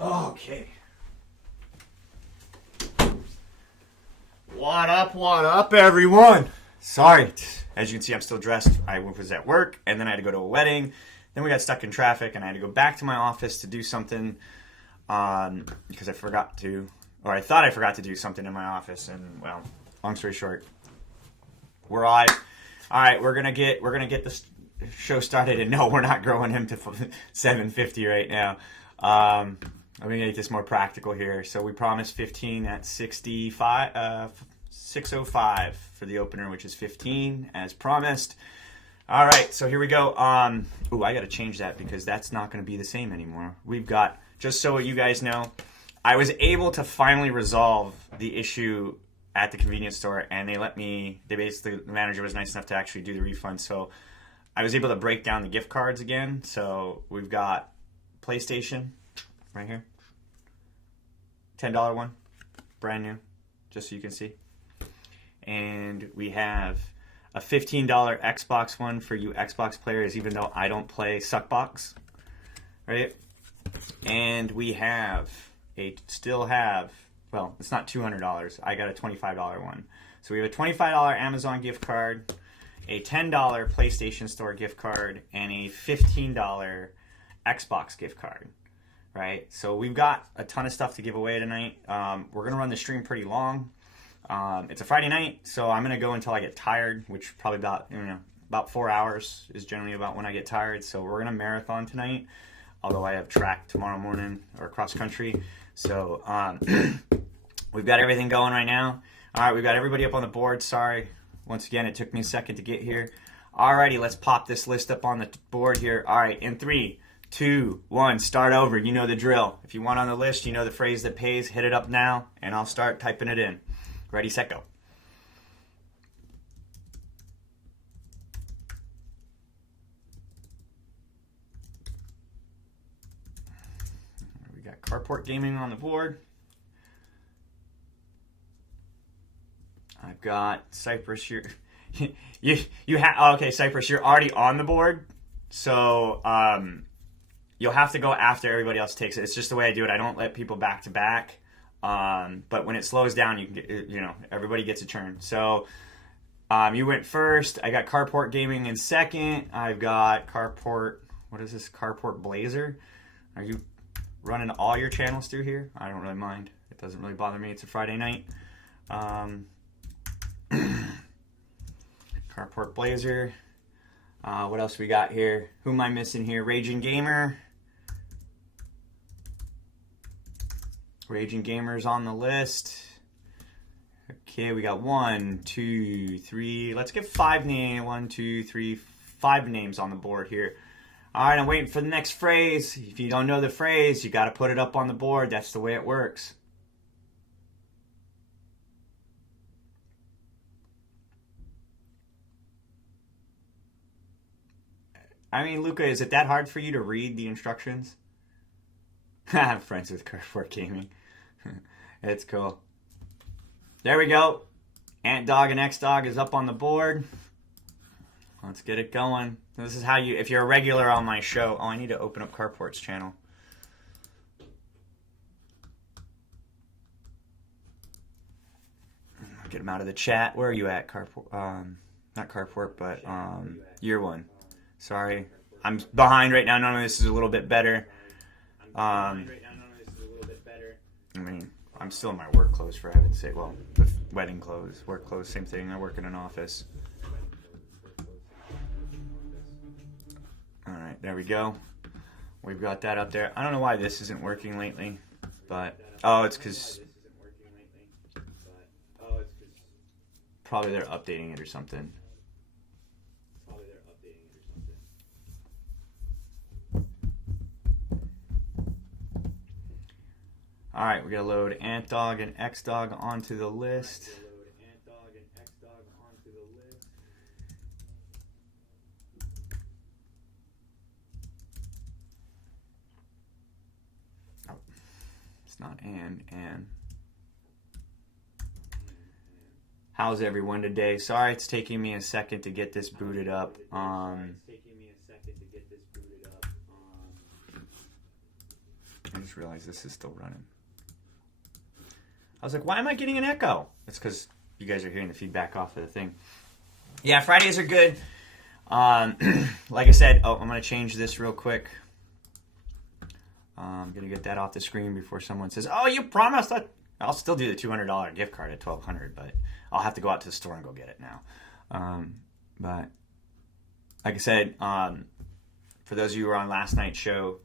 Okay. What up, everyone? Sorry. As you can see, I'm still dressed. I was at work, and then I had to go to a wedding. Then we got stuck in traffic, and I had to go back to my office to do something because I forgot to, or I thought I forgot to do something in my office. And, well, long story short, we're live. All right, we're gonna get this show started, and no, we're not growing him to 750 right now. I'm gonna make this more practical here. So we promised 15 at 605 for the opener, which is 15 as promised. All right, so here we go. Ooh, I got to change that because that's not going to be the same anymore. We've got, just so you guys know, I was able to finally resolve the issue at the convenience store, and the manager was nice enough to actually do the refund. So I was able to break down the gift cards again. So we've got PlayStation right here, $10 one, brand new, just so you can see. And we have a $15 Xbox one for you Xbox players, even though I don't play Suckbox, right? And we well, it's not $200. I got a $25 one. So we have a $25 Amazon gift card, a $10 PlayStation Store gift card, and a $15 Xbox gift card, right? So we've got a ton of stuff to give away tonight. We're going to run the stream pretty long. It's a Friday night, so I'm going to go until I get tired, which probably about 4 hours is generally about when I get tired. So we're going to marathon tonight, although I have track tomorrow morning or cross country. So we've got everything going right now. All right, we've got everybody up on the board. Sorry. Once again, it took me a second to get here. Alrighty, let's pop this list up on the board here. All right, in 3, 2, 1, start over. You know the drill. If you want on the list, you know the phrase that pays. Hit it up now, and I'll start typing it in. Ready, set, go. We got Carport Gaming on the board. I've got Cypress here. Okay, Cypress, you're already on the board, so you'll have to go after everybody else takes it. It's just the way I do it. I don't let people back to back. But when it slows down, you can get, everybody gets a turn. So you went first. I got Carport Gaming in second. I've got Carport. What is this? Carport Blazer. Are you running all your channels through here? I don't really mind. It doesn't really bother me. It's a Friday night. Carport Blazer. What else we got here? Who am I missing here? Raging Gamer. Raging Gamer's on the list. Okay, we got 1, 2, 3. Let's get 5 names. 1, 2, 3, 5 names on the board here. All right, I'm waiting for the next phrase. If you don't know the phrase, you got to put it up on the board. That's the way it works. I mean, Luca, is it that hard for you to read the instructions? I'm friends with Carport Gaming. It's cool. There we go. Ant Dog and X Dog is up on the board. Let's get it going. This is how you, if you're a regular on my show. Oh, I need to open up Carport's channel. Get him out of the chat. Where are you at, Carport? Not Carport, but Year One. Sorry. I'm behind right now. None of this is a little bit better. I mean, I'm still in my work clothes, for heaven's sake. Well, the wedding clothes, work clothes, same thing. I work in an office. All right, there we go. We've got that up there. I don't know why this isn't working lately, but it's because probably they're updating it or something. All right, we gotta load Ant Dog and X Dog onto the list. Oh, it's not Ann. How's everyone today? Sorry, it's taking me a second to get this booted up. I just realized this is still running. I was like, why am I getting an echo? It's because you guys are hearing the feedback off of the thing. Yeah, Fridays are good. Like I said, I'm going to change this real quick. I'm going to get that off the screen before someone says, oh, you promised that. I'll still do the $200 gift card at $1,200, but I'll have to go out to the store and go get it now. But like I said, for those of you who were on last night's show,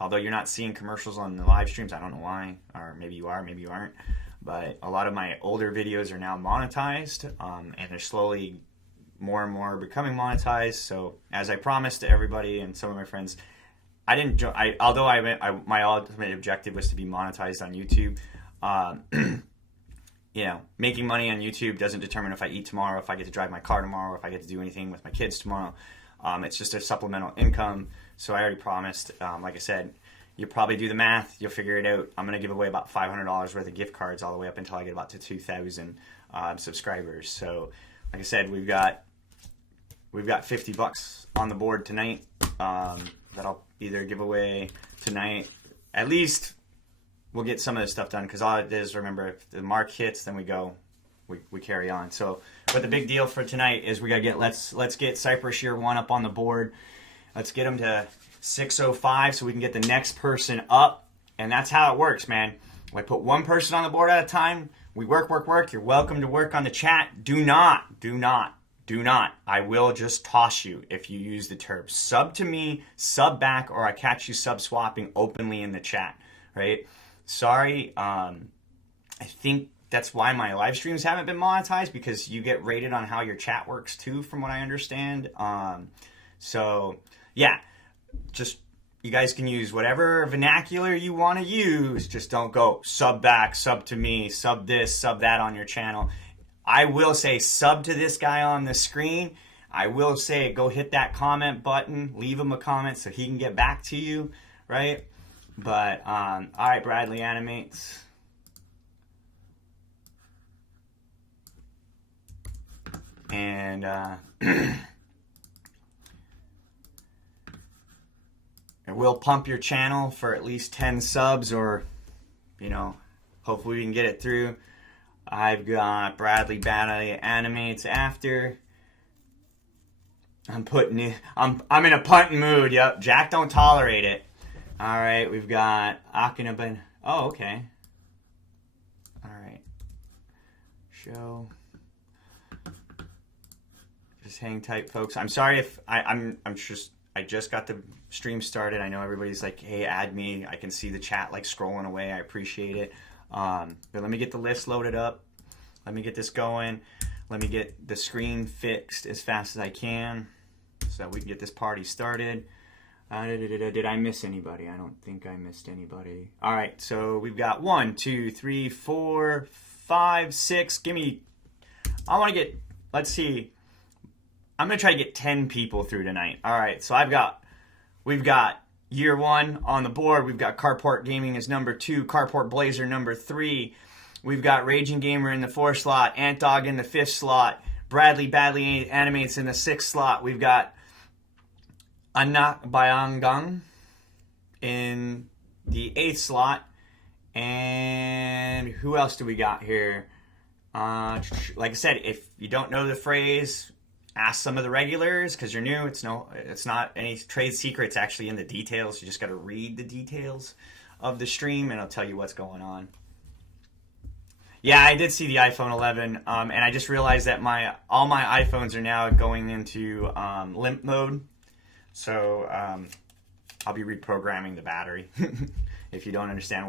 although you're not seeing commercials on the live streams, I don't know why, or maybe you are, maybe you aren't, but a lot of my older videos are now monetized, and they're slowly more and more becoming monetized. So as I promised to everybody and some of my friends, although my ultimate objective was to be monetized on YouTube. You know, making money on YouTube doesn't determine if I eat tomorrow, if I get to drive my car tomorrow, if I get to do anything with my kids tomorrow. It's just a supplemental income. So I already promised, like I said, you'll probably do the math, you'll figure it out. I'm going to give away about $500 worth of gift cards all the way up until I get about to 2,000 subscribers. So like I said, we've got $50 on the board tonight that I'll either give away tonight. At least we'll get some of this stuff done, because all it is, remember, if the mark hits, then we carry on. So, but the big deal for tonight is we gotta get let's get Cypress Year 1 up on the board. Let's get them to 605 so we can get the next person up, and that's how it works, man. I put one person on the board at a time. We work. You're welcome to work on the chat. Do not. I will just toss you if you use the term sub to me, sub back, or I catch you sub swapping openly in the chat, right? Sorry, I think that's why my live streams haven't been monetized, because you get rated on how your chat works too, from what I understand. So yeah, just you guys can use whatever vernacular you want to use. Just don't go sub back, sub to me, sub this, sub that on your channel. I will say sub to this guy on the screen. I will say go hit that comment button, leave him a comment so he can get back to you, right? But, all right, Bradley Animates. And, it will pump your channel for at least 10 subs, or, you know, hopefully we can get it through. I've got Bradley Animates after. I'm in a punting mood, yep. Jack don't tolerate it. All right, we've got Akinaban. Oh, okay. All right. Show. Just hang tight, folks. I'm sorry if I just got the stream started. I know everybody's like, "Hey, add me." I can see the chat like scrolling away. I appreciate it. But let me get the list loaded up. Let me get this going. Let me get the screen fixed as fast as I can so that we can get this party started. Did I miss anybody? I don't think I missed anybody. All right, so we've got 1, 2, 3, 4, 5, 6. Let's see. I'm going to try to get 10 people through tonight. All right, so we've got Year 1 on the board. We've got Carport Gaming as number 2, Carport Blazer number 3. We've got Raging Gamer in the 4th slot, Ant Dog in the 5th slot, Bradley Animates in the 6th slot. We've got Anak Bayangang in the 8th slot. And who else do we got here? Like I said, if you don't know the phrase, ask some of the regulars, because you're new. It's not any trade secret. It's actually in the details. You just got to read the details of the stream, and it'll tell you what's going on. Yeah, I did see the iPhone 11, and I just realized that all my iPhones are now going into limp mode. So I'll be reprogramming the battery. If you don't understand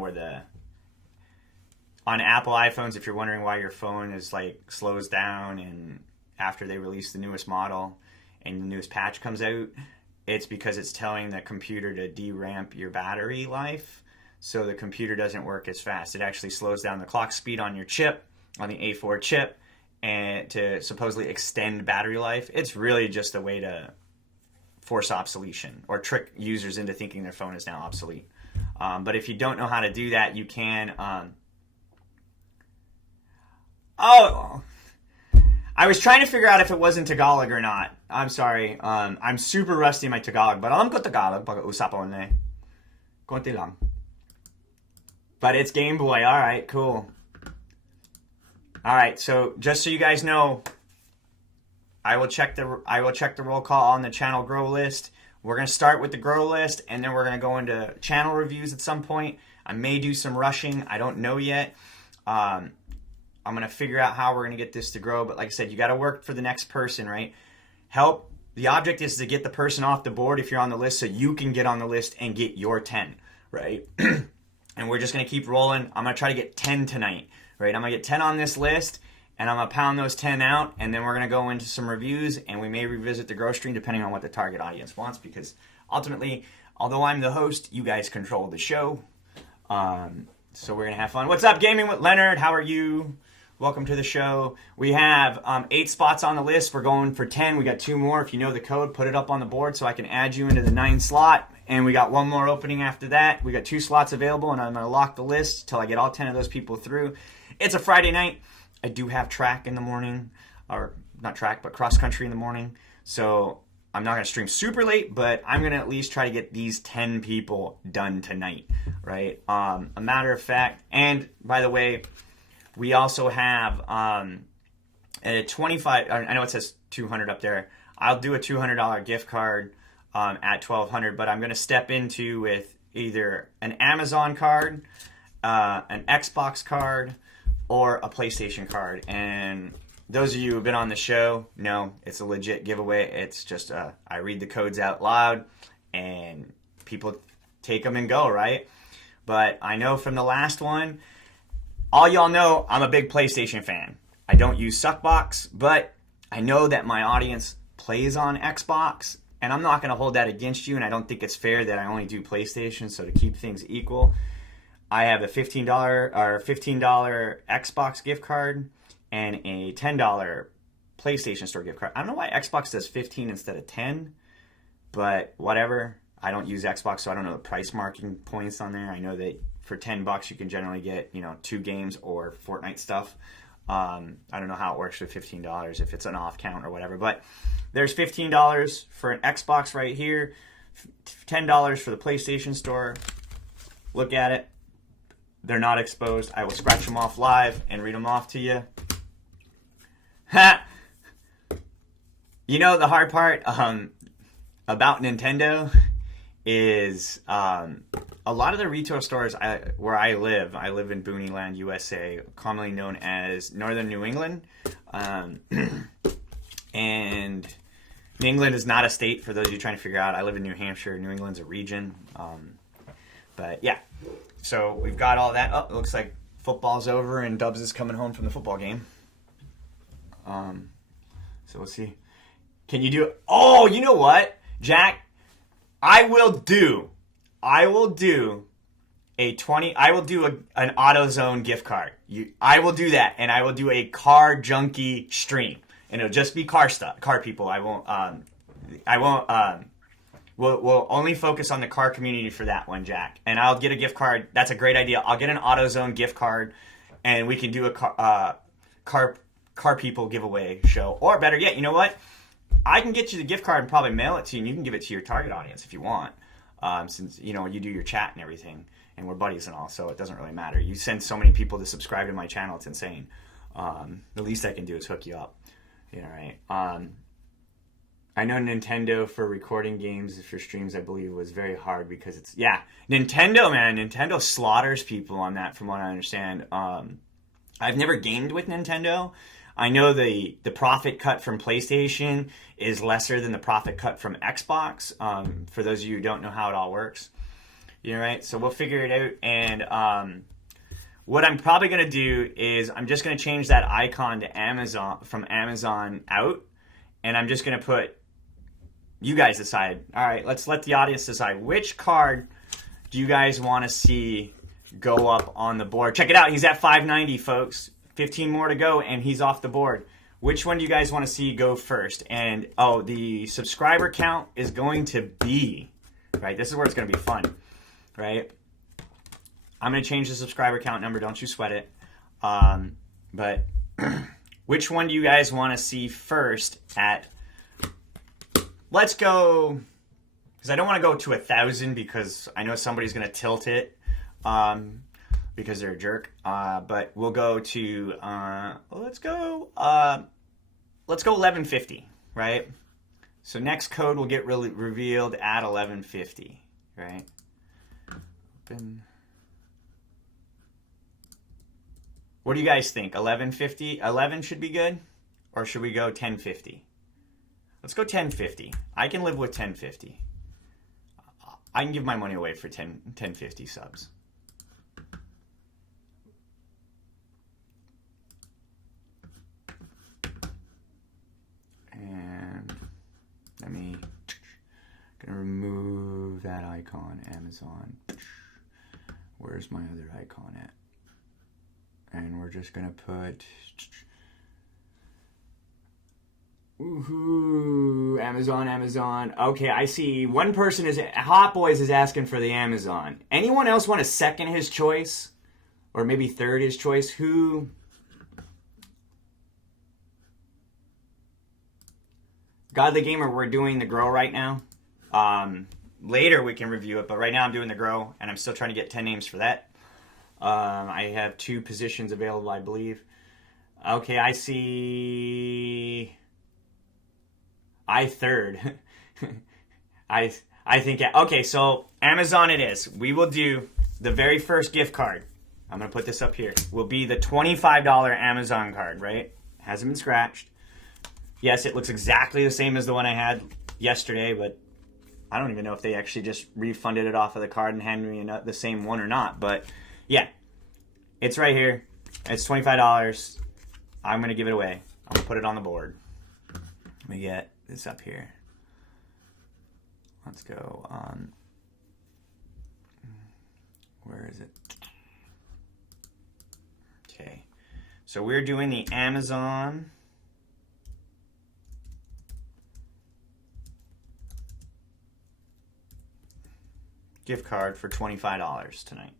on Apple iPhones, if you're wondering why your phone is slows down, and after they release the newest model and the newest patch comes out, it's because it's telling the computer to deramp your battery life, so the computer doesn't work as fast. It actually slows down the clock speed on your chip, on the A4 chip, and to supposedly extend battery life. It's really just a way to force obsolescence or trick users into thinking their phone is now obsolete. But if you don't know how to do that, you can... I was trying to figure out if it was in Tagalog or not. I'm sorry. I'm super rusty in my Tagalog, but alam ko Tagalog pag usapan na. Konti lang. But it's Game Boy. All right, cool. All right, so just so you guys know, I will check the roll call on the channel grow list. We're going to start with the grow list, and then we're going to go into channel reviews at some point. I may do some rushing. I don't know yet. I'm going to figure out how we're going to get this to grow. But like I said, you got to work for the next person, right? Help. The object is to get the person off the board if you're on the list so you can get on the list and get your 10, right? And we're just going to keep rolling. I'm going to try to get 10 tonight, right? I'm going to get 10 on this list, and I'm going to pound those 10 out, and then we're going to go into some reviews, and we may revisit the grow stream depending on what the target audience wants, because ultimately, although I'm the host, you guys control the show. So we're going to have fun. What's up, Gaming with Leonard? How are you? Welcome to the show. We have 8 spots on the list. We're going for 10. We got 2 more. If you know the code, put it up on the board so I can add you into the 9 slot. And we got 1 more opening after that. We got 2 slots available, and I'm going to lock the list till I get all 10 of those people through. It's a Friday night. I do have track in the morning, or not track, but cross country in the morning. So I'm not going to stream super late, but I'm going to at least try to get these 10 people done tonight, right? A matter of fact, and by the way, we also have a 25, I know it says 200 up there. I'll do a $200 gift card at 1200, but I'm going to step into with either an Amazon card, an Xbox card, or a PlayStation card. And those of you who've been on the show know it's a legit giveaway. It's just I read the codes out loud and people take them and go, right? But I know from the last one, all y'all know I'm a big PlayStation fan. I don't use Suckbox, but I know that my audience plays on Xbox, and I'm not going to hold that against you, and I don't think it's fair that I only do PlayStation, so to keep things equal, I have a $15 Xbox gift card and a $10 PlayStation Store gift card. I don't know why Xbox does 15 instead of 10, but whatever. I don't use Xbox, so I don't know the price marking points on there. I know that for $10 you can generally get 2 games or Fortnite stuff. I don't know how it works with $15 if it's an off count or whatever, but there's $15 for an Xbox right here, $10 for the PlayStation Store. Look at it. They're not exposed. I will scratch them off live and read them off to you. Ha! You know the hard part about Nintendo is a lot of the retail stores where I live in Booneyland, USA, commonly known as Northern New England. And New England is not a state, for those of you trying to figure out. I live in New Hampshire. New England's a region. But yeah, so we've got all that. Oh, it looks like football's over and Dubs is coming home from the football game. So we'll see. Can you do it? Oh, you know what, Jack? I will do an AutoZone gift card. I will do that, and I will do a car junkie stream, and it'll just be car stuff, car people. We'll only focus on the car community for that one, Jack. And I'll get a gift card. That's a great idea. I'll get an AutoZone gift card, and we can do a car people giveaway show. Or better yet, you know what? I can get you the gift card and probably mail it to you, and you can give it to your target audience if you want. Since, you do your chat and everything, and we're buddies and all, so it doesn't really matter. You send so many people to subscribe to my channel, it's insane. The least I can do is hook you up. Right? I know Nintendo for recording games for streams, I believe, was very hard because it's... Yeah, Nintendo, man. Nintendo slaughters people on that, from what I understand. I've never gamed with Nintendo. I know the profit cut from PlayStation is lesser than the profit cut from Xbox. For those of you who don't know how it all works, right? So we'll figure it out. And what I'm probably going to do is I'm just going to change that icon to Amazon, from Amazon out, and I'm just going to put, you guys decide. All right, let's let the audience decide. Which card do you guys want to see go up on the board? Check it out. He's at 590, folks. 15 more to go, and he's off the board. Which one do you guys want to see go first? And, the subscriber count is going to be, right? This is where it's going to be fun, right? I'm going to change the subscriber count number. Don't you sweat it. But which one do you guys want to see first at... Let's go... Because I don't want to go to 1,000 because I know somebody's going to tilt it. because they're a jerk. But we'll go to let's go 1150, right? So next code will get revealed at 1150, right? Open. What do you guys think? 1150? 11 should be good? Or should we go 1050? Let's go 1050. I can live with 1050. I can give my money away for 1050 subs. And let me gonna remove that icon, Amazon. Where's my other icon at? And we're just gonna put woohoo, Amazon. Okay, I see one person Hot Boys is asking for the Amazon. Anyone else want to second his choice? Or maybe third his choice? Who? Godly Gamer, we're doing the grow right now. Later we can review it, but right now I'm doing the grow, and I'm still trying to get 10 names for that. I have 2 positions available, I believe. Okay, I see. I third. I think. Okay, so Amazon it is. We will do the very first gift card. I'm gonna put this up here. Will be the $25 Amazon card, right? Hasn't been scratched. Yes, it looks exactly the same as the one I had yesterday, but I don't even know if they actually just refunded it off of the card and handed me the same one or not. But yeah, it's right here. It's $25. I'm going to give it away. I'm going to put it on the board. Let me get this up here. Let's go. Where is it? Okay. So we're doing the Amazon gift card for $25 tonight.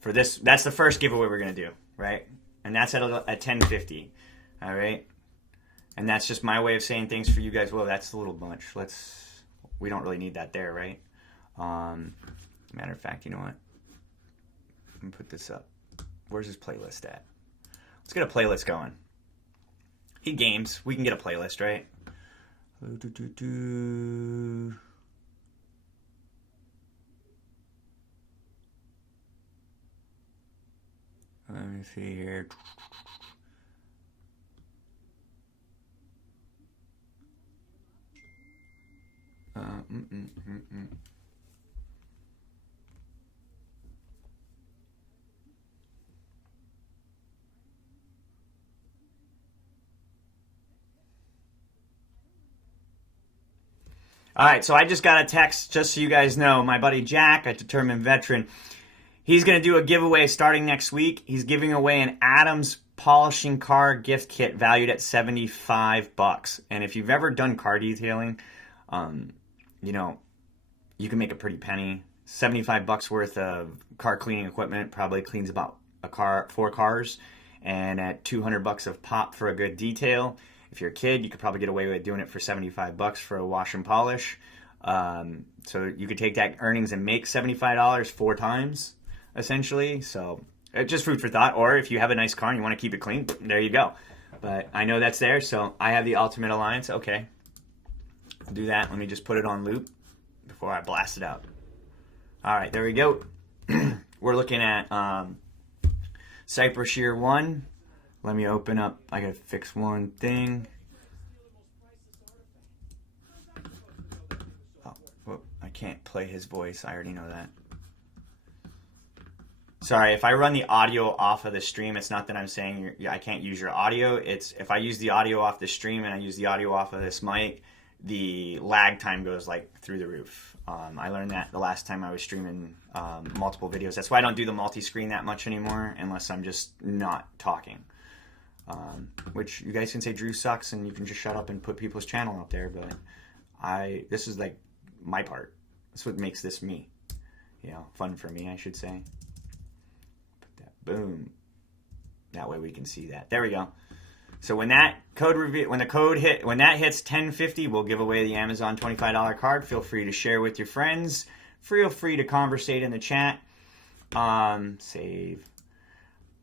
For this, that's the first giveaway we're going to do, right? And that's at 1050, all right? And that's just my way of saying things for you guys. Well, that's a little much. We don't really need that there, right? Matter of fact, you know what? Let me put this up. Where's his playlist at? Let's get a playlist going. He games. We can get a playlist, right? Let me see here. All right, so I just got a text, just so you guys know. My buddy Jack, a determined veteran, he's going to do a giveaway starting next week. He's giving away an Adams polishing car gift kit valued at $75. And if you've ever done car detailing, you know, you can make a pretty penny. $75 worth of car cleaning equipment probably cleans about 4 cars. And at $200 of pop for a good detail. If you're a kid, you could probably get away with doing it for $75 for a wash and polish. So you could take that earnings and make $75 4 times, essentially. So just food for thought. Or if you have a nice car and you want to keep it clean, there you go. But I know that's there, so I have the Ultimate Alliance. Okay, I'll do that. Let me just put it on loop before I blast it out. All right, there we go. We're looking at Cypress Shear 1. Let me open up. I gotta fix one thing. Oh, whoop, I can't play his voice. I already know that. Sorry, if I run the audio off of the stream, it's not that I'm saying I can't use your audio. It's if I use the audio off the stream and I use the audio off of this mic, the lag time goes like through the roof. I learned that the last time I was streaming multiple videos. That's why I don't do the multi-screen that much anymore unless I'm just not talking. Which you guys can say Drew sucks and you can just shut up and put people's channel up there, but this is like my part. That's what makes this me. You know, fun for me, I should say. Put that, boom. That way we can see that. There we go. So when that hits 1050, we'll give away the Amazon $25 card. Feel free to share with your friends. Feel free to conversate in the chat. Save.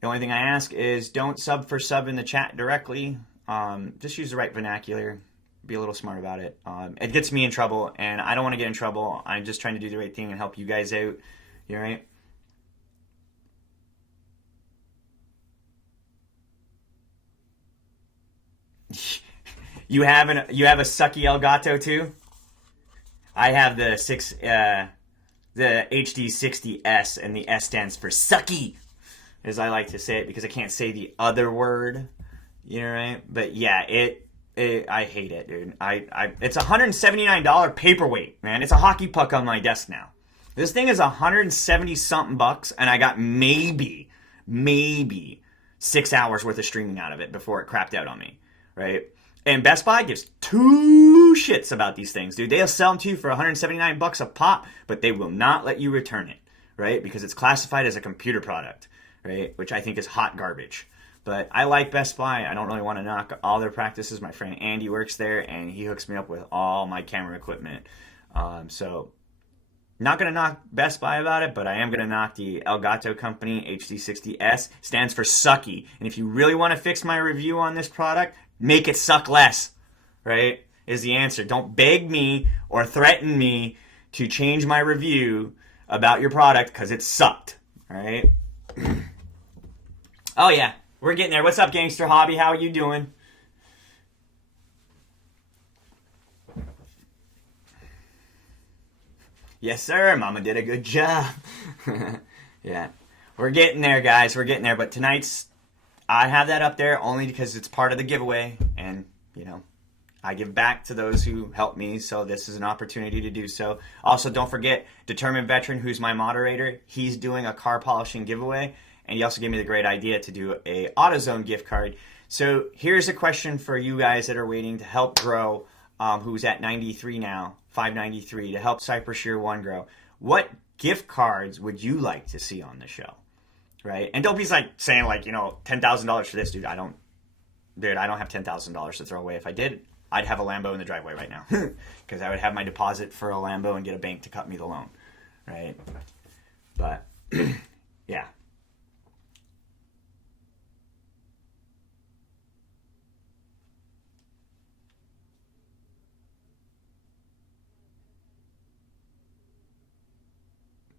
The only thing I ask is don't sub for sub in the chat directly. Just use the right vernacular. Be a little smart about it. It gets me in trouble, and I don't want to get in trouble. I'm just trying to do the right thing and help you guys out. You all right? You have a sucky Elgato too? I have the HD60S, and the S stands for sucky, as I like to say it, because I can't say the other word. You know, right? But yeah, I hate it, dude. It's $179 paperweight, man. It's a hockey puck on my desk now. This thing is 170 something bucks, and I got maybe 6 hours worth of streaming out of it before it crapped out on me, right? And Best Buy gives two shits about these things, dude. They'll sell them to you for 179 bucks a pop, but they will not let you return it, right? Because it's classified as a computer product, right? Which I think is hot garbage. But I like Best Buy. I don't really want to knock all their practices. My friend Andy works there, and he hooks me up with all my camera equipment. So, not going to knock Best Buy about it, but I am going to knock the Elgato company. HD60S stands for sucky. And if you really want to fix my review on this product, make it suck less, right? Is the answer. Don't beg me or threaten me to change my review about your product because it sucked, all right? Oh, yeah. We're getting there. What's up, Gangster Hobby? How are you doing? Yes, sir. Mama did a good job. Yeah. We're getting there, guys. We're getting there. But tonight's... I have that up there only because it's part of the giveaway. And, you know, I give back to those who help me. So this is an opportunity to do so. Also, don't forget, Determined Veteran, who's my moderator, he's doing a car polishing giveaway. And he also gave me the great idea to do a AutoZone gift card. So here's a question for you guys that are waiting to help grow, who's at 93 now, 593, to help Cypress Year 1 grow. What gift cards would you like to see on the show? Right? And don't be like saying like, you know, $10,000 for this, dude. I don't have $10,000 to throw away. If I did, I'd have a Lambo in the driveway right now. Because I would have my deposit for a Lambo and get a bank to cut me the loan. Right? But, yeah.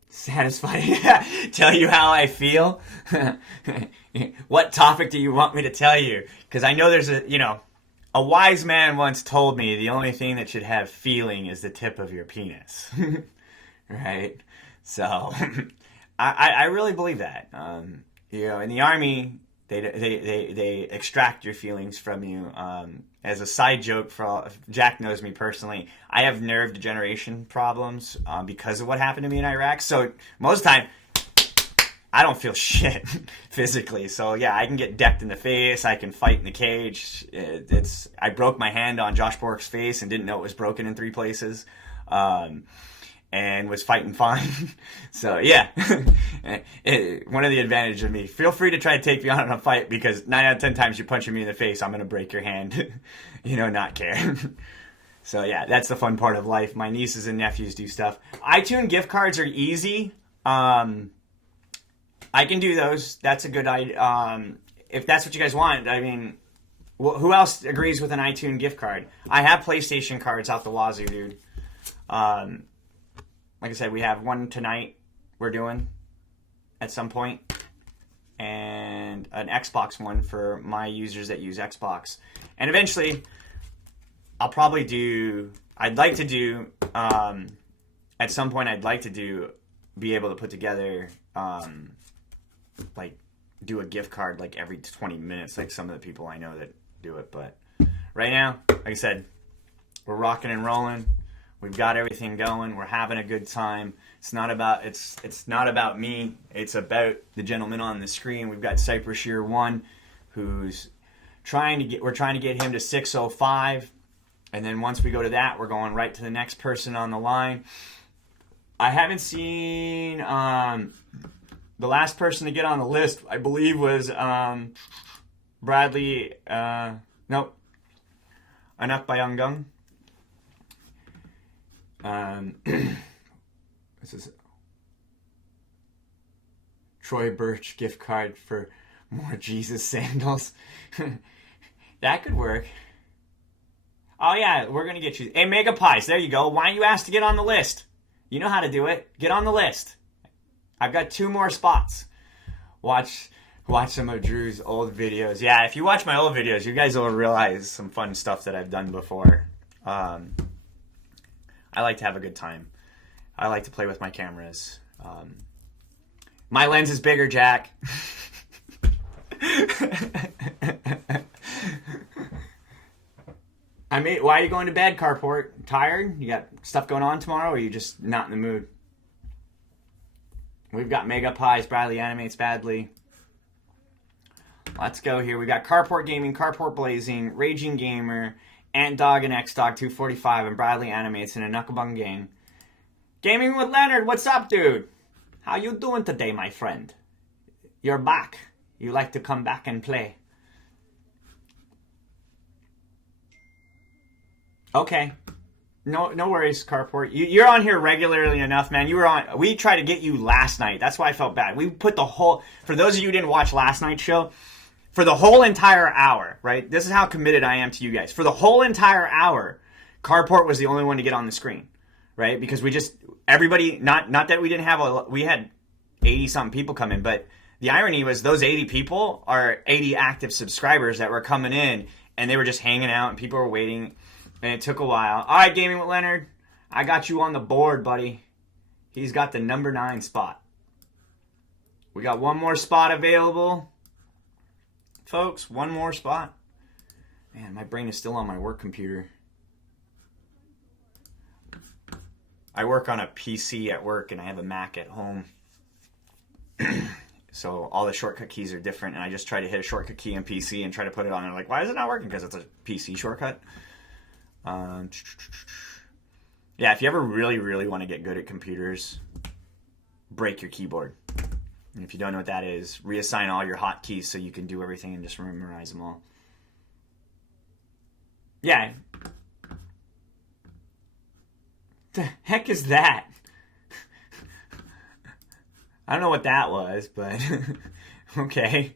Satisfied. Tell you how I feel? What topic do you want me to tell you? Because I know there's a wise man once told me the only thing that should have feeling is the tip of your penis. Right? So, I really believe that. You know, in the Army, they extract your feelings from you. As a side joke, Jack knows me personally, I have nerve degeneration problems because of what happened to me in Iraq. So most of the time, I don't feel shit physically. So yeah, I can get decked in the face. I can fight in the cage. I broke my hand on Josh Bork's face and didn't know it was broken in 3 places. And was fighting fine. So yeah, one of the advantages of me. Feel free to try to take me on in a fight because 9 out of 10 times you're punching me in the face, I'm gonna break your hand. Not care. So yeah, that's the fun part of life. My nieces and nephews do stuff. iTunes gift cards are easy. I can do those. That's a good idea. If that's what you guys want, I mean, who else agrees with an iTunes gift card? I have PlayStation cards out the wazoo, dude. Like I said, we have one tonight we're doing at some point, and an Xbox one for my users that use Xbox. And eventually, at some point, be able to put together, do a gift card like every 20 minutes, like some of the people I know that do it. But right now, like I said, we're rocking and rolling. We've got everything going. We're having a good time. It's not about me. It's about the gentleman on the screen. We've got Cypress Year 1, who's we're trying to get him to 605. And then once we go to that, we're going right to the next person on the line. I haven't seen the last person to get on the list, I believe, was Bradley. Nope. Anak Bayanggang. This is Troy Birch gift card for more Jesus sandals. That could work. Oh yeah, we're gonna get you. Hey, Mega Pies, there you go. Why don't you ask to get on the list? You know how to do it. Get on the list. I've got 2 more spots. Watch some of Drew's old videos. Yeah, if you watch my old videos, you guys will realize some fun stuff that I've done before. I like to have a good time. I like to play with my cameras. My lens is bigger, Jack. Why are you going to bed, Carport? Tired? You got stuff going on tomorrow, or are you just not in the mood? We've got Mega Pies, Bradley Animates Badly. Let's go here. We got Carport Gaming, Carport Blazing, Raging Gamer, Ant Dog and X Dog 245, and Bradley Animates in a Knucklebung gang. Gaming with Leonard, what's up, dude? How you doing today, my friend? You're back. You like to come back and play. Okay. No worries, Carport. You're on here regularly enough, man. We tried to get you last night. That's why I felt bad. We put for those of you who didn't watch last night's show, for the whole entire hour, right? This is how committed I am to you guys. For the whole entire hour, Carport was the only one to get on the screen, right? Because everybody, not that we didn't have we had 80-something people come in, but the irony was those 80 people are 80 active subscribers that were coming in, and they were just hanging out, and people were waiting. And it took a while. All right, Gaming with Leonard. I got you on the board, buddy. He's got the number 9 spot. We got one more spot available. Folks, one more spot. Man, my brain is still on my work computer. I work on a PC at work, and I have a Mac at home. So all the shortcut keys are different, and I just try to hit a shortcut key in PC and try to put it on. And I'm like, why is it not working? Because it's a PC shortcut. Yeah, if you ever really, really want to get good at computers, break your keyboard. And if you don't know what that is, reassign all your hotkeys so you can do everything and just memorize them all. Yeah. The heck is that? I don't know what that was, but okay.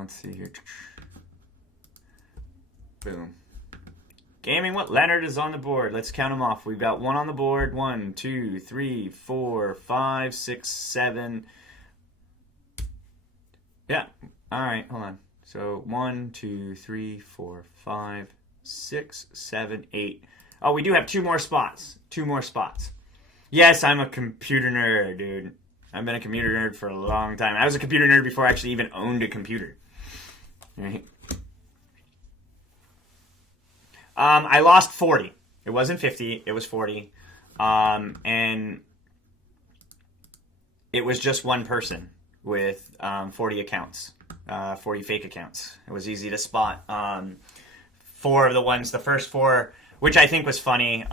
Let's see here. Boom. Gaming with Leonard is on the board. Let's count them off. We've got 1 on the board. 1, 2, 3, 4, 5, 6, 7. Yeah. All right. Hold on. So 1, 2, 3, 4, 5, 6, 7, 8. Oh, we do have 2 more spots. 2 more spots. Yes, I'm a computer nerd, dude. I've been a computer nerd for a long time. I was a computer nerd before I actually even owned a computer. Right? I lost 40. It wasn't 50. It was 40. And it was just one person with 40 accounts. 40 fake accounts. It was easy to spot. 4 of the ones, the first 4, which I think was funny.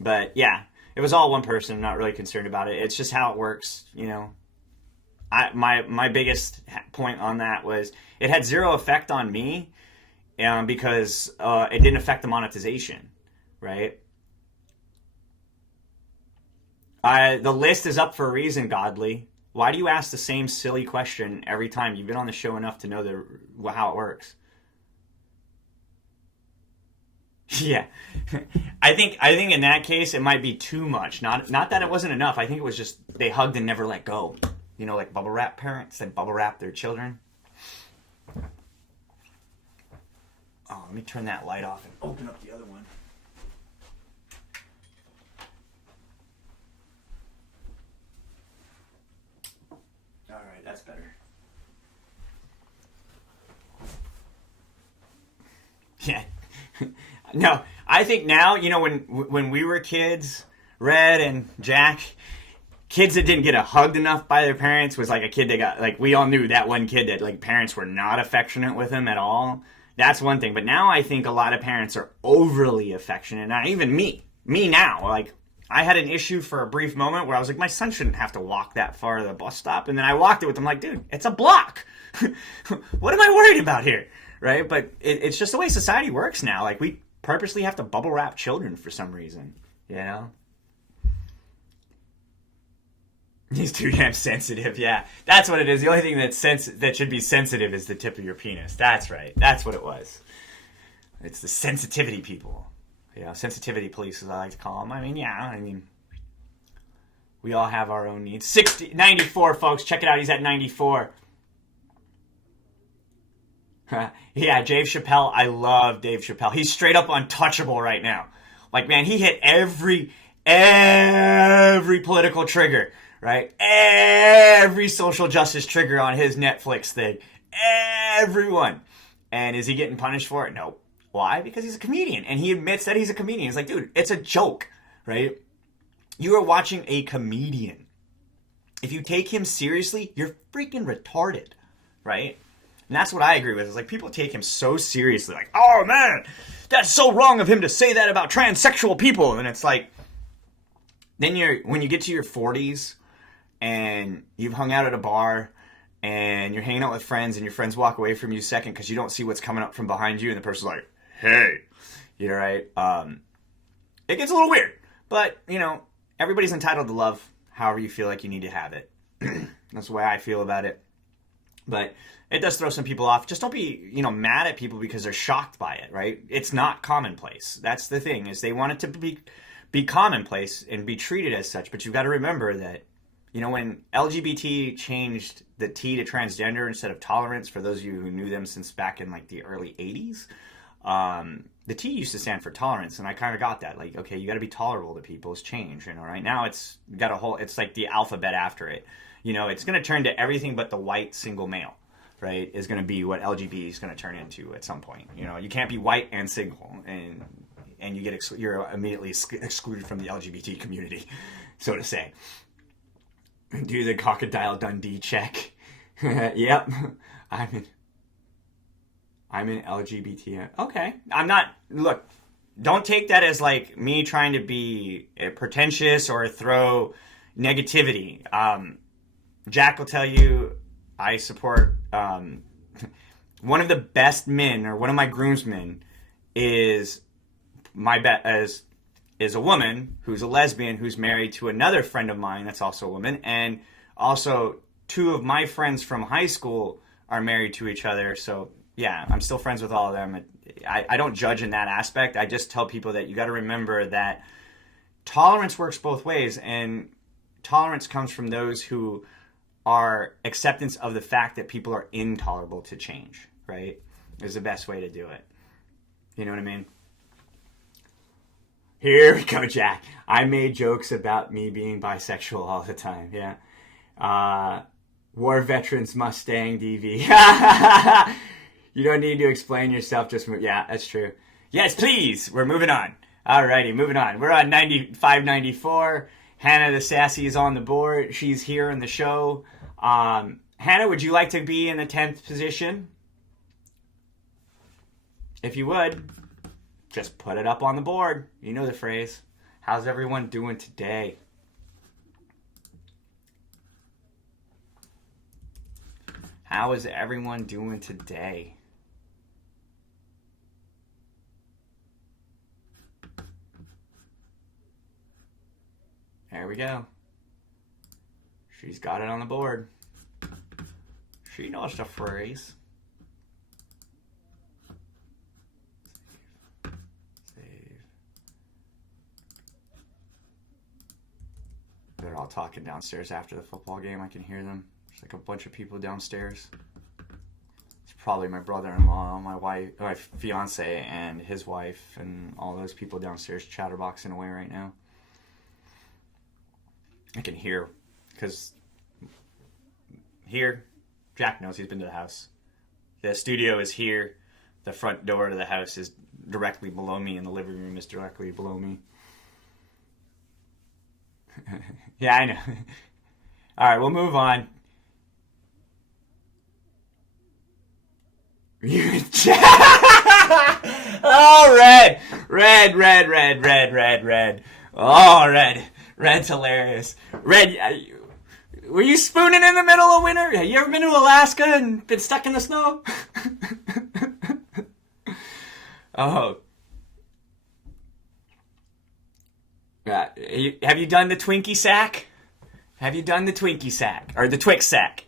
But yeah. It was all one person. I'm not really concerned about it. It's just how it works, you know. My biggest point on that was it had 0 effect on me because it didn't affect the monetization, right? The list is up for a reason, Godly. Why do you ask the same silly question every time? You've been on the show enough to know how it works. Yeah, I think in that case it might be too much. Not that it wasn't enough. I think it was just they hugged and never let go. You know, like bubble wrap parents that bubble wrap their children. Oh, let me turn that light off and open up the other one. All right, that's better. Yeah. No, I think now, you know, when we were kids, Red and Jack, kids that didn't get hugged enough by their parents was like a kid that got, like, we all knew that one kid that, like, parents were not affectionate with him at all. That's one thing. But now I think a lot of parents are overly affectionate. Now, even me now, like, I had an issue for a brief moment where I was like, my son shouldn't have to walk that far to the bus stop. And then I walked it with him like, dude, it's a block. What am I worried about here? Right? But it's just the way society works now. Like, we purposely have to bubble wrap children for some reason, you know? He's too damn sensitive, yeah. That's what it is. The only thing that should be sensitive is the tip of your penis. That's right. That's what it was. It's the sensitivity people. Sensitivity police, as I like to call them. I mean, we all have our own needs. 94, folks. Check it out. He's at 94. Yeah, Dave Chappelle. I love Dave Chappelle. He's straight up untouchable right now. Like, man, he hit every political trigger, right? Every social justice trigger on his Netflix thing. Everyone. And is he getting punished for it? No. Why? Because he's a comedian. And he admits that he's a comedian. He's like, dude, it's a joke, right? You are watching a comedian. If you take him seriously, you're freaking retarded, right? And that's what I agree with. It's like people take him so seriously. Like, oh, man, that's so wrong of him to say that about transsexual people. And it's like, then when you get to your 40s and you've hung out at a bar and you're hanging out with friends and your friends walk away from you second because you don't see what's coming up from behind you and the person's like, hey, you're right. It gets a little weird. But, everybody's entitled to love however you feel like you need to have it. That's the way I feel about it. But it does throw some people off. Just don't be, mad at people because they're shocked by it, right? It's not commonplace. That's the thing, is they want it to be commonplace and be treated as such. But you've got to remember that, when LGBT changed the T to transgender instead of tolerance, for those of you who knew them since back in like the early 80s, the T used to stand for tolerance, and I kind of got that. Like, okay, you got to be tolerable to people's change, right? Now it's got it's like the alphabet after it. It's going to turn to everything but the white single male, right? Is going to be what LGBT is going to turn into at some point. You can't be white and single, and you're immediately excluded from the LGBT community, so to say. Do the Crocodile Dundee check. Yep, I'm an LGBT. Okay. I'm not, look, don't take that as like me trying to be pretentious or throw negativity. Jack will tell you I support, one of the best men, or one of my groomsmen is is a woman who's a lesbian who's married to another friend of mine that's also a woman. And also 2 of my friends from high school are married to each other. So yeah, I'm still friends with all of them. I don't judge in that aspect. I just tell people that you got to remember that tolerance works both ways, and tolerance comes from those who are acceptance of the fact that people are intolerable to change, right? Is the best way to do it. You know what I mean? Here we go, Jack. I made jokes about me being bisexual all the time, yeah. War Veterans Mustang DV. You don't need to explain yourself, just move. Yeah, that's true. Yes, please. We're moving on. Alrighty, moving on. We're on 9594. Hannah the Sassy is on the board. She's here in the show. Hannah, would you like to be in the 10th position? If you would, just put it up on the board. You know the phrase. How's everyone doing today? How is everyone doing today? There we go. She's got it on the board. She knows the phrase. Save. They're all talking downstairs after the football game. I can hear them. There's like a bunch of people downstairs. It's probably my brother-in-law, my wife, my fiance, and his wife, and all those people downstairs chatterboxing away right now. I can hear, because here, Jack knows he's been to the house. The studio is here. The front door to the house is directly below me, and the living room is directly below me. Yeah, I know. All right, we'll move on. Oh, red. Oh, red. Red's hilarious. Red, were you spooning in the middle of winter? Have you ever been to Alaska and been stuck in the snow? Oh, Have you done the Twinkie sack? Have you done the Twinkie sack? Or the Twix sack?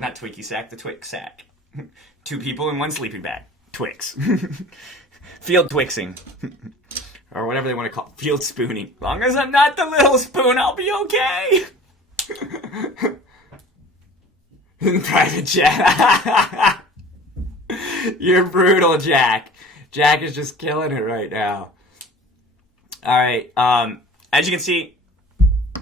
Not Twinkie sack, the Twix sack. 2 people in 1 sleeping bag. Twix. Field Twixing. Or whatever they want to call it. Field spooning. As long as I'm not the little spoon, I'll be okay. Private chat. You're brutal, Jack. Jack is just killing it right now. Alright, as you can see,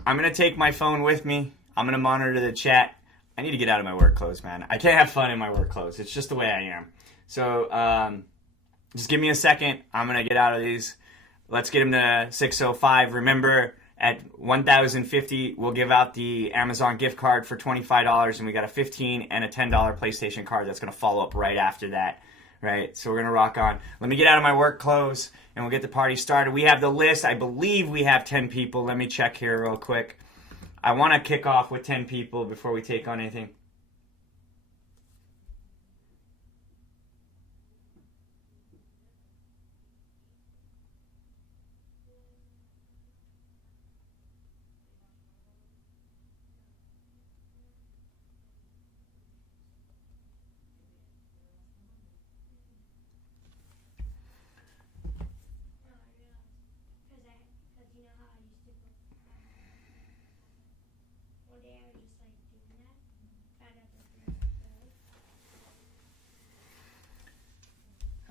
I'm going to take my phone with me. I'm going to monitor the chat. I need to get out of my work clothes, man. I can't have fun in my work clothes. It's just the way I am. So, just give me a second. I'm going to get out of these. Let's get him to 605. Remember, at 1,050, we'll give out the Amazon gift card for $25, and we got a $15 and a $10 PlayStation card that's going to follow up right after that. Right? So we're going to rock on. Let me get out of my work clothes, and we'll get the party started. We have the list. I believe we have 10 people. Let me check here real quick. I want to kick off with 10 people before we take on anything.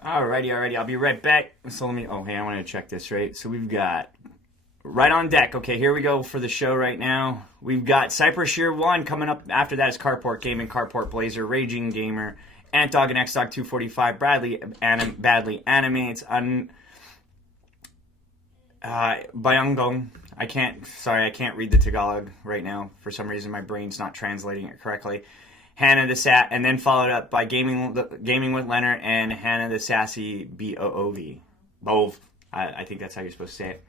Alrighty, I'll be right back. So let me, I want to check this, right? So we've got, right on deck, okay, here we go for the show right now. We've got Cypress Shear 1 coming up. After that is Carport Gaming, Carport Blazer, Raging Gamer, Ant Dog and X Dog 245, Badly Animates, Bayangong. I can't read the Tagalog right now. For some reason, my brain's not translating it correctly. Hannah the Sat, and then followed up by Gaming with Leonard and Hannah the Sassy BOOV. Bove. I think that's how you're supposed to say it.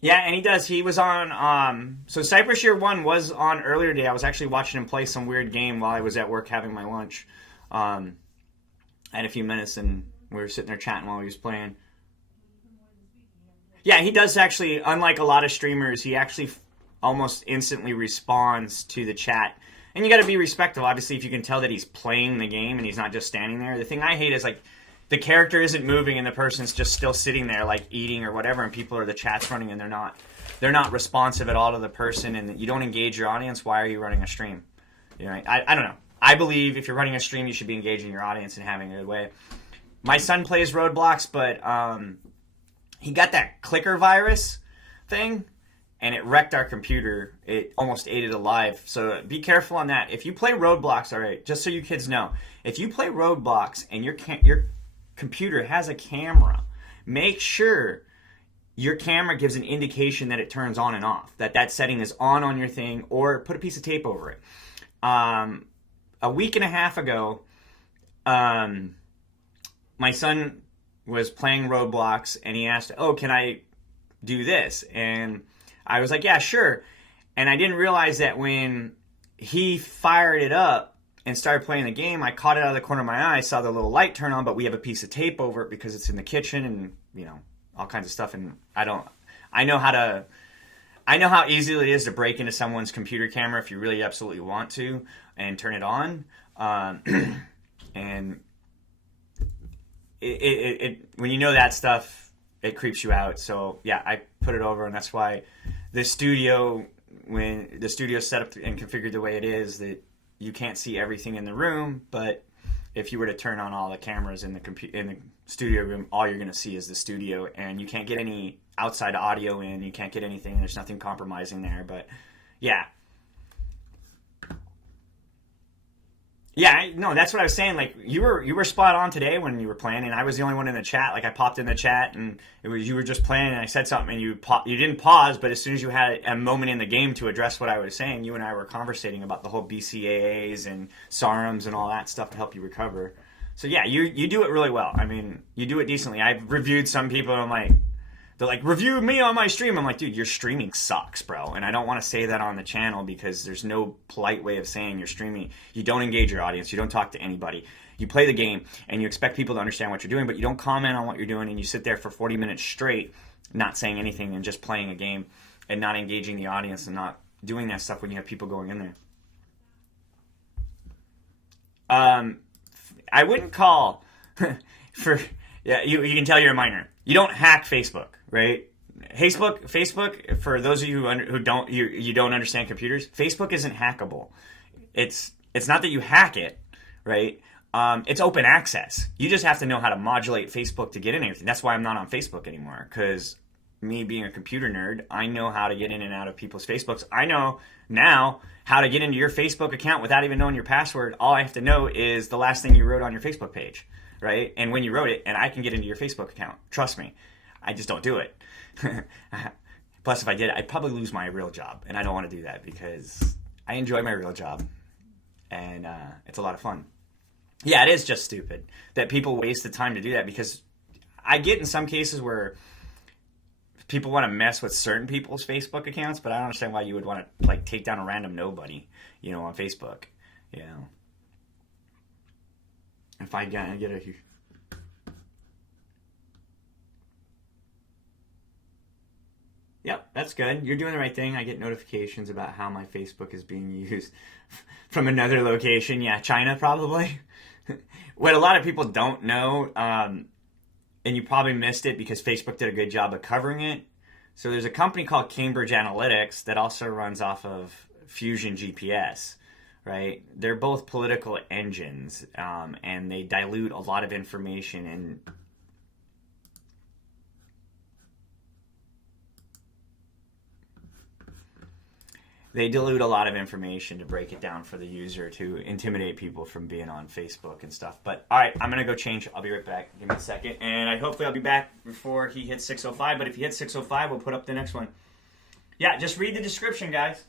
Yeah, and he does. He was on, so Cypress Shear 1 was on earlier today. I was actually watching him play some weird game while I was at work having my lunch. I had a few minutes, and we were sitting there chatting while he was playing. Yeah, he does actually, unlike a lot of streamers, he actually almost instantly responds to the chat. And you got to be respectful, obviously, if you can tell that he's playing the game and he's not just standing there. The thing I hate is, like, the character isn't moving and the person's just still sitting there, like, eating or whatever, and the chat's running and they're not responsive at all to the person, and you don't engage your audience. Why are you running a stream? You know, I don't know. I believe if you're running a stream, you should be engaging your audience and having a good way. My son plays Roadblocks, but he got that clicker virus thing, and it wrecked our computer. It almost ate it alive. So be careful on that. If you play Roadblocks, all right, just so you kids know, if you play Roadblocks and your computer has a camera, make sure your camera gives an indication that it turns on and off, that setting is on your thing, or put a piece of tape over it. A week and a half ago, my son was playing Roadblocks, and he asked, can I do this? And I was like, yeah, sure. And I didn't realize that when he fired it up and started playing the game, I caught it out of the corner of my eye, saw the little light turn on, but we have a piece of tape over it because it's in the kitchen and, you know, all kinds of stuff. And I know how easy it is to break into someone's computer camera if you really absolutely want to and turn it on. And when you know that stuff, it creeps you out. So yeah, I put it over, and that's why the studio, when the studio's set up and configured the way it is, that you can't see everything in the room. But if you were to turn on all the cameras in the studio room, all you're going to see is the studio, and you can't get any outside audio in. You can't get anything. There's nothing compromising there. But yeah. Yeah, no, that's what I was saying. Like, you were spot on today when you were playing, and I was the only one in the chat. Like, I popped in the chat, and you were just playing, and I said something, and you didn't pause, but as soon as you had a moment in the game to address what I was saying, you and I were conversating about the whole BCAAs and SARMs and all that stuff to help you recover. So yeah, you do it really well. I mean, you do it decently. I've reviewed some people, and they're like, review me on my stream. I'm like, dude, your streaming sucks, bro. And I don't want to say that on the channel because there's no polite way of saying you're streaming. You don't engage your audience. You don't talk to anybody. You play the game and you expect people to understand what you're doing, but you don't comment on what you're doing, and you sit there for 40 minutes straight not saying anything and just playing a game and not engaging the audience and not doing that stuff when you have people going in there. I wouldn't call for you can tell you're a minor. You don't hack Facebook, right? Facebook for those of you who don't understand computers, Facebook isn't hackable. It's not that you hack it, right? It's open access. You just have to know how to modulate Facebook to get in everything. That's why I'm not on Facebook anymore, because me being a computer nerd, I know how to get in and out of people's Facebooks. I know now how to get into your Facebook account without even knowing your password. All I have to know is the last thing you wrote on your Facebook page, right? And when you wrote it, and I can get into your Facebook account. Trust me. I just don't do it. Plus, if I did, I'd probably lose my real job, and I don't want to do that because I enjoy my real job, and it's a lot of fun. Yeah, it is just stupid that people waste the time to do that, because I get in some cases where people want to mess with certain people's Facebook accounts, but I don't understand why you would want to like take down a random nobody, on Facebook, If I get a Yep, that's good. You're doing the right thing. I get notifications about how my Facebook is being used from another location. Yeah, China probably. What a lot of people don't know, and you probably missed it because Facebook did a good job of covering it. So there's a company called Cambridge Analytics that also runs off of Fusion GPS, right? They're both political engines, and they dilute a lot of information and they dilute a lot of information to break it down for the user to intimidate people from being on Facebook and stuff. But all right, I'm gonna go change. I'll be right back. Give me a second, and hopefully I'll be back before he hits 6:05. But if he hits 6:05, we'll put up the next one. Yeah, just read the description, guys.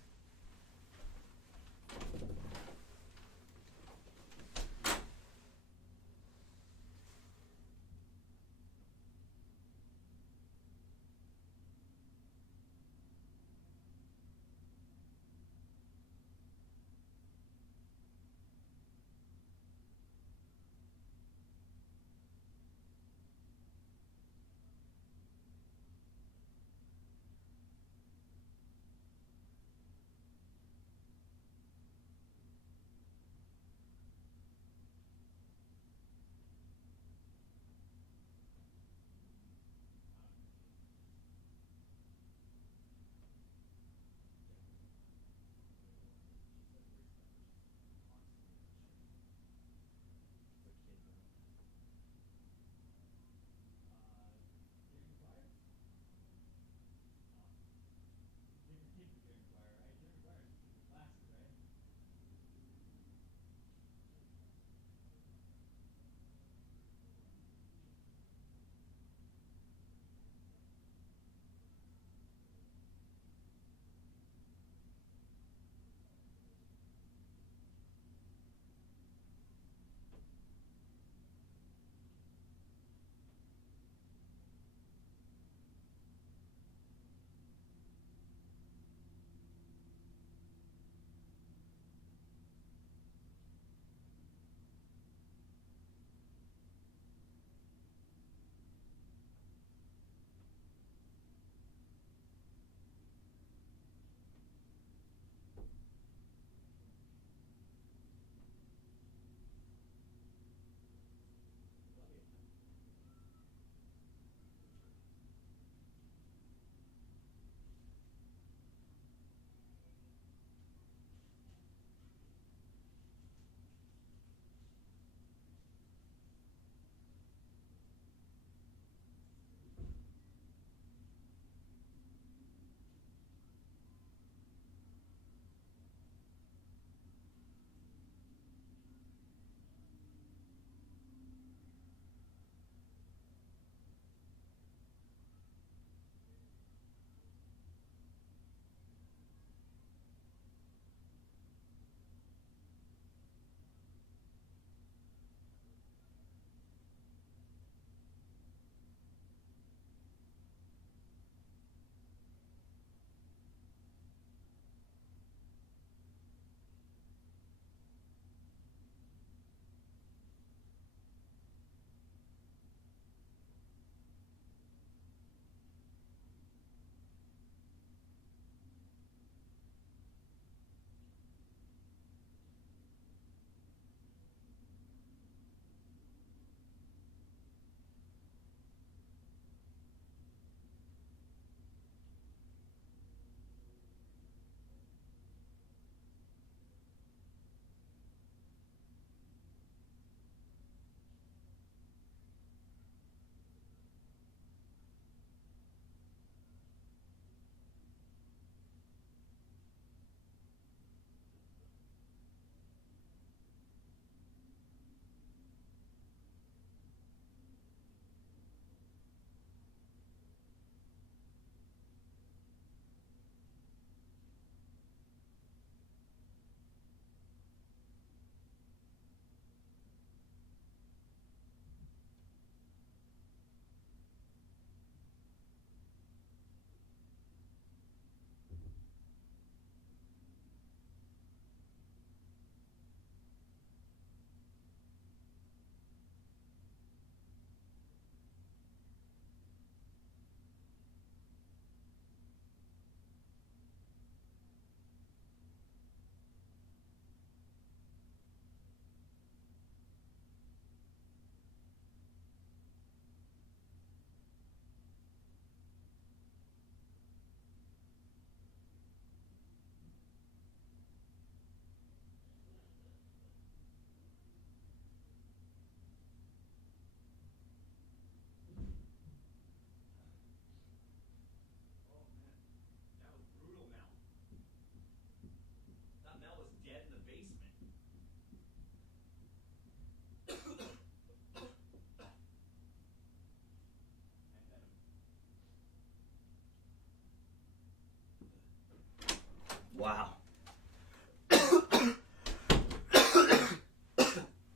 Wow.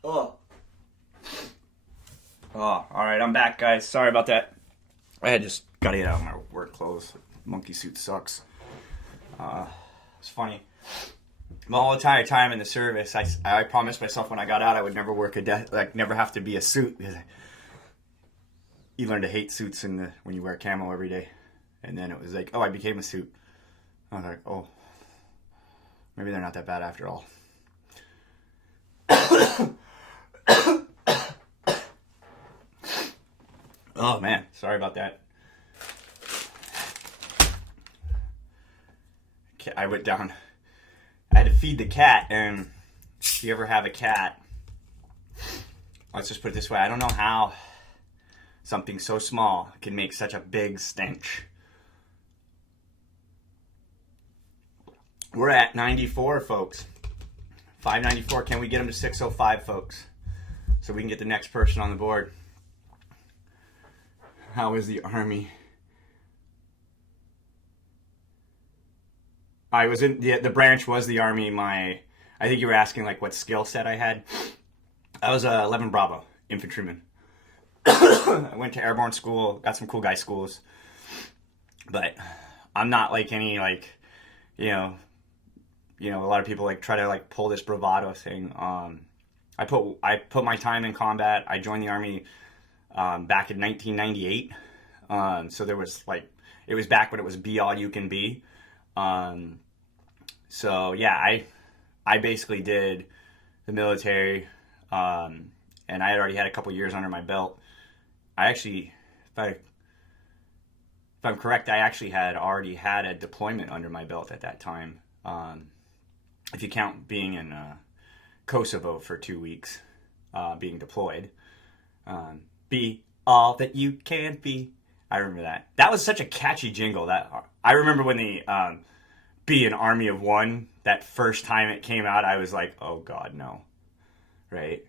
Oh. Oh, all right, I'm back, guys. Sorry about that. I had just got to get out of my work clothes. Monkey suit sucks. It's funny. My whole entire time in the service, I promised myself when I got out I would never work never have to be a suit, because you learn to hate suits when you wear camo every day. And then it was like, oh, I became a suit. I was like, oh, maybe they're not that bad after all. Oh man, sorry about that. I went down. I had to feed the cat, and if you ever have a cat, let's just put it this way, I don't know how something so small can make such a big stench. We're at 94, folks. 594. Can we get them to 605, folks? So we can get the next person on the board. How is the Army? I was in the branch was the Army. I think you were asking like what skill set I had. I was a 11 Bravo infantryman. I went to airborne school, got some cool guy schools, but I'm not like any like, you know, a lot of people like try to like pull this bravado thing. I put my time in combat. I joined the Army back in 1998. So there was like, it was back when it was be all you can be. So yeah, I basically did the military, and I had already had a couple years under my belt. I actually, if I'm correct, I actually had already had a deployment under my belt at that time. If you count being in Kosovo for 2 weeks, being deployed. Be all that you can be. I remember that. That was such a catchy jingle. That I remember when the Be an Army of One, that first time it came out, I was like, oh God, no. Right?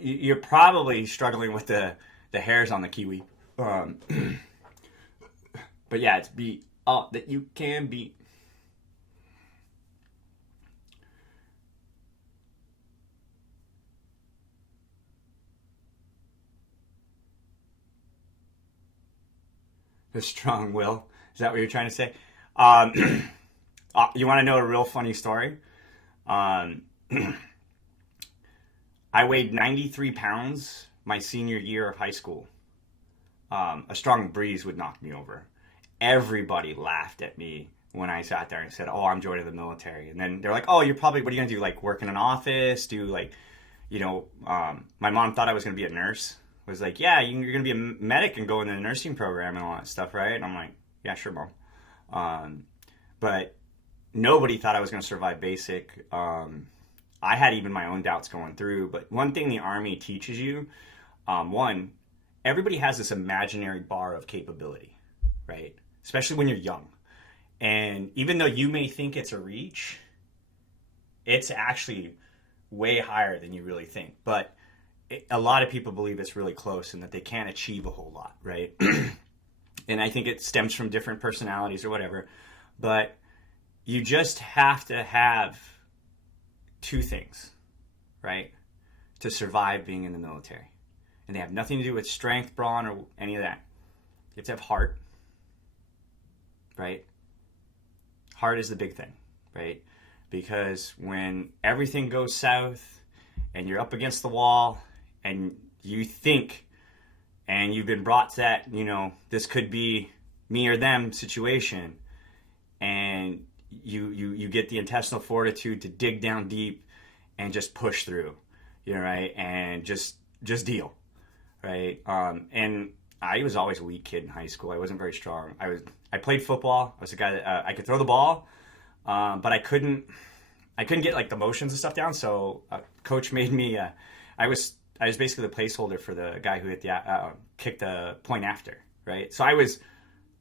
You're probably struggling with the hairs on the kiwi. But yeah, it's be all that you can be. A strong will. Is that what you're trying to say? You want to know a real funny story? I weighed 93 pounds my senior year of high school. A strong breeze would knock me over. Everybody laughed at me when I sat there and said, oh, I'm joining the military. And then they're like, oh, you're probably, what are you going to do? Like work in an office? Do like, my mom thought I was going to be a nurse. Was like, yeah, you're going to be a medic and go in the nursing program and all that stuff, right? And I'm like, yeah, sure, Mom. But nobody thought I was going to survive basic. I had even my own doubts going through. But one thing the Army teaches you, everybody has this imaginary bar of capability, right? Especially when you're young. And even though you may think it's a reach, it's actually way higher than you really think. But a lot of people believe it's really close and that they can't achieve a whole lot, right? And I think it stems from different personalities or whatever. But you just have to have two things, right, to survive being in the military. And they have nothing to do with strength, brawn, or any of that. You have to have heart, right? Heart is the big thing, right? Because when everything goes south and you're up against the wall and you think, and you've been brought to that, this could be me or them situation, and you get the intestinal fortitude to dig down deep and just push through, right? And just deal, right? And I was always a weak kid in high school. I wasn't very strong. I played football. I was a guy that I could throw the ball, but I couldn't get like the motions and stuff down. So coach made me. I was basically the placeholder for the guy who kicked the point after, right? So I was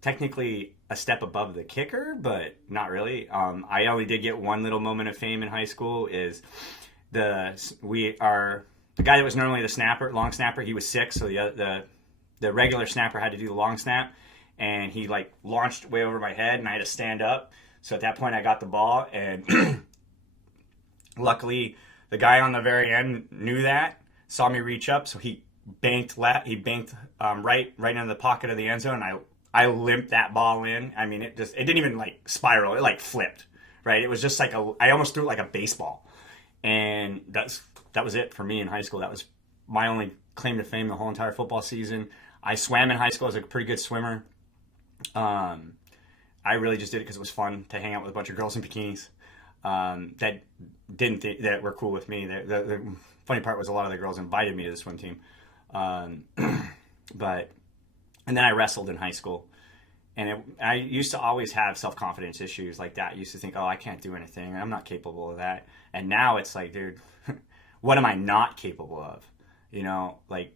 technically a step above the kicker, but not really. I only did get one little moment of fame in high school. Is the guy that was normally the snapper, long snapper, he was sick, so the the regular snapper had to do the long snap, and he like launched way over my head, and I had to stand up. So at that point, I got the ball, and luckily, the guy on the very end knew that, saw me reach up, so he banked left. He banked right into the pocket of the end zone. And I limped that ball in. I mean, it didn't even like spiral. It like flipped. Right. It was just like I almost threw it like a baseball, and that was it for me in high school. That was my only claim to fame the whole entire football season. I swam in high school. I was a pretty good swimmer. I really just did it because it was fun to hang out with a bunch of girls in bikinis that didn't think that were cool with me. The funny part was a lot of the girls invited me to the swim team. And then I wrestled in high school, and I used to always have self-confidence issues like that. I used to think, oh, I can't do anything. I'm not capable of that. And now it's like, dude, what am I not capable of? You know, like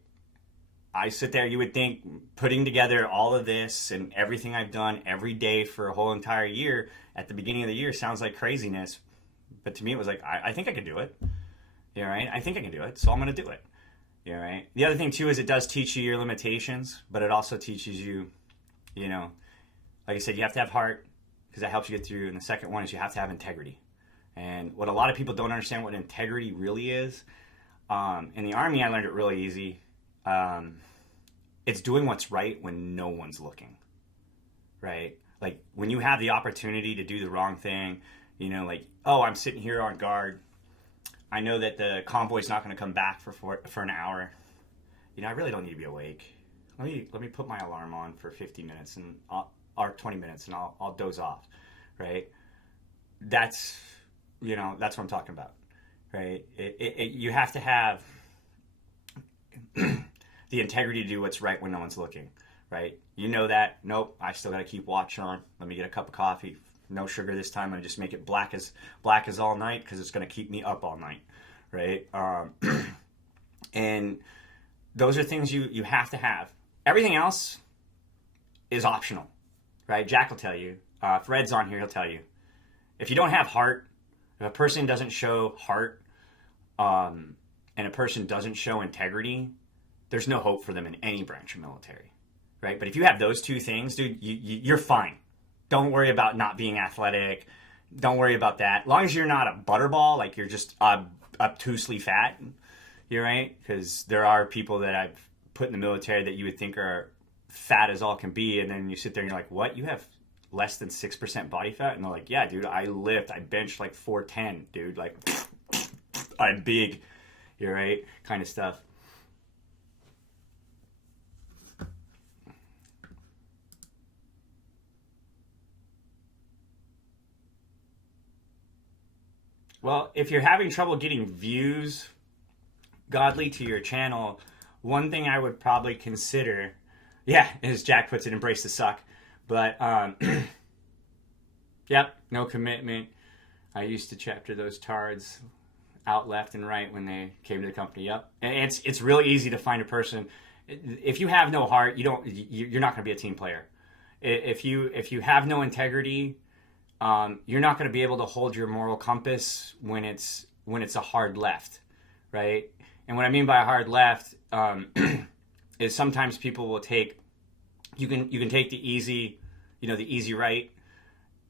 I sit there, you would think putting together all of this and everything I've done every day for a whole entire year at the beginning of the year sounds like craziness. But to me, it was like, I think I can do it. You know, right? I think I can do it. So I'm going to do it. You know, right? The other thing too is it does teach you your limitations, but it also teaches you, you know, like I said, you have to have heart because that helps you get through. And the second one is you have to have integrity. And what a lot of people don't understand what integrity really is. In the Army, I learned it really easy. It's doing what's right when no one's looking, right? Like when you have the opportunity to do the wrong thing, you know, like, oh, I'm sitting here on guard. I know that the convoy's not going to come back for an hour. You know, I really don't need to be awake. Let me put my alarm on for 50 minutes or 20 minutes, and I'll doze off, right? That's, you know, that's what I'm talking about, right? You have to have the integrity to do what's right when no one's looking, right? You know that. Nope, I still got to keep watch on. Let me get a cup of coffee. No sugar this time. I'm gonna just make it black as all night because it's gonna keep me up all night, right? And those are things you have to have. Everything else is optional, right? Jack will tell you. If Red's on here, he'll tell you. If you don't have heart, if a person doesn't show heart, and a person doesn't show integrity, there's no hope for them in any branch of military, right? But if you have those two things, dude, you're fine. Don't worry about not being athletic. Don't worry about that. As long as you're not a butterball, like you're just obtusely fat, you're right. Because there are people that I've put in the military that you would think are fat as all can be, and then you sit there and you're like, what? You have less than 6% body fat? And they're like, yeah, dude, I bench like 410, dude. Like, I'm big, you're right, kind of stuff. Well, if you're having trouble getting views godly to your channel, one thing I would probably consider, yeah, as Jack puts it, embrace the suck. But, yep, no commitment. I used to chapter those tards out left and right when they came to the company. Yep, and it's really easy to find a person. If you have no heart, you're not going to be a team player. If you have no integrity, you're not going to be able to hold your moral compass when it's a hard left, right? And what I mean by a hard left is sometimes people will take you can take the easy right,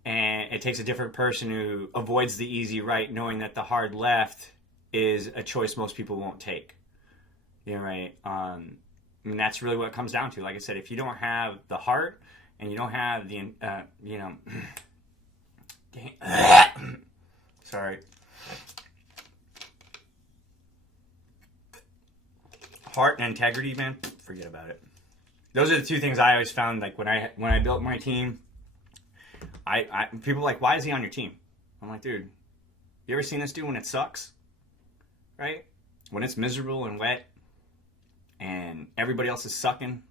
and it takes a different person who avoids the easy right, knowing that the hard left is a choice most people won't take. You know, right? And that's really what it comes down to. Like I said, if you don't have the heart and you don't have the sorry. Heart and integrity, man, forget about it. Those are the two things I always found. Like when I built my team, I people are like, why is he on your team? I'm like, dude, you ever seen this dude when it sucks? Right? When it's miserable and wet and everybody else is sucking,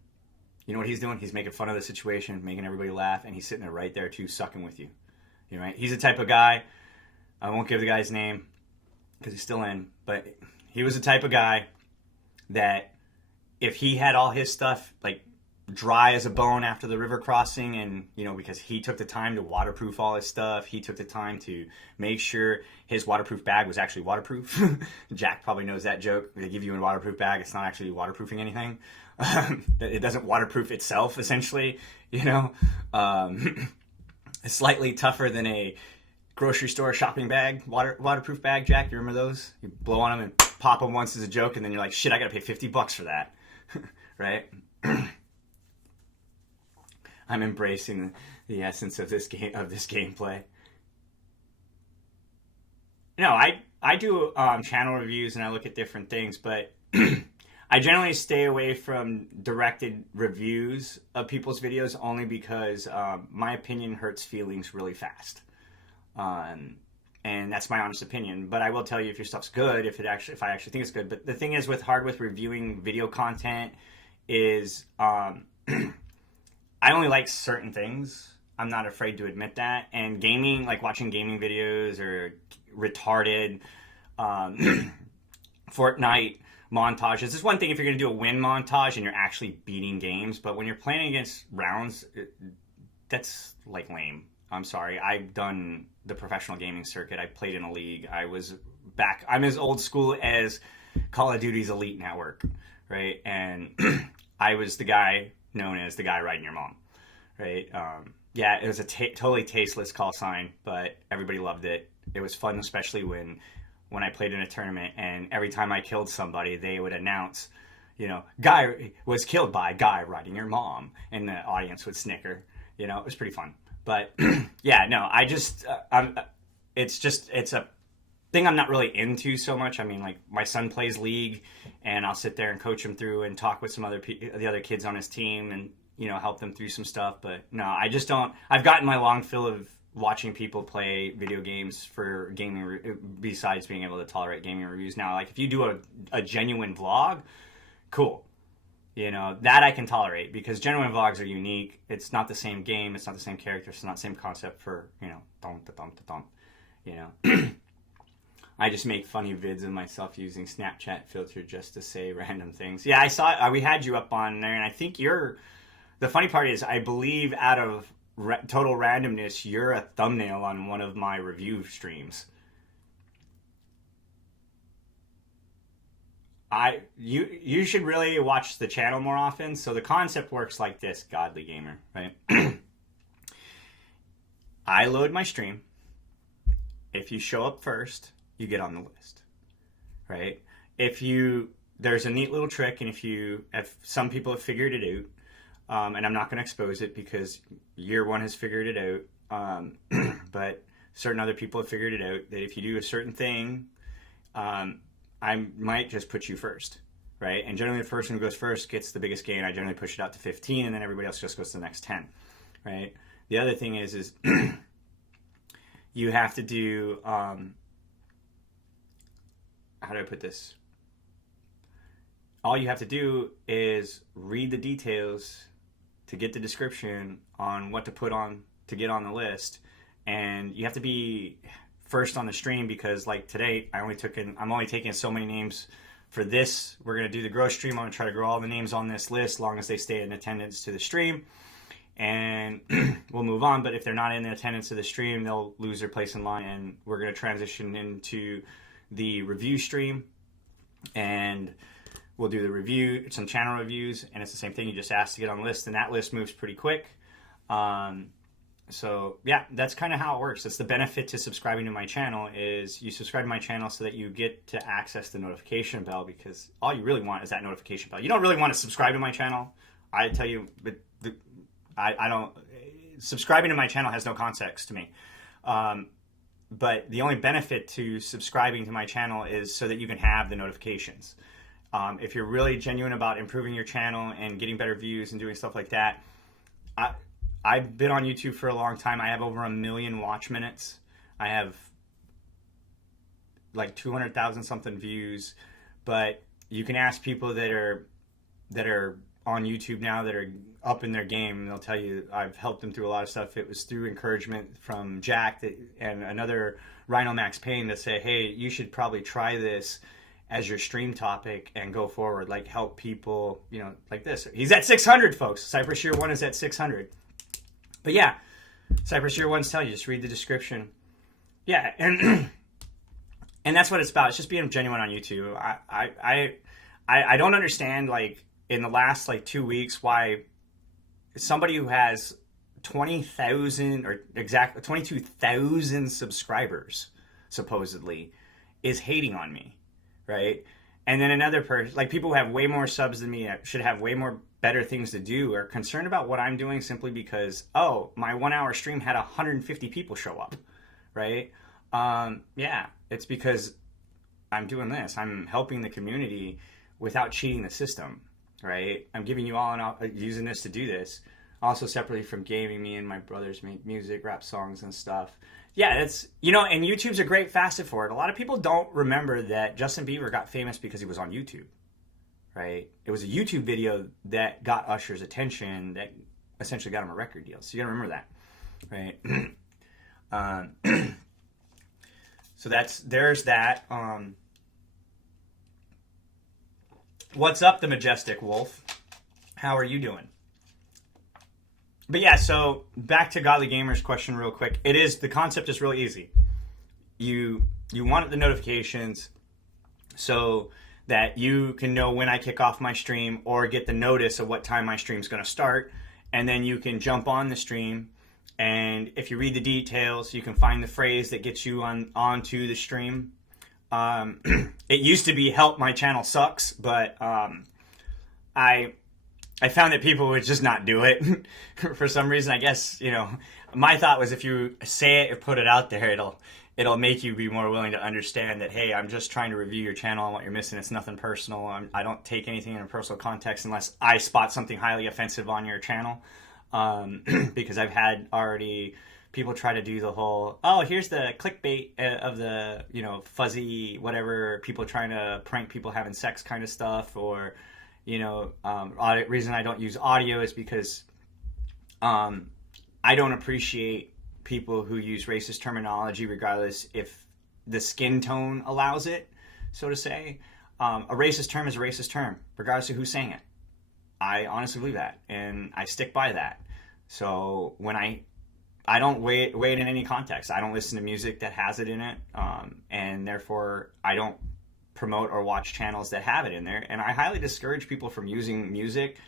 you know what he's doing? He's making fun of the situation, making everybody laugh, and he's sitting there right there too, sucking with you. You know, right? He's the type of guy, I won't give the guy's name because he's still in, but he was the type of guy that if he had all his stuff like dry as a bone after the river crossing, and you know, because he took the time to waterproof all his stuff, he took the time to make sure his waterproof bag was actually waterproof. Jack probably knows that joke. They give you a waterproof bag, it's not actually waterproofing anything. It doesn't waterproof itself, essentially, you know. It's slightly tougher than a grocery store shopping bag, waterproof bag, Jack. You remember those? You blow on them and pop them once as a joke, and then you're like, shit, I gotta pay $50 for that. Right? I'm embracing the essence of this gameplay. No, I do channel reviews and I look at different things, but I generally stay away from directed reviews of people's videos only because my opinion hurts feelings really fast. And that's my honest opinion. But I will tell you if your stuff's good, if I actually think it's good. But the thing is with reviewing video content is I only like certain things. I'm not afraid to admit that. And gaming, like watching gaming videos or retarded Fortnite montages. It's one thing if you're going to do a win montage and you're actually beating games, but when you're playing against rounds, that's like lame. I'm sorry. I've done the professional gaming circuit. I played in a league. I'm as old school as Call of Duty's Elite Network, right? And I was the guy known as the guy riding your mom, right? Yeah, it was a totally tasteless call sign, but everybody loved it. It was fun, especially when I played in a tournament, and every time I killed somebody, they would announce, you know, guy was killed by guy riding your mom, and the audience would snicker. You know, it was pretty fun. But yeah, no, it's a thing I'm not really into so much. I mean, like my son plays League, and I'll sit there and coach him through and talk with some the other kids on his team, and you know, help them through some stuff. But no, I just don't. I've gotten my long fill of watching people play video games for gaming, besides being able to tolerate gaming reviews. Now, like if you do a genuine vlog, cool. You know, that I can tolerate because genuine vlogs are unique. It's not the same game. It's not the same character. It's not the same concept for, you know, you know. I just make funny vids of myself using Snapchat filter just to say random things. Yeah, I saw, we had you up on there, and I think the funny part is I believe out of total randomness, you're a thumbnail on one of my review streams. You should really watch the channel more often. So the concept works like this, Godly Gamer, right? I load my stream. If you show up first, you get on the list, right? There's a neat little trick, and if some people have figured it out, and I'm not going to expose it because year one has figured it out, but certain other people have figured it out that if you do a certain thing, I might just put you first, right? And generally the person who goes first gets the biggest gain. I generally push it out to 15, and then everybody else just goes to the next 10, right? The other thing is you have to do, how do I put this? All you have to do is read the details to get the description on what to put on to get on the list. And you have to be first on the stream because like today, I'm only taking so many names for this. We're going to do the grow stream. I'm going to try to grow all the names on this list as long as they stay in attendance to the stream. And we'll move on. But if they're not in the attendance of the stream, they'll lose their place in line. And we're going to transition into the review stream. And we'll do the review, some channel reviews. And it's the same thing. You just ask to get on the list. And that list moves pretty quick. So yeah, that's kind of how it works. That's the benefit to subscribing to my channel is you subscribe to my channel so that you get to access the notification bell because all you really want is that notification bell. You don't really want to subscribe to my channel. I tell you, but I don't, subscribing to my channel has no context to me. But the only benefit to subscribing to my channel is so that you can have the notifications. If you're really genuine about improving your channel and getting better views and doing stuff like that, I've been on YouTube for a long time. I have over 1 million watch minutes. I have like 200,000 something views. But you can ask people that are on YouTube now that are up in their game, and they'll tell you I've helped them through a lot of stuff. It was through encouragement from Jack and another Rhino Max Payne that say, hey, you should probably try this as your stream topic and go forward. Like help people, you know, like this. He's at 600, folks. Cypress Year 1 is at 600. But yeah, Cypress Year 1's telling you, just read the description. Yeah, and that's what it's about. It's just being genuine on YouTube. I don't understand, like, in the last like 2 weeks why somebody who has 20,000 or exactly 22,000 subscribers supposedly is hating on me, right? And then another person, like people who have way more subs than me, should have way more better things to do, are concerned about what I'm doing simply because, oh, my 1 hour stream had 150 people show up, right? Yeah, it's because I'm doing this. I'm helping the community without cheating the system, right? I'm giving you all using this to do this. Also separately from gaming, me and my brothers make music, rap songs and stuff. Yeah, that's, you know, and YouTube's a great facet for it. A lot of people don't remember that Justin Bieber got famous because he was on YouTube, right? It was a YouTube video that got Usher's attention that essentially got him a record deal. So you gotta remember that, right? So there's that. What's up, the Majestic Wolf? How are you doing? But yeah, so back to Godly Gamer's question real quick. The concept is really easy. You want the notifications so that you can know when I kick off my stream or get the notice of what time my stream's going to start. And then you can jump on the stream, and if you read the details, you can find the phrase that gets you onto the stream. It used to be "help, my channel sucks," but I found that people would just not do it for some reason. I guess, you know, my thought was if you say it or put it out there, it'll make you be more willing to understand that, hey, I'm just trying to review your channel and what you're missing. It's nothing personal. I don't take anything in a personal context unless I spot something highly offensive on your channel. Because I've had already people try to do the whole, oh, here's the clickbait of the, you know, fuzzy whatever, people trying to prank people having sex kind of stuff, or, you know, reason I don't use audio is because I don't appreciate people who use racist terminology regardless if the skin tone allows it, so to say. A racist term is a racist term, regardless of who's saying it. I honestly believe that, and I stick by that. So when I don't weigh it in any context. I don't listen to music that has it in it, and therefore I don't promote or watch channels that have it in there. And I highly discourage people from using music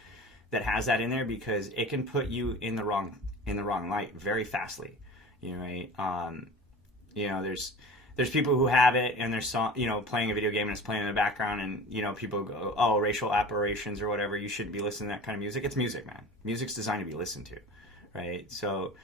that has that in there because it can put you in the wrong light very fastly. You know, right? You know, there's people who have it and they're playing a video game and it's playing in the background, and you know, people go, oh, racial aberrations or whatever, you shouldn't be listening to that kind of music. It's music, man. Music's designed to be listened to, right? So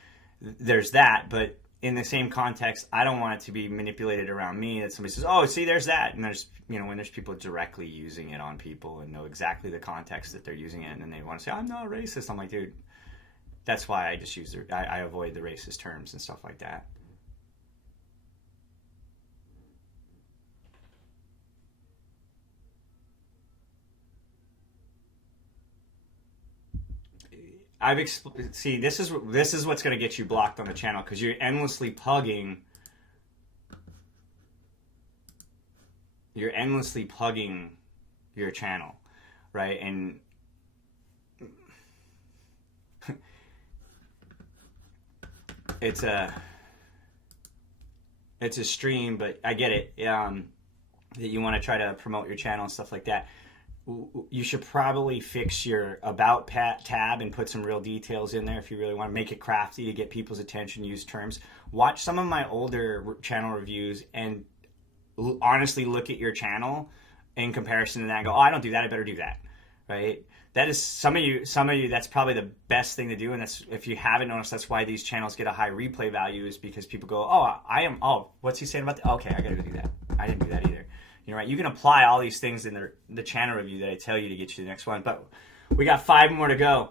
there's that, but in the same context, I don't want it to be manipulated around me, that somebody says, oh, see, there's that. And there's, you know, when there's people directly using it on people and know exactly the context that they're using it in, and they want to say, I'm not racist. I'm like, dude, that's why I just I avoid the racist terms and stuff like that. See, this is what's going to get you blocked on the channel, because you're endlessly plugging your channel, right? And it's a stream, but I get it, that you want to try to promote your channel and stuff like that. You should probably fix your About tab and put some real details in there if you really want to make it crafty to get people's attention, use terms. Watch some of my older channel reviews and honestly look at your channel in comparison to that and go, oh, I don't do that, I better do that, right? That is, some of you, that's probably the best thing to do, and that's, if you haven't noticed, that's why these channels get a high replay value, is because people go, oh, what's he saying about that? Okay, I gotta go do that. I didn't do that either. You know, right? You can apply all these things in the channel review that I tell you to get you to the next one. But we got 5 more to go.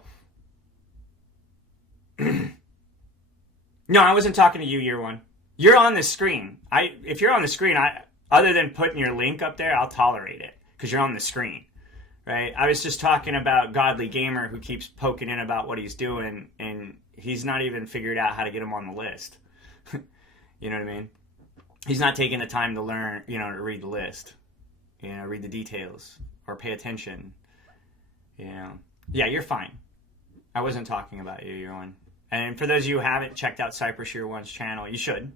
No, I wasn't talking to you, Year One. You're on the screen. If you're on the screen, other than putting your link up there, I'll tolerate it because you're on the screen, right? I was just talking about Godly Gamer, who keeps poking in about what he's doing, and he's not even figured out how to get him on the list. You know what I mean? He's not taking the time to learn, you know, to read the list, you know, read the details or pay attention, you know. Yeah, you're fine. I wasn't talking about you, Year One. And for those of you who haven't checked out Cypress Year One's channel, you should.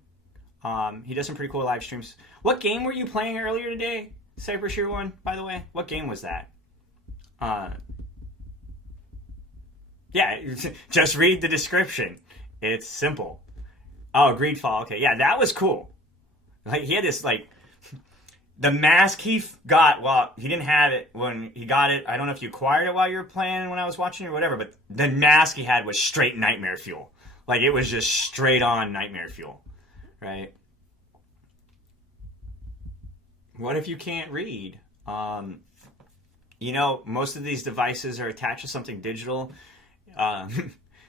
He does some pretty cool live streams. What game were you playing earlier today, Cypress Year One, by the way? What game was that? Yeah, just read the description. It's simple. Oh, Greedfall. Okay, yeah, that was cool. Like, he had this, like, the mask he got, well, he didn't have it when he got it. I don't know if you acquired it while you were playing when I was watching or whatever, but the mask he had was straight nightmare fuel. Like, it was just straight on nightmare fuel, right? What if you can't read? You know, most of these devices are attached to something digital.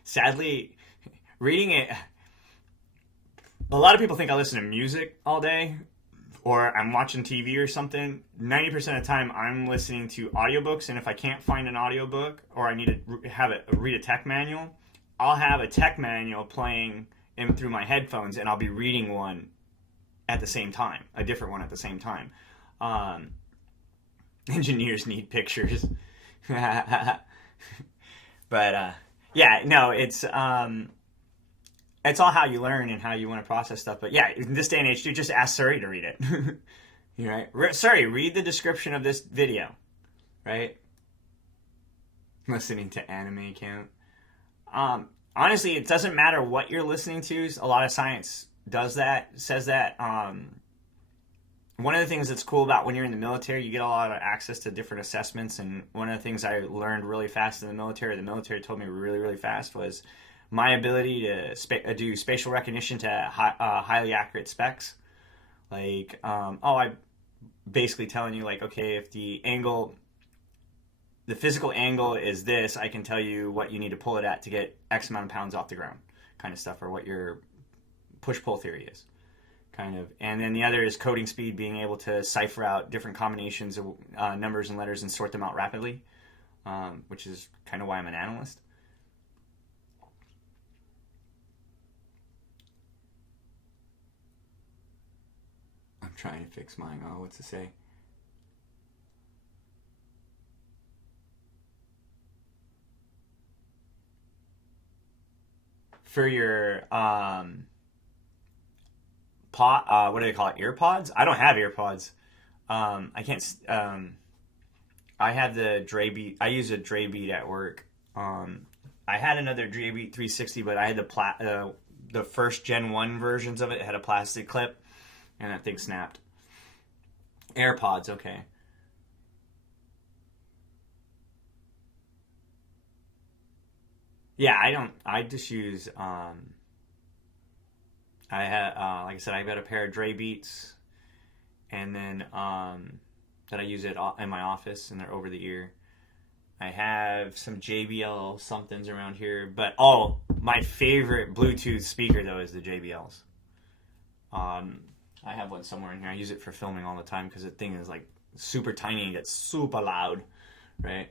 Sadly, reading it, a lot of people think I listen to music all day or I'm watching TV or something. 90% of the time I'm listening to audiobooks, and if I can't find an audiobook or I need to read a tech manual, I'll have a tech manual playing in through my headphones, and I'll be reading one at the same time, a different one at the same time. Engineers need pictures. But yeah, no, it's all how you learn and how you want to process stuff. But yeah, in this day and age, dude, just ask Siri to read it. You're right. Siri, read the description of this video. Right? Listening to anime count. Honestly, it doesn't matter what you're listening to. A lot of science says that. One of the things that's cool about when you're in the military, you get a lot of access to different assessments. And one of the things I learned really fast in the military told me really, really fast, was my ability to do spatial recognition to highly accurate specs. Like, I basically telling you, like, okay, if the physical angle is this, I can tell you what you need to pull it at to get X amount of pounds off the ground, kind of stuff, or what your push-pull theory is, kind of. And then the other is coding speed, being able to cipher out different combinations of numbers and letters and sort them out rapidly, which is kind of why I'm an analyst. I'm trying to fix mine. Oh, what's to say? For your what do they call it? Earpods? I don't have earpods. I can't. I have the Dre Beat. I use a Dre Beat at work. I had another Dre Beat 360, but I had the first Gen 1 versions of it. It had a plastic clip, and that thing snapped. AirPods, okay. Yeah, I just use, I had, like I said, I've got a pair of Dre Beats, and then, that I use it in my office, and they're over the ear. I have some JBL somethings around here, but, my favorite Bluetooth speaker, though, is the JBLs. I have one somewhere in here. I use it for filming all the time, because the thing is, like, super tiny and gets super loud, right?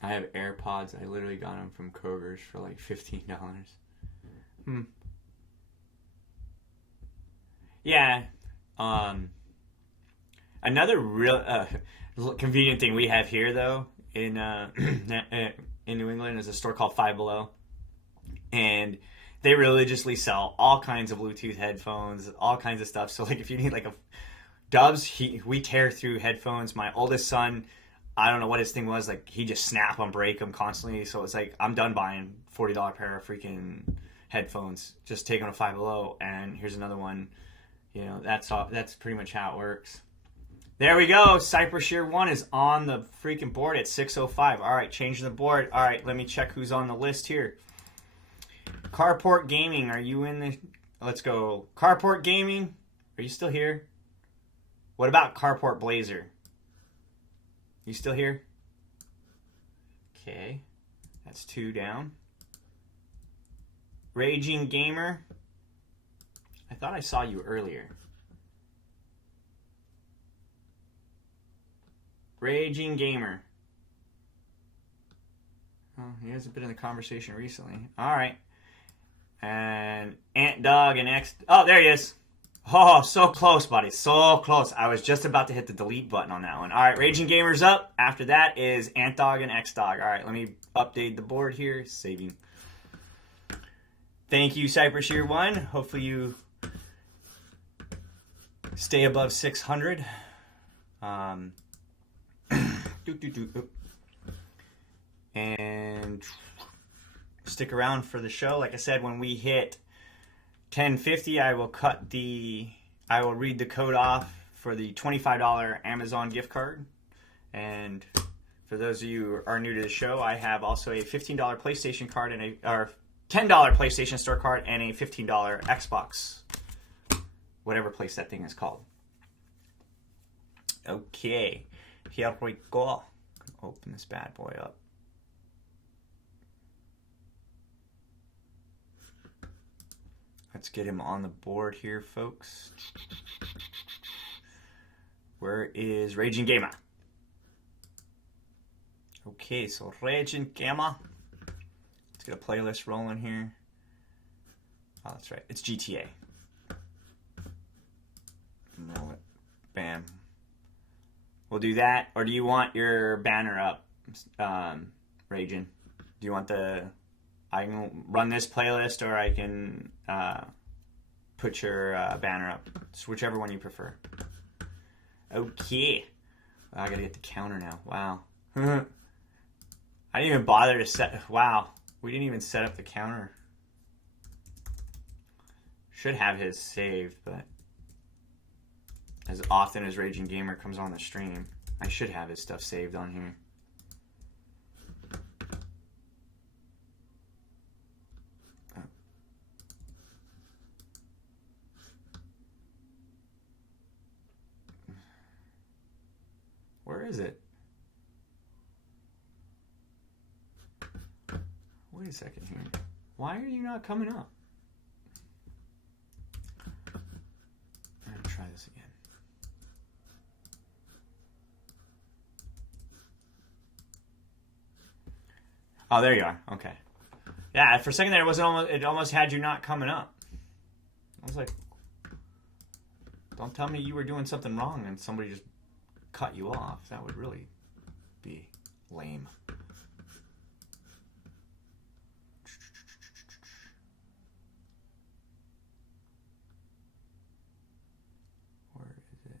I have AirPods. I literally got them from Kroger's for like $15. Yeah. Another real convenient thing we have here, though, in New England, is a store called Five Below, and they religiously sell all kinds of Bluetooth headphones, all kinds of stuff. So, like, if you need like we tear through headphones. My oldest son, I don't know what his thing was. Like, he just snap them, break them constantly. So it's like, I'm done buying $40 pair of freaking headphones. Just take them to Five Below, and here's another one. You know, that's all. That's pretty much how it works. There we go. Cypress Shear 1 is on the freaking board at 6:05. All right, changing the board. All right, let me check who's on the list here. Carport Gaming, are you in the... Let's go. Carport Gaming, are you still here? What about Carport Blazer? You still here? Okay, that's 2 down. Raging Gamer, I thought I saw you earlier. Raging Gamer. Oh, he hasn't been in the conversation recently. All right. And Ant Dog and X... Oh, there he is. Oh, so close, buddy. So close. I was just about to hit the delete button on that one. All right, Raging Gamer's up. After that is Ant Dog and X Dog. All right, let me update the board here. Saving. Thank you, Cypress Shear 1. Hopefully you stay above 600. And stick around for the show. Like I said, when we hit 1050, I will read the code off for the $25 Amazon gift card. And for those of you who are new to the show, I have also a $15 PlayStation card and $10 PlayStation Store card and a $15 Xbox, whatever place that thing is called. Okay, here we go. Open this bad boy up. Let's get him on the board here, folks. Where is Raging Gamer? Okay, so Raging Gamer. Let's get a playlist rolling here. Oh, that's right. It's GTA. Roll it. Bam. We'll do that. Or do you want your banner up, Raging? Do you want I can run this playlist, or I can put your banner up. It's whichever one you prefer. Okay. I gotta get the counter now. Wow. I didn't even bother to set... Wow. We didn't even set up the counter. Should have his saved, but... as often as Raging Gamer comes on the stream, I should have his stuff saved on here. Where is it? Wait a second here. Why are you not coming up? I'm going to try this again. Oh, there you are. Okay. Yeah, for a second there, it almost had you not coming up. I was like, don't tell me you were doing something wrong and somebody just cut you off. That would really be lame. Where is it?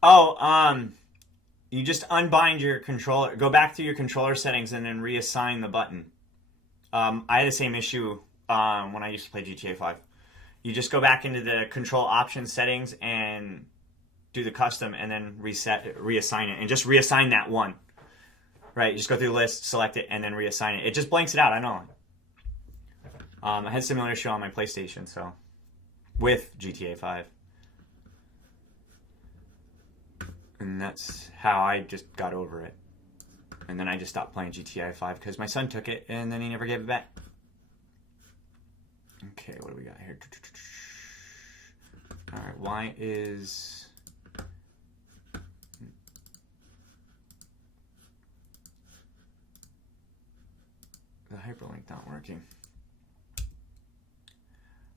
Oh, you just unbind your controller, go back to your controller settings, and then reassign the button. I had the same issue when I used to play GTA 5. You just go back into the control options settings and do the custom, and then reassign it, and just reassign that one. Right, you just go through the list, select it, and then reassign it. It just blanks it out, I know. I had a similar issue on my PlayStation, so with GTA 5. And that's how I just got over it. And then I just stopped playing GTA 5 because my son took it and then he never gave it back. Okay, what do we got here? Alright, why is... the hyperlink not working?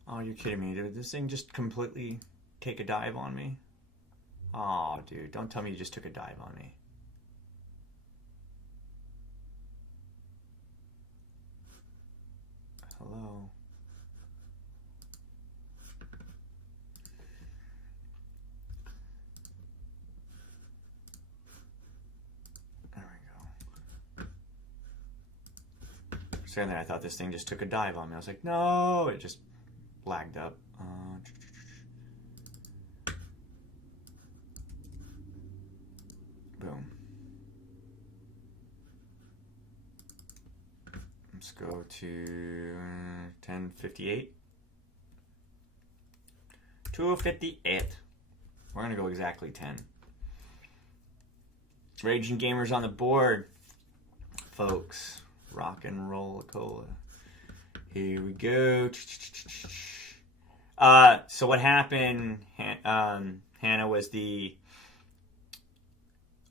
Oh, you're kidding me. Did this thing just completely take a dive on me? Oh, dude, don't tell me you just took a dive on me. Hello? There we go. For a second there, I thought this thing just took a dive on me. I was like, no, it just lagged up. Boom. Let's go to 1058. 258. We're going to go exactly 10. Raging Gamers on the board, folks. Rock and roll cola. Here we go. So what happened, Hannah, was the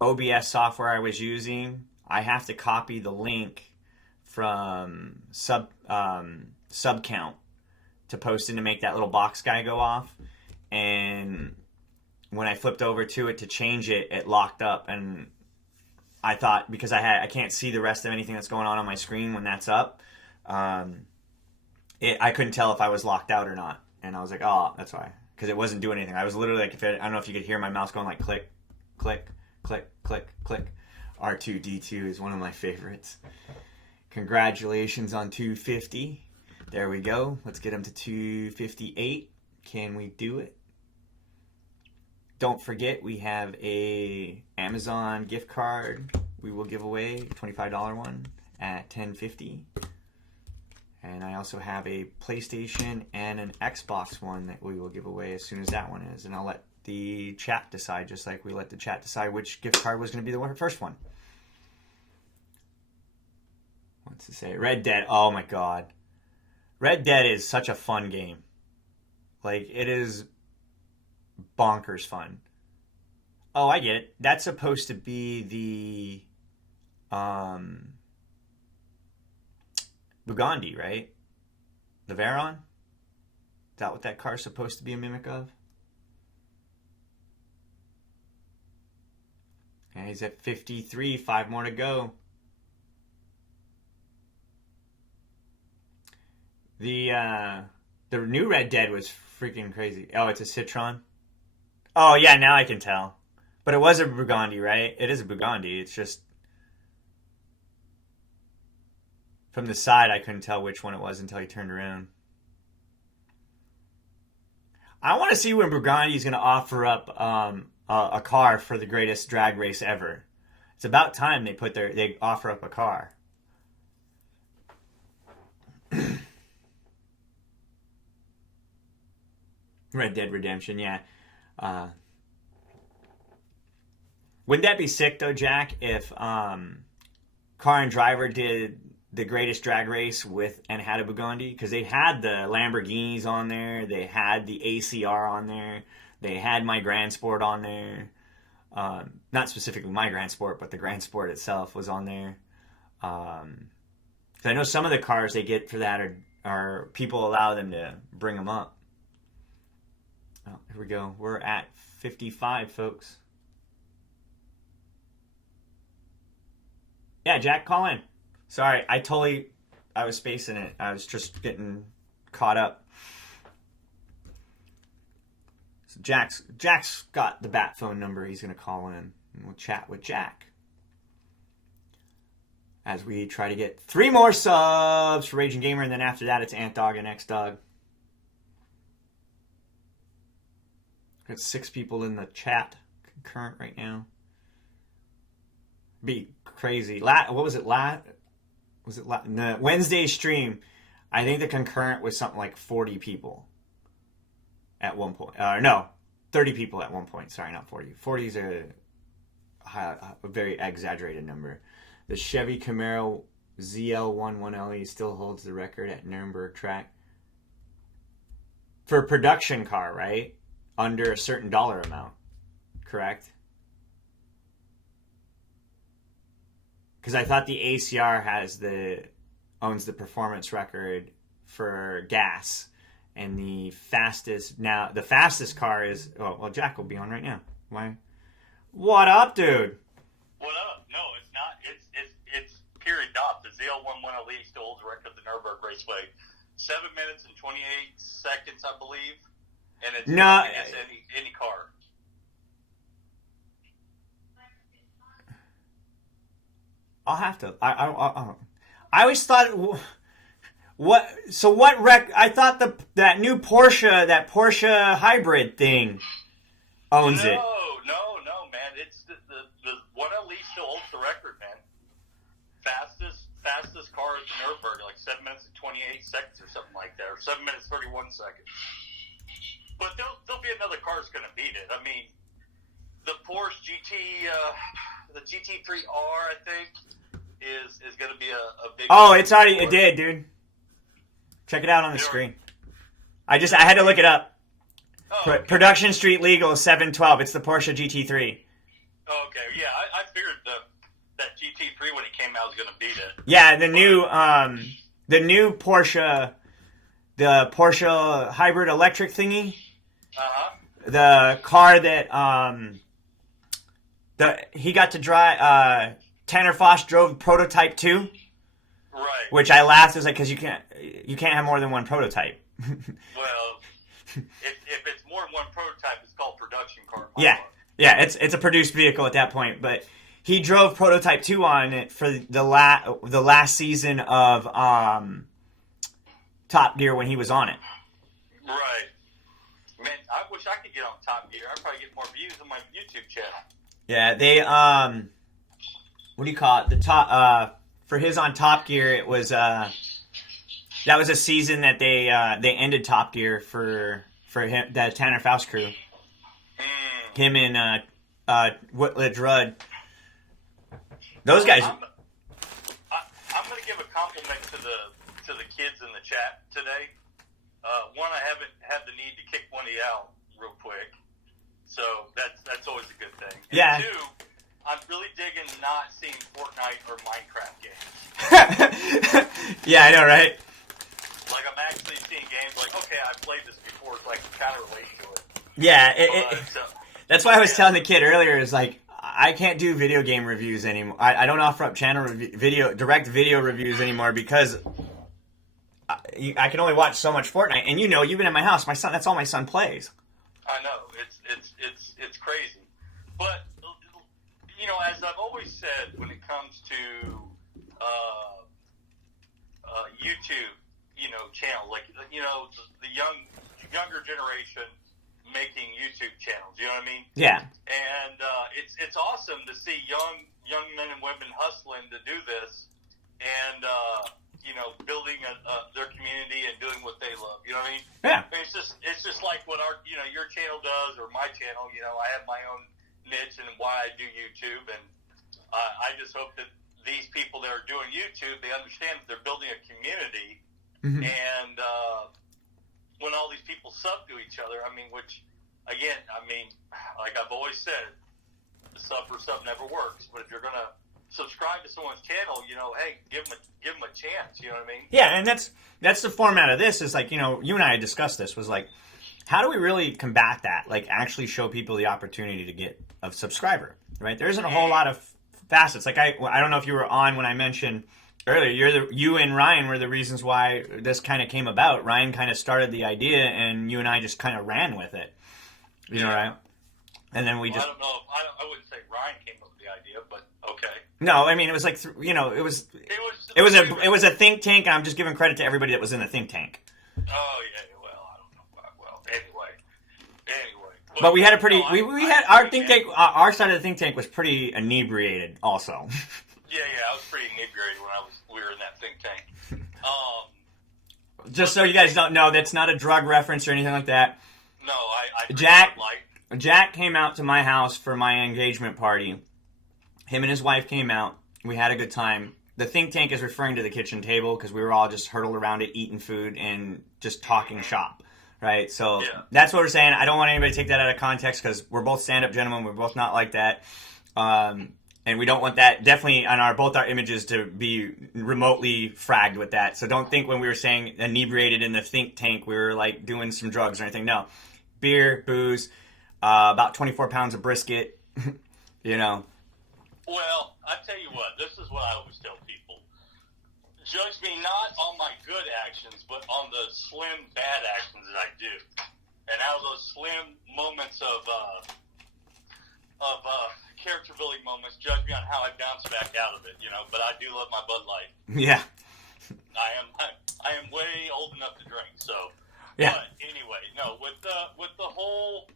OBS software I was using, I have to copy the link from sub count to post in to make that little box guy go off. And when I flipped over to it to change it, it locked up. And I thought, because I can't see the rest of anything that's going on my screen when that's up, I couldn't tell if I was locked out or not. And I was like, oh, that's why. Because it wasn't doing anything. I was literally like, I don't know if you could hear my mouse going like click, click, click, click, click. R2-D2 is one of my favorites. Congratulations on 250. There we go. Let's get him to 258. Can we do it? Don't forget, we have a Amazon gift card we will give away, $25 one at 1050. And I also have a PlayStation and an Xbox one that we will give away as soon as that one is. And I'll let the chat decide, just like we let the chat decide which gift card was going to be the first one. What's to say? Red Dead. Oh my god. Red Dead is such a fun game. Like, it is bonkers fun. Oh, I get it. That's supposed to be the Bugatti, right? The Veyron? Is that what that car's supposed to be a mimic of? And he's at 53, 5 more to go. The new Red Dead was freaking crazy. Oh, it's a Citroen? Oh, yeah, now I can tell. But it was a Bugatti, right? It is a Bugatti. It's just... From the side, I couldn't tell which one it was until he turned around. I want to see when Bugatti is going to offer up a car for the greatest drag race ever. It's about time they offer up a car. Red Dead Redemption, yeah. Wouldn't that be sick though, Jack, if Car and Driver did the greatest drag race and had a Bugatti? Because they had the Lamborghinis on there, they had the ACR on there, they had my Grand Sport on there. Not specifically my Grand Sport, but the Grand Sport itself was on there. 'Cause I know some of the cars they get for that are people allow them to bring them up. Oh, here we go. We're at 55, folks. Yeah, Jack, call in. Sorry, I was spacing it. I was just getting caught up. So Jack's got the bat phone number. He's going to call in, and we'll chat with Jack as we try to get 3 more subs for Raging Gamer, and then after that, it's Ant Dog and X Dog. Got 6 people in the chat concurrent right now. Be crazy. What was it? The Wednesday stream, I think the concurrent was something like 40 people at one point. No, 30 people at one point. Sorry, not 40. 40 is a very exaggerated number. The Chevy Camaro ZL11LE still holds the record at Nuremberg track for a production car, right? Under a certain dollar amount, correct? Because I thought the ACR owns the performance record for gas, and the fastest car is. Oh well, Jack will be on right now. Why? What up, dude? What up? No, it's not. It's period off. The ZL11LE still holds the record of the Nuremberg Raceway, 7 minutes and 28 seconds, I believe, and it's not against any car. I'll have to. I always thought. What? So what? I thought that new Porsche, that Porsche hybrid thing, owns it. No, man. It's the 1LE still holds the record, man. Fastest car at the Nuremberg, like 7 minutes and 28 seconds or something like that, or 7 minutes 31 seconds. But there'll be another car that's going to beat it. I mean, the Porsche the GT3R, I think, is going to be a big. Oh, it did, dude. Check it out on the screen. I had to look it up. Oh, okay. Production Street Legal 712. It's the Porsche GT3. Oh, okay, yeah, I that GT3 when it came out was going to beat it. Yeah, the new Porsche, the Porsche hybrid electric thingy. The car that he got to drive. Tanner Foss drove prototype 2. Right. Which I laughed. Is like, because you can't have more than one prototype. Well, if it's more than one prototype, it's called production car. Yeah, it's a produced vehicle at that point. But he drove prototype 2 on it for the last season of Top Gear when he was on it. Right. Man, I wish I could get on Top Gear. I'd probably get more views on my YouTube channel. Yeah, they what do you call it? The top for his on Top Gear, it was that was a season that they ended Top Gear for him, the Tanner Faust crew. Him and Whitledge Rudd. Those guys. I'm going to give a compliment to the kids in the chat today. One, I haven't had the need to kick one of you out real quick, so that's always a good thing. And yeah. Two, I'm really digging not seeing Fortnite or Minecraft games. Yeah, I know, right? Like, I'm actually seeing games like, okay, I've played this before, so I can kind of relate to it. Yeah, that's why I was telling the kid earlier, is like, I can't do video game reviews anymore. I don't offer up channel direct video reviews anymore because I can only watch so much Fortnite. And you've been in my house. My son, that's all my son plays. I know. It's crazy. But, as I've always said, when it comes to YouTube, channels, like, the younger generation making YouTube channels, you know what I mean? Yeah. And it's awesome to see young men and women hustling to do this and building their community and doing what they love. You know what I mean? Yeah. I mean, it's just like what your channel does or my channel. I have my own niche and why I do YouTube, and I just hope that these people that are doing YouTube, they understand that they're building a community, and when all these people sub to each other, which, again, like I've always said, the sub for sub never works. But if you're going to subscribe to someone's channel, hey, give them a chance. You know what I mean? Yeah, and that's the format of this. Is like, you and I had discussed this. Was like, how do we really combat that? Like, actually show people the opportunity to get a subscriber, right? There isn't a whole lot of facets. Like, I don't know if you were on when I mentioned earlier, you and Ryan were the reasons why this kind of came about. Ryan kind of started the idea, and you and I just kind of ran with it. You know, right? And then we just... I don't know. I wouldn't say Ryan came up with the idea, but okay. No, it was like, it was a think tank, and I'm just giving credit to everybody that was in the think tank. Oh, yeah, well, I don't know. Well, anyway. But we had a pretty... We had our think tank... Our side of the think tank was pretty inebriated, also. Yeah, I was pretty inebriated when we were in that think tank. Just so you guys don't know, that's not a drug reference or anything like that. No, I Jack came out to my house for my engagement party. Him and his wife came out. We had a good time. The think tank is referring to the kitchen table because we were all just huddled around it, eating food and just talking shop. Right? So that's what we're saying. I don't want anybody to take that out of context because we're both stand-up gentlemen. We're both not like that. And we don't want that definitely on both our images to be remotely fragged with that. So don't think when we were saying inebriated in the think tank, we were like doing some drugs or anything. No. Beer, booze, about 24 pounds of brisket, Well, I tell you what, this is what I always tell people. Judge me not on my good actions, but on the slim bad actions that I do. And out of those slim moments of character building moments, judge me on how I bounce back out of it, But I do love my Bud Light. Yeah. I am way old enough to drink, so. Yeah. But anyway, no, with the whole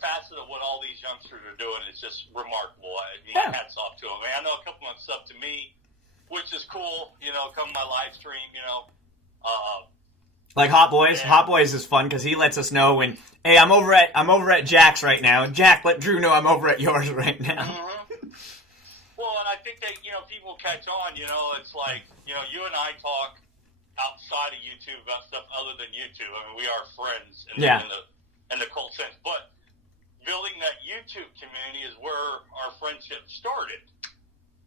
facet of what all these youngsters are doing, it's just remarkable. Hats off to them. I know a couple of them sub to me, which is cool. Come to my live stream. Like Hot Boys. Hot Boys is fun because he lets us know when, hey, I'm over at Jack's right now. Jack, let Drew know I'm over at yours right now. Mm-hmm. Well, and I think that people catch on. It's like you and I talk outside of YouTube about stuff other than YouTube. We are friends in the cult sense, but building that YouTube community is where our friendship started.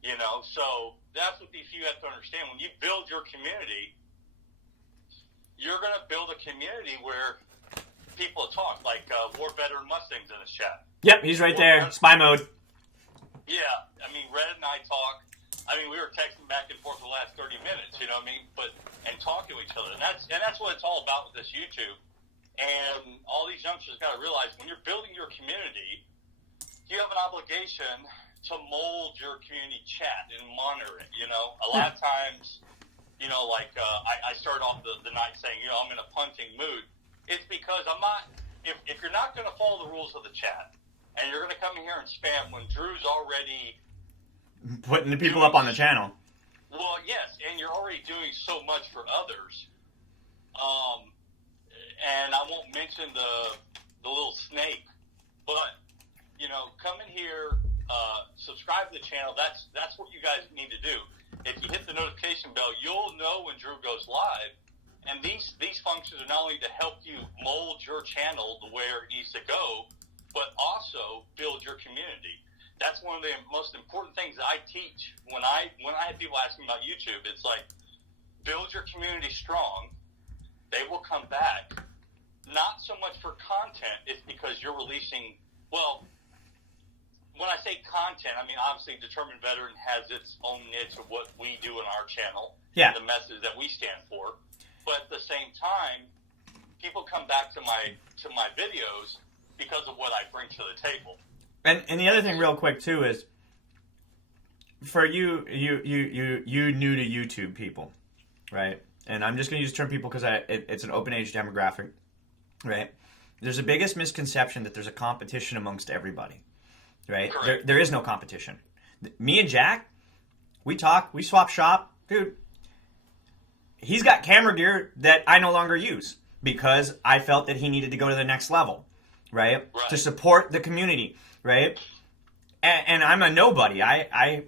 You know, so that's what these you have to understand. When you build your community, you're going to build a community where people talk, like War Veteran Mustangs in this chat. Yep, he's right there. Spy mode. Yeah, I mean, Red and I talk. I mean, we were texting back and forth for the last 30 minutes, you know what I mean? And talking to each other. And that's what it's all about with this YouTube. And all these youngsters got to realize, when you're building your community, you have an obligation to mold your community chat and monitor it, you know? A lot of times, you know, like I started off the night saying, you know, I'm in a punting mood. It's because I'm not, if you're not going to follow the rules of the chat, and you're going to come in here and spam when Drew's already putting the people up on the channel. Well, yes, and you're already doing so much for others. And I won't mention the little snake, but, you know, come in here, subscribe to the channel. That's what you guys need to do. If you hit the notification bell, you'll know when Drew goes live. And these functions are not only to help you mold your channel to where it needs to go, but also build your community. That's one of the most important things that I teach when I have people ask me about YouTube. It's like, build your community strong. They will come back. Not so much for content, it's because you're releasing, well, when I say content, I mean, obviously Determined Veteran has its own niche of what we do in our channel. Yeah. The message that we stand for. But at the same time, people come back to my videos because of what I bring to the table. And the other thing, real quick too, is for you new to YouTube people, right? And I'm just going to use the term people because it's an open age demographic, right? There's a biggest misconception that there's a competition amongst everybody, right? There is no competition. Me and Jack, we talk, we swap shop, dude. He's got camera gear that I no longer use because I felt that he needed to go to the next level, right? To support the community. Right, and I'm a nobody. I've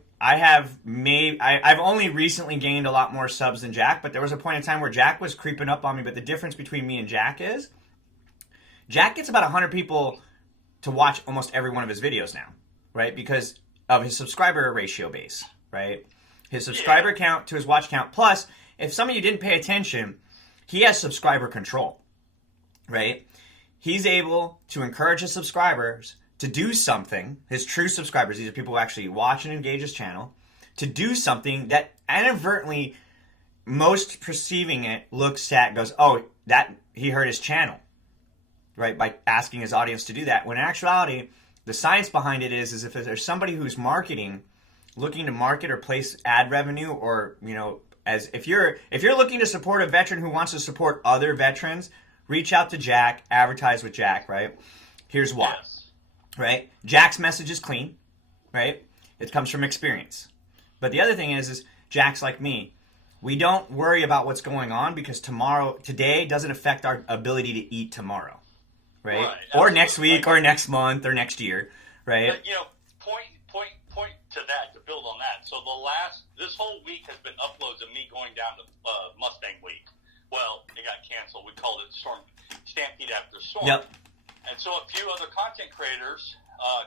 only recently gained a lot more subs than Jack, but there was a point in time where Jack was creeping up on me. But the difference between me and Jack is, Jack gets about 100 people to watch almost every one of his videos now, right? Because of his subscriber ratio base, right? His subscriber count to his watch count. Plus, if some of you didn't pay attention, he has subscriber control, right? He's able to encourage his subscribers to do something, his true subscribers, these are people who actually watch and engage his channel, to do something that inadvertently, most perceiving it, looks at and goes, oh, that he hurt his channel, right, by asking his audience to do that. When in actuality, the science behind it is if there's somebody who's marketing, looking to market or place ad revenue, or, you know, as if you're looking to support a veteran who wants to support other veterans, reach out to Jack, advertise with Jack, right? Here's why. Yes. Right? Jack's message is clean, right? It comes from experience. But the other thing is Jack's like me. We don't worry about what's going on because today doesn't affect our ability to eat tomorrow, right? Or next week, or next month, or next year, right? But, you know, point to that, to build on that. So this whole week has been uploads of me going down to Mustang Week. Well, it got canceled. We called it Stampede After Storm. Yep. And so a few other content creators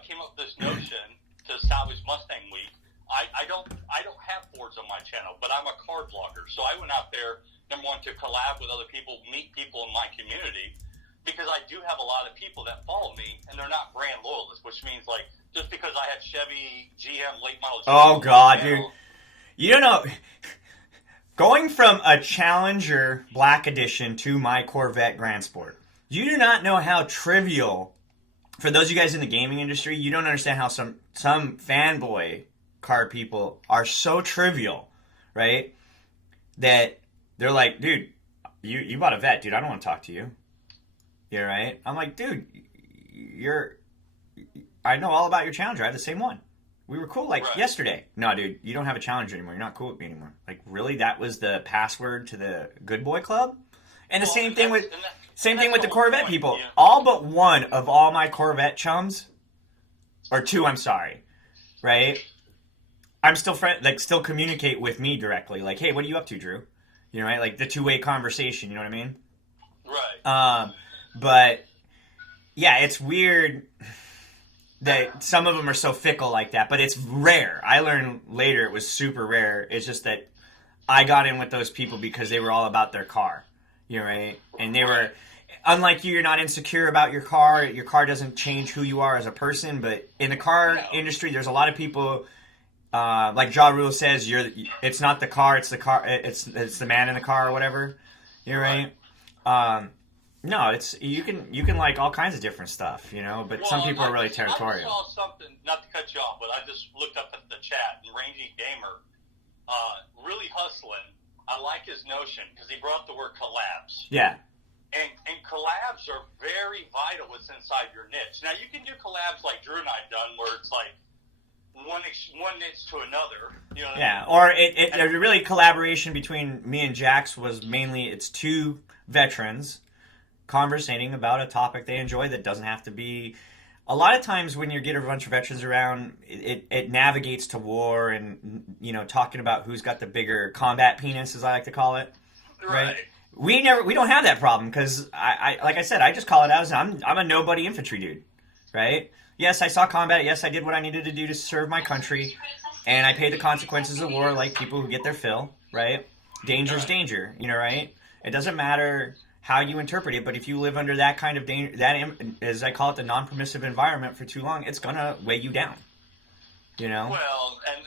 came up with this notion to salvage Mustang Week. I don't have Fords on my channel, but I'm a car vlogger. So I went out there, number one, to collab with other people, meet people in my community, because I do have a lot of people that follow me, and they're not brand loyalists, which means, like, just because I have Chevy, GM, late model GM. Oh, God, dude. You don't know. Going from a Challenger Black Edition to my Corvette Grand Sport, you do not know how trivial, for those of you guys in the gaming industry, you don't understand how some fanboy car people are so trivial, right? That they're like, dude, you bought a Vet, dude, I don't want to talk to you. Yeah, right? I'm like, dude, I know all about your Challenger. I have the same one. We were cool yesterday. No, dude, you don't have a Challenger anymore. You're not cool with me anymore. Like, really? That was the password to the Good Boy Club? And the same thing with the Corvette people. Yeah. All but one of all my Corvette chums, or two, I'm sorry, right? I'm still still communicate with me directly. Like, hey, what are you up to, Drew? You know, right? Like the two-way conversation. You know what I mean? Right. But yeah, it's weird. that some of them are so fickle like that, but it's rare. I learned later it was super rare. It's just that I got in with those people because they were all about their car, you know, right? And they were, unlike you, you're not insecure about your car. Your car doesn't change who you are as a person, but in the car industry, there's a lot of people, like Ja Rule says, it's not the car, it's the car, it's the man in the car or whatever, you're right. No, it's you can like all kinds of different stuff, you know. But some people are really territorial. I saw something, not to cut you off, but I just looked up at the chat and Rangy Gamer, really hustling. I like his notion because he brought up the word collabs. Yeah. And collabs are very vital what's inside your niche. Now you can do collabs like Drew and I done, where it's like one niche to another. You know what I mean? Or it really collaboration between me and Jax was mainly it's two veterans conversating about a topic they enjoy that doesn't have to be. A lot of times when you get a bunch of veterans around, it navigates to war and, you know, talking about who's got the bigger combat penis, as I like to call it. Right. We don't have that problem because I like I said, I just call it out as I'm a nobody infantry dude, right? Yes, I saw combat. Yes, I did what I needed to do to serve my country, and I paid the consequences of war like people who get their fill, right? Danger's danger, you know, right? It doesn't matter how you interpret it, but if you live under that kind of danger, as I call it, the non-permissive environment for too long, it's gonna weigh you down. You know. Well, and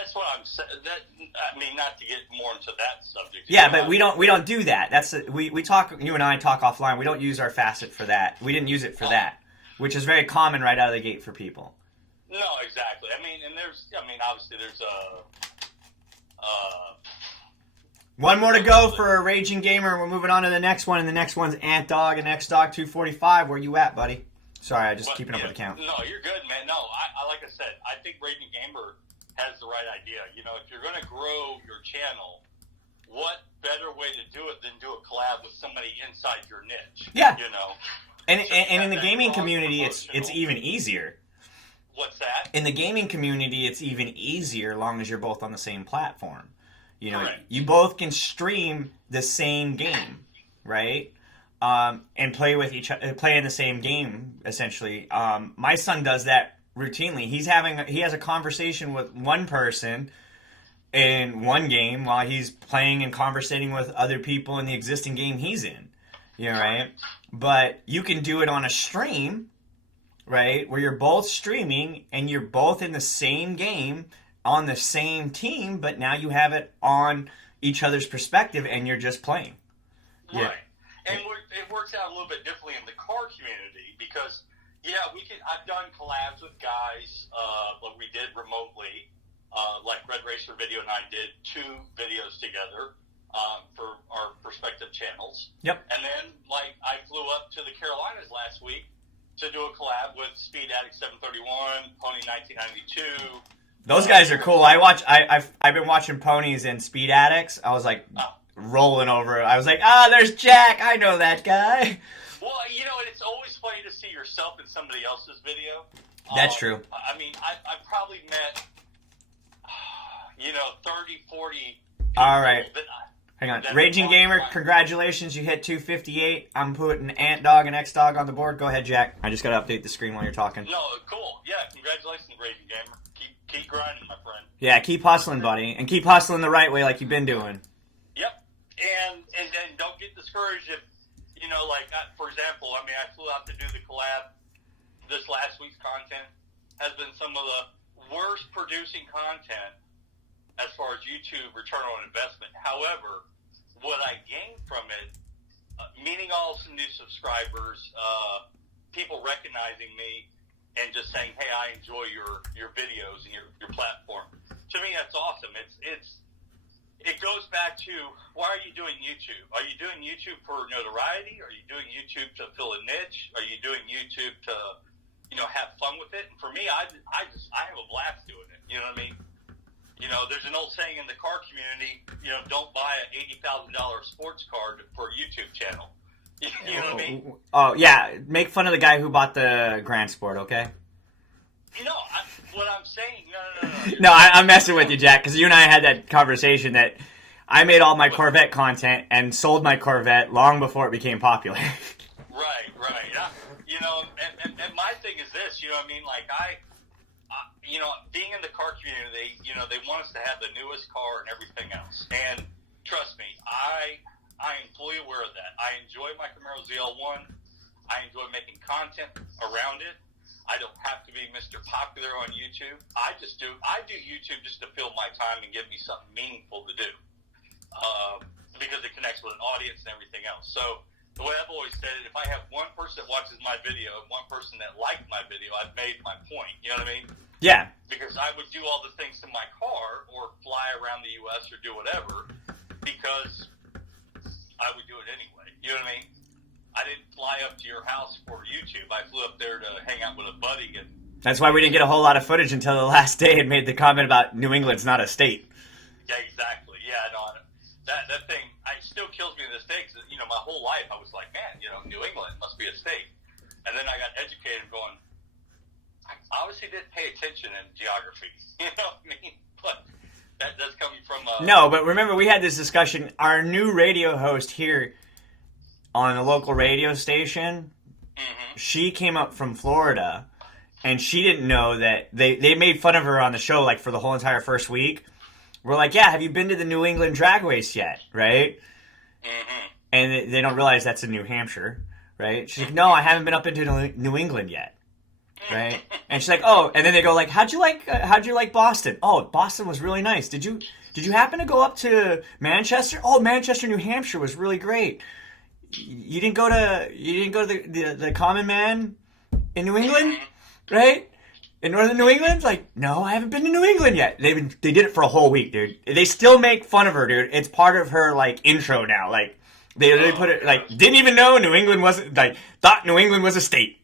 that's what I'm saying. I mean, not to get more into that subject. Yeah, but we don't do that. That's we talk. You and I talk offline. We don't use our facet for that. We didn't use it for that, which is very common right out of the gate for people. No, exactly. I mean, obviously there's one more to go for a Raging Gamer. We're moving on to the next one, and the next one's Ant Dog and X Dog 245. Where you at, buddy? Sorry, I just keeping up with the count. No, you're good, man. No, I like I said, I think Raging Gamer has the right idea. You know, if you're going to grow your channel, what better way to do it than do a collab with somebody inside your niche? Yeah. You know? And in the gaming community, it's even easier. What's that? In the gaming community, it's even easier as long as you're both on the same platform. You know, you both can stream the same game, right? And play with play in the same game, essentially. My son does that routinely. He has a conversation with one person in one game while he's playing and conversating with other people in the existing game he's in. You know, right? But you can do it on a stream, right? Where you're both streaming and you're both in the same game on the same team, but now you have it on each other's perspective and you're just playing. Right. Yeah. And it works out a little bit differently in the car community because, I've done collabs with guys, like we did remotely, like Red Racer Video and I did 2 videos together for our respective channels. Yep. And then, like, I flew up to the Carolinas last week to do a collab with Speed Addict 731, Pony 1992. Those guys are cool. I've been watching Ponies and Speed Addicts. I was like... rolling over. I was like, there's Jack. I know that guy. Well, you know, and it's always funny to see yourself in somebody else's video. That's true. I mean, I probably met, 30, 40 All right. Hang on. Raging Gamer, congratulations. You hit 258. I'm putting Ant Dog and X Dog on the board. Go ahead, Jack. I just got to update the screen while you're talking. No, cool. Yeah, congratulations, Raging Gamer. Keep grinding, my friend. Yeah, keep hustling, buddy. And keep hustling the right way like you've been doing. Yep. And don't get discouraged if, for example, I flew out to do the collab. This last week's content has been some of the worst producing content as far as YouTube return on investment. However, what I gained from it, meeting all some new subscribers, people recognizing me, and just saying, hey, I enjoy your videos and your platform. To me, that's awesome. It goes back to, why are you doing YouTube? Are you doing YouTube for notoriety? Are you doing YouTube to fill a niche? Are you doing YouTube to, have fun with it? And for me, I have a blast doing it. You know what I mean? There's an old saying in the car community, don't buy an $80,000 sports car for a YouTube channel. You know what I mean? Oh, yeah. Make fun of the guy who bought the Grand Sport, okay? What I'm saying, no. No, I'm messing with you, Jack, because you and I had that conversation that I made all my Corvette content and sold my Corvette long before it became popular. Right. And my thing is this, this. You know what I mean? Like, you know, being in the car community, you know, they want us to have the newest car and everything else. And trust me, I am fully aware of that. I enjoy my Camaro ZL1. I enjoy making content around it. I don't have to be Mr. Popular on YouTube. I do YouTube just to fill my time and give me something meaningful to do. Because it connects with an audience and everything else. So the way I've always said it, if I have one person that watches my video and one person that liked my video, I've made my point. You know what I mean? Yeah. Because I would do all the things in my car or fly around the U.S. or do whatever because I would do it anyway. You know what I mean? I didn't fly up to your house for YouTube. I flew up there to hang out with a buddy. And that's why we didn't get a whole lot of footage until the last day and made the comment about New England's not a state. Yeah, exactly. Yeah, no, that thing, it still kills me to this day because, you know, my whole life I was like, man, you know, New England must be a state. And then I got educated going, I obviously didn't pay attention in geography. You know what I mean? But that's coming from... No, but remember, we had this discussion. Our new radio host here on a local radio station, she came up from Florida, and she didn't know that they made fun of her on the show, like, for the whole entire first week. We're like, yeah, have you been to the New England drag race yet, right? And they don't realize that's in New Hampshire, right? She's like, no, I haven't been up into New England yet, right? And she's like, oh, and then they go like, how'd you like Boston? Oh, Boston was really nice. Did you happen to go up to Manchester? Oh, Manchester, New Hampshire was really great. You didn't go to the Common Man in New England, right? In northern New England? Like, no, I haven't been to New England yet. They did it for a whole week, dude. They still make fun of her, dude. It's part of her, like, intro now. Like, they put it, like, didn't even know New England wasn't, like, thought New England was a state.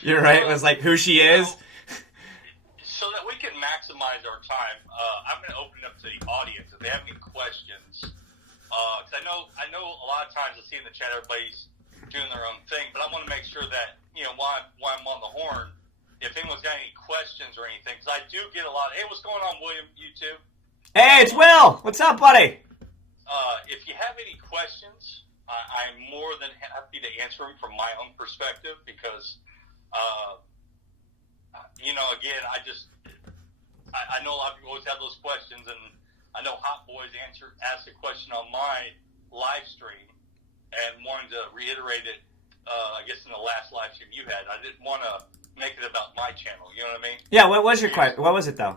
You're right. It was, like, who she is. So that we can maximize our time, I'm going to open it up to the audience. If they have any questions, because I know a lot of times I see in the chat everybody's doing their own thing, but I want to make sure that, you know, while I'm on the horn, if anyone's got any questions or anything, because I do get a lot of, hey, what's going on, William, YouTube? Hey, it's Will. What's up, buddy? If you have any questions, I'm more than happy to answer them from my own perspective because, you know, again, I know a lot of people always have those questions, and I know Hot Boys asked a question on my live stream and wanted to reiterate it, I guess, in the last live stream you had. I didn't want to make it about my channel, you know what I mean? Yeah, what was your question? What was it, though?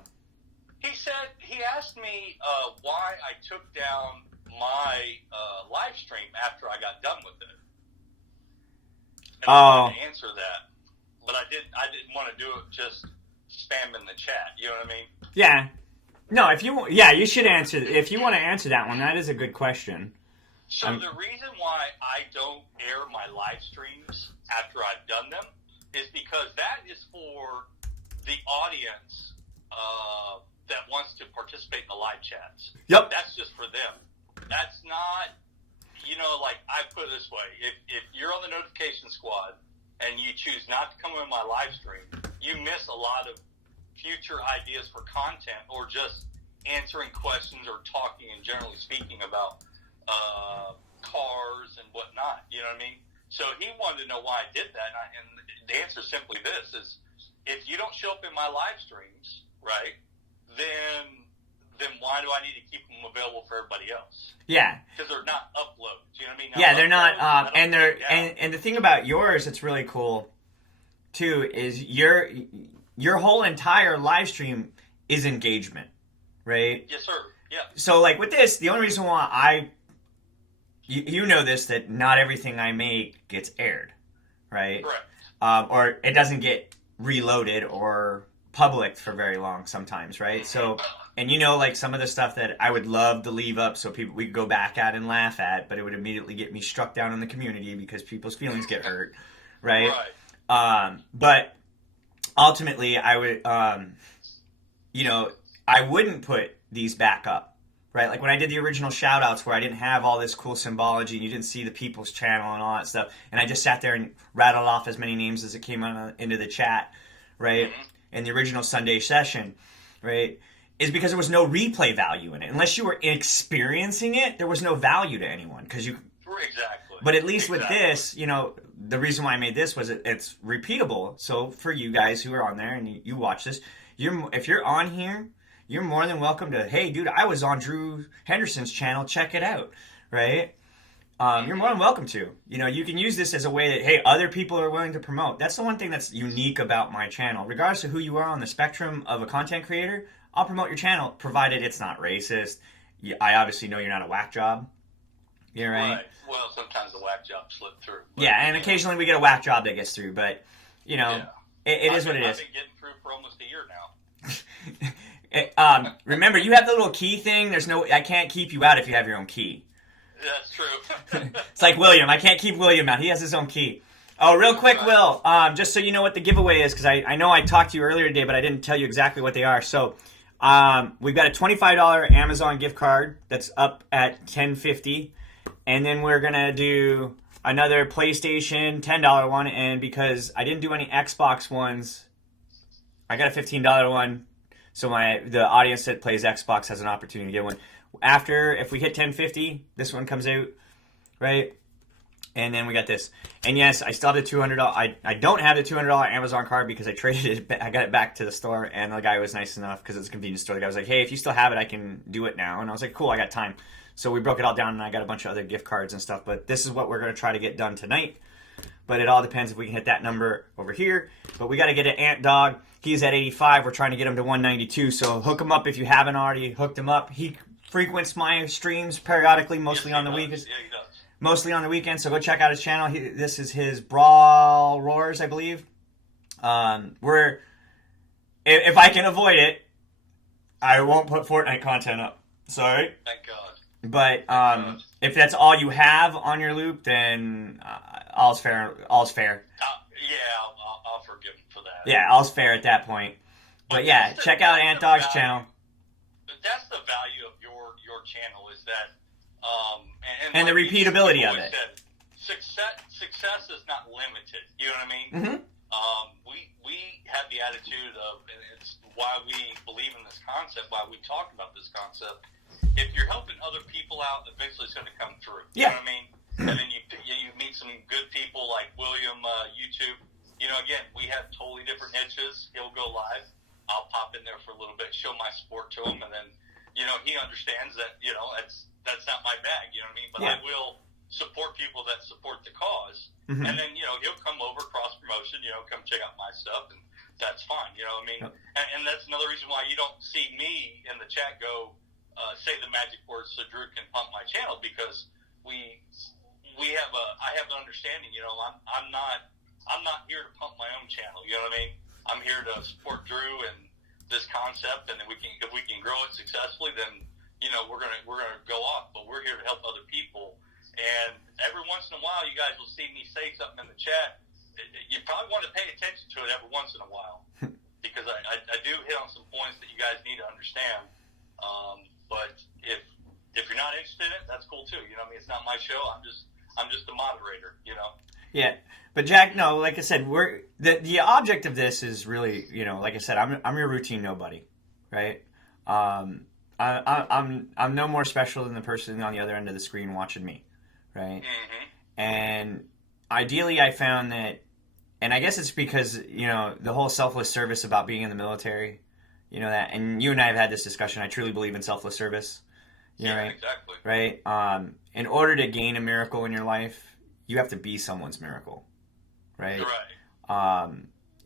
He asked me why I took down my live stream after I got done with it. And I wanted to answer that, but I didn't want to do it just spamming the chat, you know what I mean? Yeah. No, you should answer. If you want to answer that one, that is a good question. So the reason why I don't air my live streams after I've done them is because that is for the audience that wants to participate in the live chats. Yep. That's just for them. That's not, you know, like I put it this way. If you're on the notification squad and you choose not to come in my live stream, you miss a lot of future ideas for content or just answering questions or talking and generally speaking about cars and whatnot. You know what I mean? So he wanted to know why I did that, and the answer is simply this: is if you don't show up in my live streams, right, then why do I need to keep them available for everybody else? Yeah, because they're not uploads. You know what I mean? Yeah, they're not. And they're and the thing about yours that's really cool too is your whole entire live stream is engagement, right? Yes, sir. Yeah. So like with this, the only reason why you know this, that not everything I make gets aired, right? Correct. Or it doesn't get reloaded or public for very long sometimes, right? So, and you know, like some of the stuff that I would love to leave up so we could go back at and laugh at, but it would immediately get me struck down in the community because people's feelings get hurt, right? Right. But ultimately, I would, you know, I wouldn't put these back up. Right, like when I did the original Shoutouts where I didn't have all this cool symbology and you didn't see the people's channel and all that stuff, and I just sat there and rattled off as many names as it came into the chat, right, in the original Sunday session, right, is because there was no replay value in it. Unless you were experiencing it, there was no value to anyone. Because you... Exactly. But at least with this, you know, the reason why I made this was it's repeatable. So for you guys who are on there and you watch this, if you're on here, you're more than welcome to, hey, dude, I was on Drew Henderson's channel. Check it out, right? You're more than welcome to. You can use this as a way that, hey, other people are willing to promote. That's the one thing that's unique about my channel. Regardless of who you are on the spectrum of a content creator, I'll promote your channel, provided it's not racist. I obviously know you're not a whack job. You're right. Well, sometimes the whack job slip through. But, yeah, and occasionally we get a whack job that gets through, but, it is what it is. I've been getting through for almost a year now. Remember, you have the little key thing. I can't keep you out if you have your own key. That's true. It's like William. I can't keep William out. He has his own key. Oh, real quick, Will, just so you know what the giveaway is, because I know I talked to you earlier today, but I didn't tell you exactly what they are. So we've got a $25 Amazon gift card that's up at $10.50, and then we're going to do another PlayStation $10 one, and because I didn't do any Xbox ones, I got a $15 one, so the audience that plays Xbox has an opportunity to get one. After, if we hit $10.50, this one comes out, right? And then we got this. And yes, I still have the $200. I don't have the $200 Amazon card because I traded it. I got it back to the store, and the guy was nice enough because it's a convenience store. The guy was like, hey, if you still have it, I can do it now. And I was like, cool, I got time. So we broke it all down, and I got a bunch of other gift cards and stuff. But this is what we're going to try to get done tonight. But it all depends if we can hit that number over here. But we got to get an Ant Dog. He's at 85. We're trying to get him to 192. So hook him up if you haven't already hooked him up. He frequents my streams periodically, mostly on the weekends. Yeah, he does. Mostly on the weekend, so go check out his channel. This is his Brawl Roars, I believe. If I can avoid it, I won't put Fortnite content up. Sorry. Thank God. But if that's all you have on your loop, then all's fair. All's fair. I'll forgive him for that. Yeah, all's fair at that point. But yeah, check out Ant Dog's channel. But that's the value of your channel, is that and the repeatability of it. Success is not limited. You know what I mean? Mm-hmm. We have the attitude of, and it's why we believe in this concept, why we talk about this concept. If you're helping other people out, eventually it's going to come through. You know what I mean? And then you meet some good people like William, YouTube. Again, we have totally different niches. He'll go live. I'll pop in there for a little bit, show my support to him, and then, he understands that, that's not my bag, you know what I mean? But I will support people that support the cause. Mm-hmm. And then, he'll come over, cross-promotion, come check out my stuff, and that's fine, you know what I mean? Yep. And that's another reason why you don't see me in the chat go, say the magic words so Drew can pump my channel, because I have an understanding, I'm not here to pump my own channel, you know what I mean? I'm here to support Drew and this concept, and then if we can grow it successfully, then we're gonna go off. But we're here to help other people, and every once in a while, you guys will see me say something in the chat. You probably want to pay attention to it every once in a while, because I do hit on some points that you guys need to understand. But if you're not interested in it, that's cool too. It's not my show. I'm just the moderator. Yeah, but Jack, no, like I said, the object of this is really, like I said, I'm your routine nobody, right? I'm no more special than the person on the other end of the screen watching me, right? Mm-hmm. And ideally, I found that, and I guess it's because the whole selfless service about being in the military, that, and you and I have had this discussion. I truly believe in selfless service, right? Exactly, right. In order to gain a miracle in your life, you have to be someone's miracle, right? Right.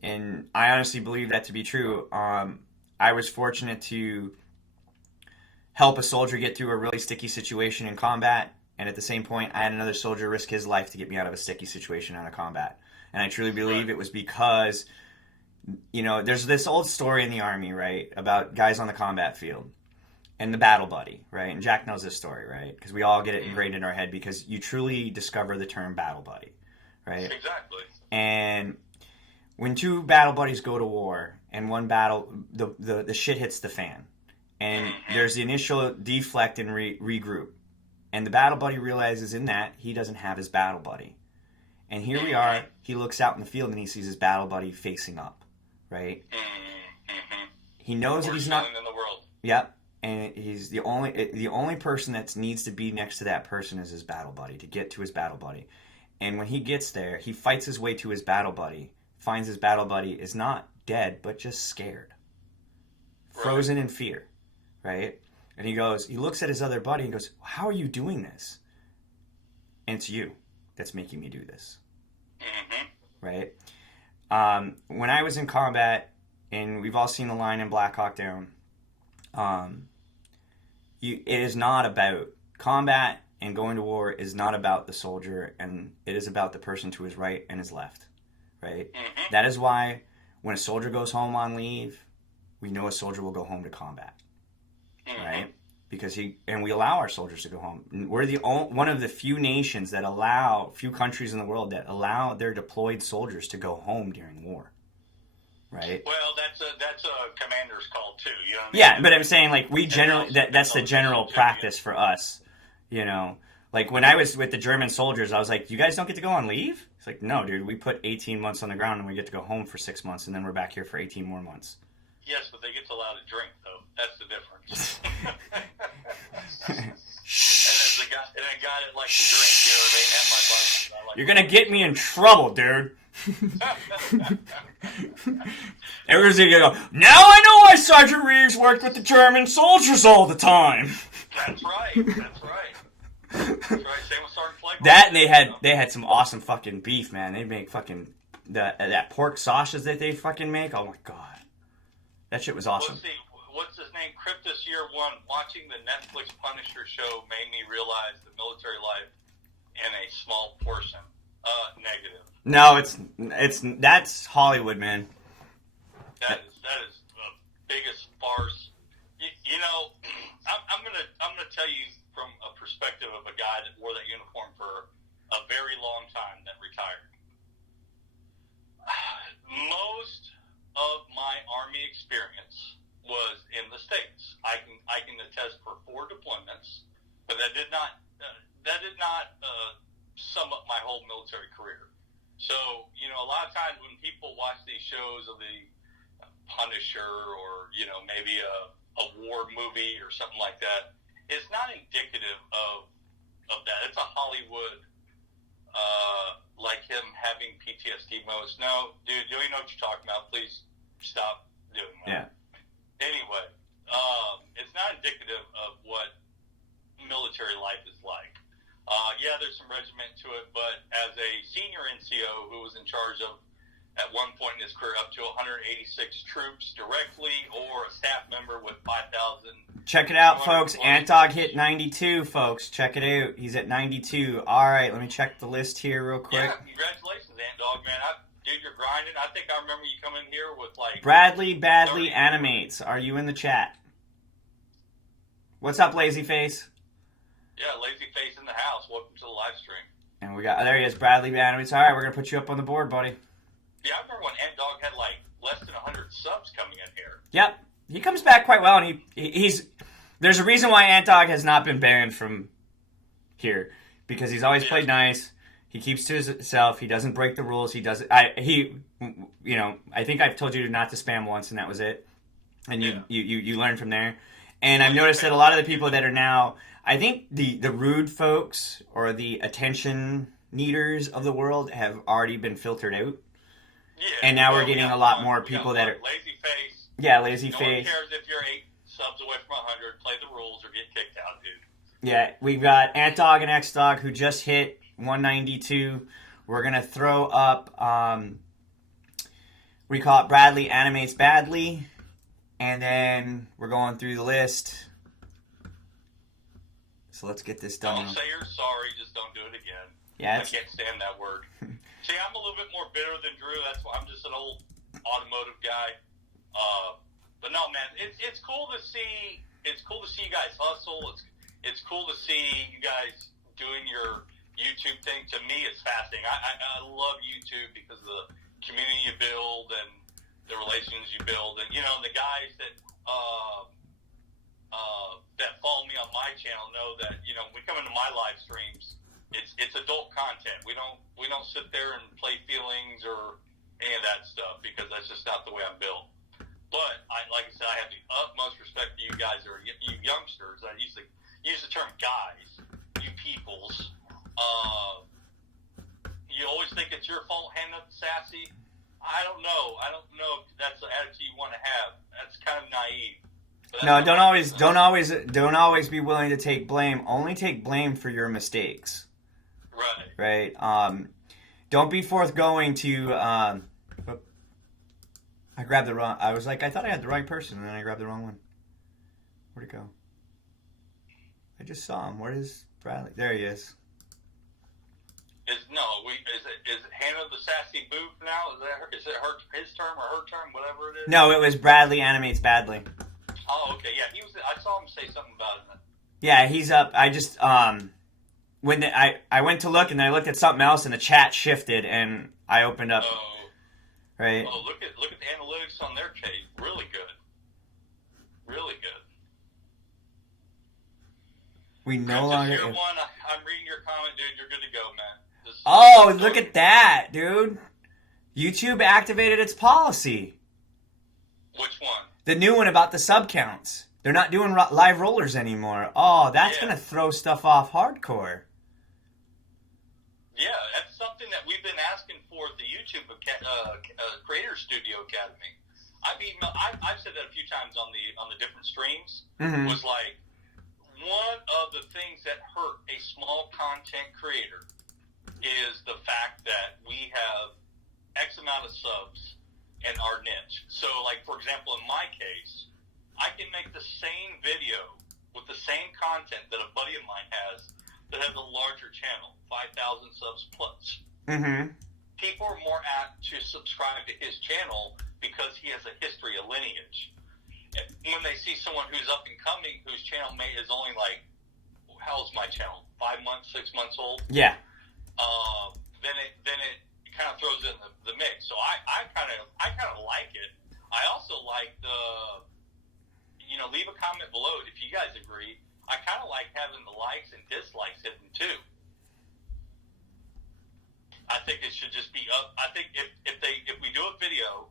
And I honestly believe that to be true. I was fortunate to help a soldier get through a really sticky situation in combat, and at the same point, I had another soldier risk his life to get me out of a sticky situation out of combat. And I truly believe it was because, there's this old story in the Army, right, about guys on the combat field and the battle buddy, right? And Jack knows this story, right? Because we all get it ingrained in our head because you truly discover the term battle buddy, right? Exactly. And when two battle buddies go to war and one battle, the shit hits the fan. And there's the initial deflect and regroup. And the battle buddy realizes in that he doesn't have his battle buddy. And here we are, he looks out in the field and he sees his battle buddy facing up, right? Mm-hmm. He knows that he's not in the world. Yep. And he's the only person that needs to be next to that person is his battle buddy, to get to his battle buddy. And when he gets there, he fights his way to his battle buddy, finds his battle buddy is not dead, but just scared. Frozen in fear, right? And he looks at his other buddy and goes, how are you doing this? And it's you that's making me do this. Right? When I was in combat, and we've all seen the line in Black Hawk Down, it is not about combat, and going to war is not about the soldier, and it is about the person to his right and his left, right? That is why when a soldier goes home on leave, we know a soldier will go home to combat, right? Because we allow our soldiers to go home. We're one of the few nations that few countries in the world that allow their deployed soldiers to go home during war, right? Well, that's a commander's call too. You know what I mean? Yeah, but I'm saying like we generally that's the general practice for us. You know, like when I was with the German soldiers, I was like, "You guys don't get to go on leave?" It's like, "No, dude, we put 18 months on the ground and we get to go home for 6 months, and then we're back here for 18 more months." Yes, but they get to allow to drink, though. That's the difference. And a guy that likes to drink, you know, they have my buddies. You're gonna get me in trouble, dude. Everyone's gonna go, now I know why Sergeant Reeves worked with the German soldiers all the time. That's right. Same with Sergeant Flegel. That and they had some awesome fucking beef, man. They make fucking that pork sausage that they fucking make. Oh my god. That shit was awesome. What's his name? Cryptus Year One. Watching the Netflix Punisher show made me realize the military life in a small portion. Negative. No, that's Hollywood, man. That is the biggest farce. You know, I'm gonna tell you from a perspective of a guy that wore that uniform for a very long time that retired. Most of my Army experience was in the States. I can attest for 4 deployments, but that did not sum up my whole military career. So, you know, a lot of times when people watch these shows of the Punisher or, you know, maybe a war movie or something like that, it's not indicative of that. It's a Hollywood, like him having PTSD moments. No, dude, you don't know what you're talking about. Please stop doing that. Yeah. Anyway, it's not indicative of what military life is like. Yeah, there's some regiment to it, but as a senior NCO who was in charge of, at one point in his career, up to 186 troops directly, or a staff member with 5,000. Check it out, folks. Antdog hit 92, folks. Check it out. He's at 92. All right, let me check the list here real quick. Yeah, congratulations, Antdog, man. Dude, you're grinding. I think I remember you coming here with like... Bradley Badley Animates. Are you in the chat? What's up, Lazyface? Yeah, Lazyface in the house. Welcome to the live stream. And there he is, Bradley Animates. All right, we're going to put you up on the board, buddy. Yeah, I remember when Antdog had like less than 100 subs coming in here. Yep. He comes back quite well, and he's... There's a reason why Antdog has not been banned from here. Because he's always played nice. He keeps to himself. He doesn't break the rules. He doesn't... I think I've told you not to spam once, and that was it. And you learn from there. And I've noticed that a lot of the people that are now... I think the rude folks or the attention needers of the world have already been filtered out. Yeah, and now we're getting a lot more people that are... Lazy face. Yeah, lazy face. No one cares if you're 8 subs away from 100. Play the rules or get kicked out, dude. Yeah, we've got Antdog and Xdog who just hit 192. We're going to throw up... we call it Bradley Animates Badly. And then we're going through the list... So let's get this done. Don't say you're sorry, just don't do it again. Yeah, I can't stand that word. See, I'm a little bit more bitter than Drew. That's why I'm just an old automotive guy. But no, man, it's cool to see. It's cool to see you guys hustle. It's cool to see you guys doing your YouTube thing. To me, it's fascinating. I love YouTube because of the community you build and the relations you build, and you know the guys that follow me on my channel know that, you know, when we come into my live streams, it's adult content. We don't sit there and play feelings or any of that stuff because that's just not the way I'm built. But like I said, I have the utmost respect for you guys or you youngsters. I use the term guys, you peoples. you always think it's your fault, hand up sassy. I don't know. I don't know if that's the attitude you want to have. That's kind of naive. No, don't always be willing to take blame. Only take blame for your mistakes. Right. Right. Don't be forthgoing to. I grabbed the wrong. I was like, I thought I had the right person, and then I grabbed the wrong one. Where'd it go? I just saw him. Where is Bradley? There he is. Is it Hannah the Sassy Booth now? Is it his term or her term, whatever it is? No, it was Bradley Animates Badly. Oh, okay, yeah, I saw him say something about it. Yeah, he's up. I just when I went to look and then I looked at something else and the chat shifted and I opened up. Oh, right. Oh, look at the analytics on their page. Really good. Really good. We no longer. Year one, I'm reading your comment, dude. You're good to go, man. Oh, look at that, dude. YouTube activated its policy. Which one? The new one about the sub counts. They're not doing live rollers anymore. Oh, that's going to throw stuff off hardcore. Yeah, that's something that we've been asking for at the YouTube Creator Studio Academy. I mean, I've said that a few times on the different streams. Mm-hmm. Was like, one of the things that hurt a small content creator is the fact that we have X amount of subs in our niche. So, like, for example, in my case, I can make the same video with the same content that a buddy of mine has that has a larger channel, 5,000 subs plus. Mm-hmm. People are more apt to subscribe to his channel because he has a history, a lineage. And when they see someone who's up and coming, whose channel is only like, how old's my channel? 5 months, 6 months old? Yeah. Then it kind of throws in the mix. So I kind of like it. I also like leave a comment below if you guys agree. I kind of like having the likes and dislikes hidden too. I think it should just be up. I think if we do a video,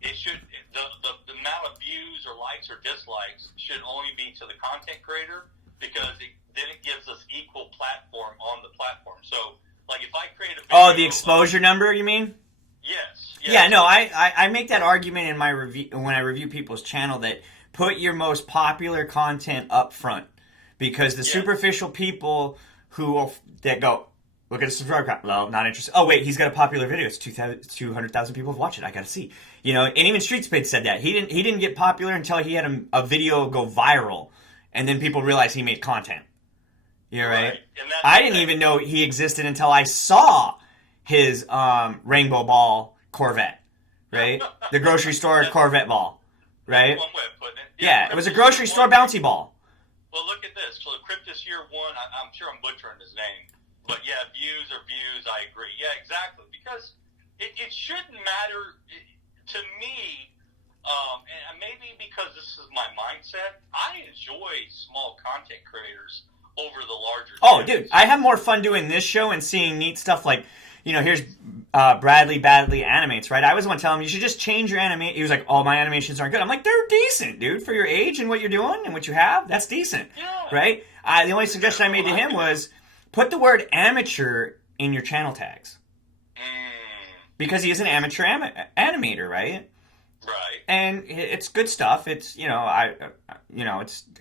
it should the amount of views or likes or dislikes should only be to the content creator, because then it gives us equal platform on the platform. So, like, if I create a video... Oh, the exposure number, you mean? Yes. Yeah, no, I make that argument in my review when I review people's channel, that put your most popular content up front, because the superficial people that go, look at a subscriber count, well, not interested. Oh, wait, he's got a popular video. It's 200,000 people have watched it. I got to see. And even Street Spade said that. He didn't get popular until he had a video go viral, and then people realized he made content. You're right. I didn't even know he existed until I saw his rainbow ball Corvette, right? The grocery store Corvette ball, right? One way of putting it. Yeah, it was a grocery store bouncy ball. Well, look at this. So Cryptus Year 1, I'm sure I'm butchering his name, but yeah, views are views. I agree. Yeah, exactly. Because it shouldn't matter to me, and maybe because this is my mindset, I enjoy small content creators over the larger channels. Dude, I have more fun doing this show and seeing neat stuff like, here's Bradley Badly Animates, right? I was the one telling him, you should just change your animate. He was like, my animations aren't good. I'm like, they're decent, dude. For your age and what you're doing and what you have, that's decent, right? The only suggestion I made to him was put the word amateur in your channel tags. Because he is an amateur animator, right? Right. And it's good stuff. It's,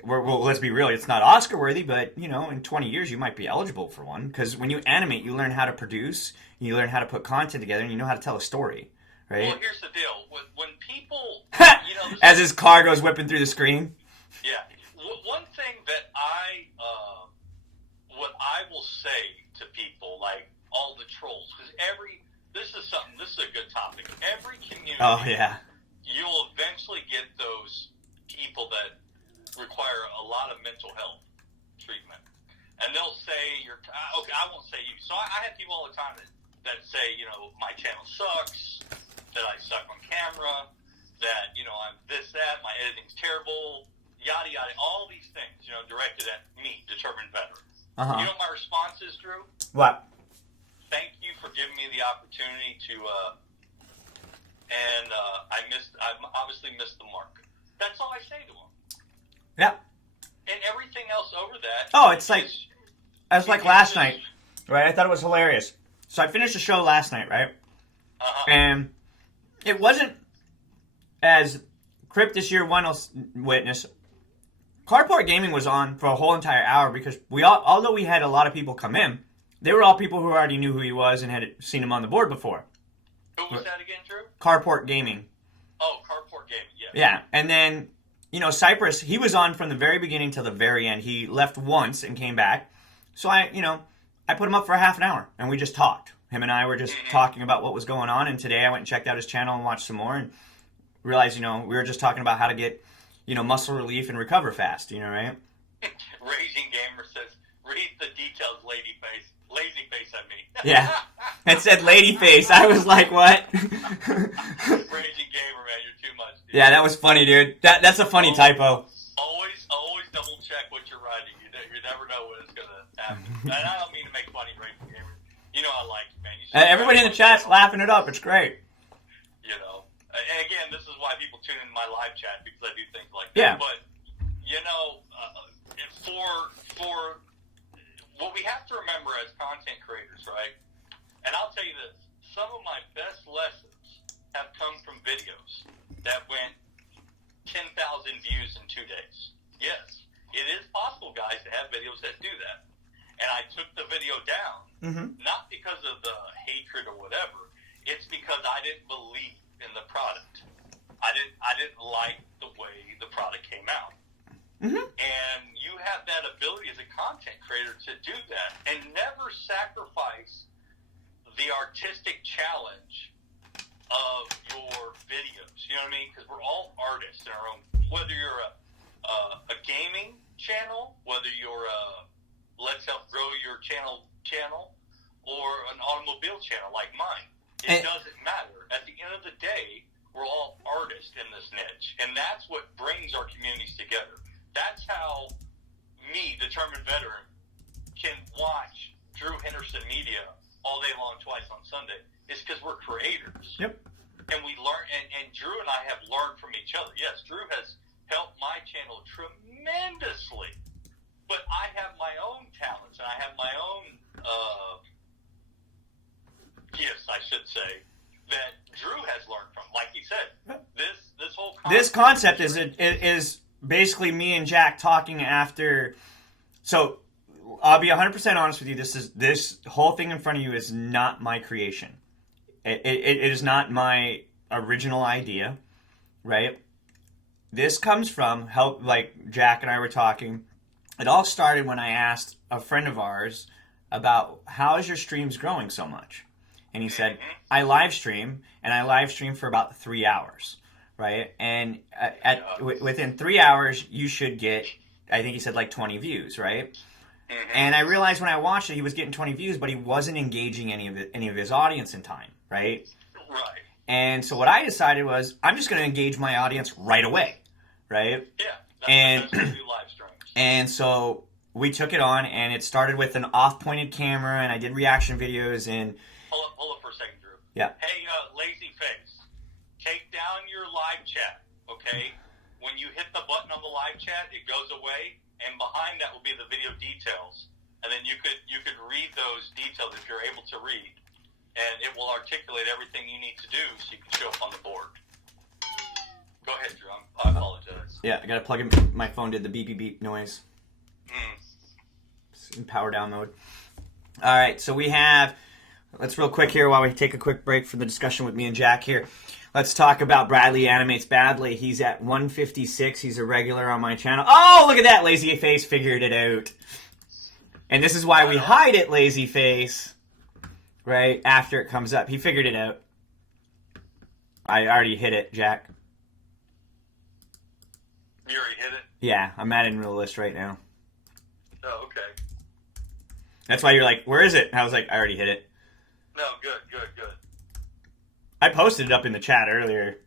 let's be real, it's not Oscar worthy, but, in 20 years you might be eligible for one. Because when you animate, you learn how to produce, you learn how to put content together, and you know how to tell a story, right? Well, here's the deal. When people, as his car goes whipping through the screen. Yeah. One thing that what I will say to people, like all the trolls, because this is a good topic. Every community. Oh, yeah. You'll eventually get those people that require a lot of mental health treatment. And they'll say, okay, I won't say you. So I have people all the time that say, my channel sucks, that I suck on camera, that, I'm this, that, my editing's terrible, yada, yada, all these things, directed at me, determined veteran. Uh-huh. You know what my response is, Drew? What? Thank you for giving me the opportunity to, I obviously missed the mark. That's all I say to them. Yeah. And everything else over that. Oh, it's like last night, right? I thought it was hilarious. So I finished the show last night, right? Uh-huh. And it wasn't as Crypt this year one witness. Carport Gaming was on for a whole entire hour because although we had a lot of people come in, they were all people who already knew who he was and had seen him on the board before. Who was that again, Drew? Carport Gaming. Oh, Carport Gaming, yeah. Yeah, and then, Cypress, he was on from the very beginning till the very end. He left once and came back. So I put him up for a half an hour, and we just talked. Him and I were just talking about what was going on, and today I went and checked out his channel and watched some more and realized, we were just talking about how to get, muscle relief and recover fast, right? Raging Gamer says, read the details, ladyface. Lazy face, I mean. Yeah. It said lady face. I was like, what? Raging Gamer, man, you're too much, dude. Yeah, that was funny, dude. That's a funny typo. Always double check what you're writing. You never know when it's going to happen. And I don't mean to make fun of Raging Gamer. I like you, man. Everybody in the chat's laughing it up. It's great. And again, this is why people tune in my live chat, because I do things like that. Yeah. But, for what we have to remember as content creators, right? And I'll tell you this, some of my best lessons have come from videos that went 10,000 views in 2 days. Yes, it is possible, guys, to have videos that do that. And I took the video down, not because of the hatred or whatever. It's because I didn't believe in the product. I didn't like the way the product came out. And you have that ability as a content creator to do that and never sacrifice the artistic challenge of your videos. You know what I mean? Because we're all artists in our own. Whether you're a gaming channel, whether you're a Let's Help Grow Your channel, or an automobile channel like mine, it doesn't matter. At the end of the day, we're all artists in this niche, and that's what brings our communities together. That's how me, Determined Veteran, can watch Drew Henderson Media all day long, twice on Sunday. It's because we're creators. Yep. And we learn, and Drew and I have learned from each other. Yes, Drew has helped my channel tremendously, but I have my own talents, and I have my own gifts, I should say, that Drew has learned from. Like he said, this whole concept is basically me and Jack talking after. So I'll be 100% honest with you. This whole thing in front of you is not my creation. It is not my original idea, right? This comes from like Jack and I were talking. It all started when I asked a friend of ours about how is your streams growing so much? And he said, I live stream, and I live stream for about 3 hours, right? And within 3 hours, you should get, I think he said like 20 views, right? And I realized when I watched it, he was getting 20 views, but he wasn't engaging any of his audience in time, right? Right. And so what I decided was, I'm just going to engage my audience right away, right? Yeah, that's the best way to do live streams. And so we took it on, and it started with an off-pointed camera, and I did reaction videos, and... Hold up for a second, Drew. Yeah. Hey, lazy face, take down your live chat, okay? When you hit the button on the live chat, it goes away, and behind that will be the video details. And then you could read those details if you're able to read, and it will articulate everything you need to do so you can show up on the board. Go ahead, Drew. I apologize. Yeah, I got to plug in. My phone did the beep, beep, beep noise. It's in power down mode. All right, so we have... Let's real quick here while we take a quick break from the discussion with me and Jack here. Let's talk about Bradley Animates Badly. He's at 156. He's a regular on my channel. Oh, look at that. Lazy Face figured it out. And this is why we hide it, Lazy Face. Right after it comes up. He figured it out. I already hit it, Jack. You already hit it? Yeah, I'm adding to the list right now. Oh, okay. That's why you're like, where is it? And I was like, I already hit it. No, good. I posted it up in the chat earlier.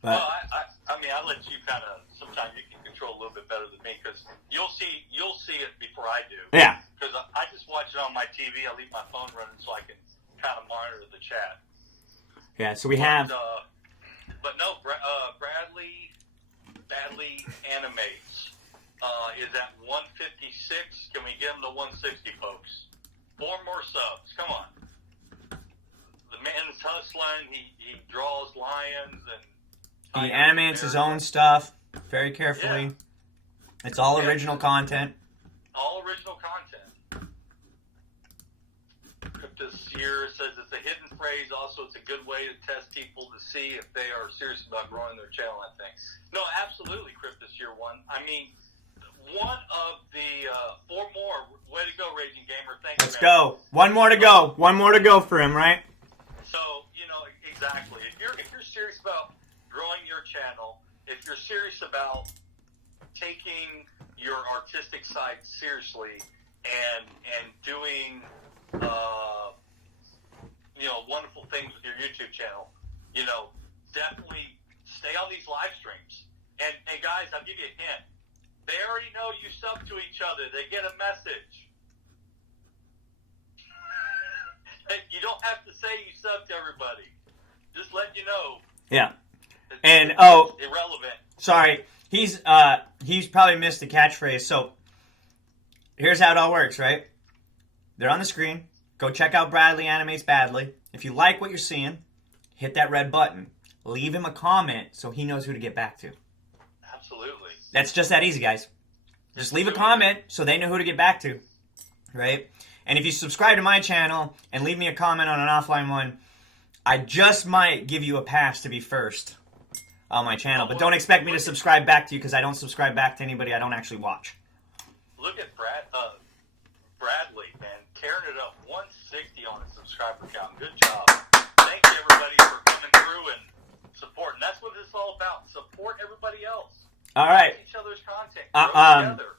But, well, I let you kind of. Sometimes you can control a little bit better than me because you'll see it before I do. Yeah. Because I just watch it on my TV. I leave my phone running so I can kind of monitor the chat. Yeah. So we have. But no, Bradley Animates. is at 156. Can we get him to 160, folks? 4 more subs. Come on. The man's hustling. He draws lions and he animates his own stuff very carefully. Yeah. It's all original content. All original content. Cryptus here says it's a hidden phrase. Also, it's a good way to test people to see if they are serious about growing their channel, I think. No, absolutely, Cryptus year 1. I mean, one of the 4 more. Way to go, Raging Gamer. Thanks, Let's go. One more to go. One more to go for him, right? So, exactly. If you're serious about growing your channel, if you're serious about taking your artistic side seriously and doing wonderful things with your YouTube channel, definitely stay on these live streams. And guys, I'll give you a hint. They already know you sub to each other. They get a message. You don't have to say you sub to everybody. Just let you know. Yeah. It's irrelevant. Sorry. He's probably missed the catchphrase. So here's how it all works, right? They're on the screen. Go check out Bradley Animates Badly. If you like what you're seeing, hit that red button. Leave him a comment so he knows who to get back to. Absolutely. That's just that easy, guys. Just leave a comment so they know who to get back to, right? And if you subscribe to my channel and leave me a comment on an offline one, I just might give you a pass to be first on my channel. But don't expect me to subscribe back to you because I don't subscribe back to anybody I don't actually watch. Look at Bradley, man. Tearing it up. 160 on his subscriber count. Good job. Thank you, everybody, for coming through and supporting. That's what this is all about. Support everybody else. All right. Each other's content. Grow together.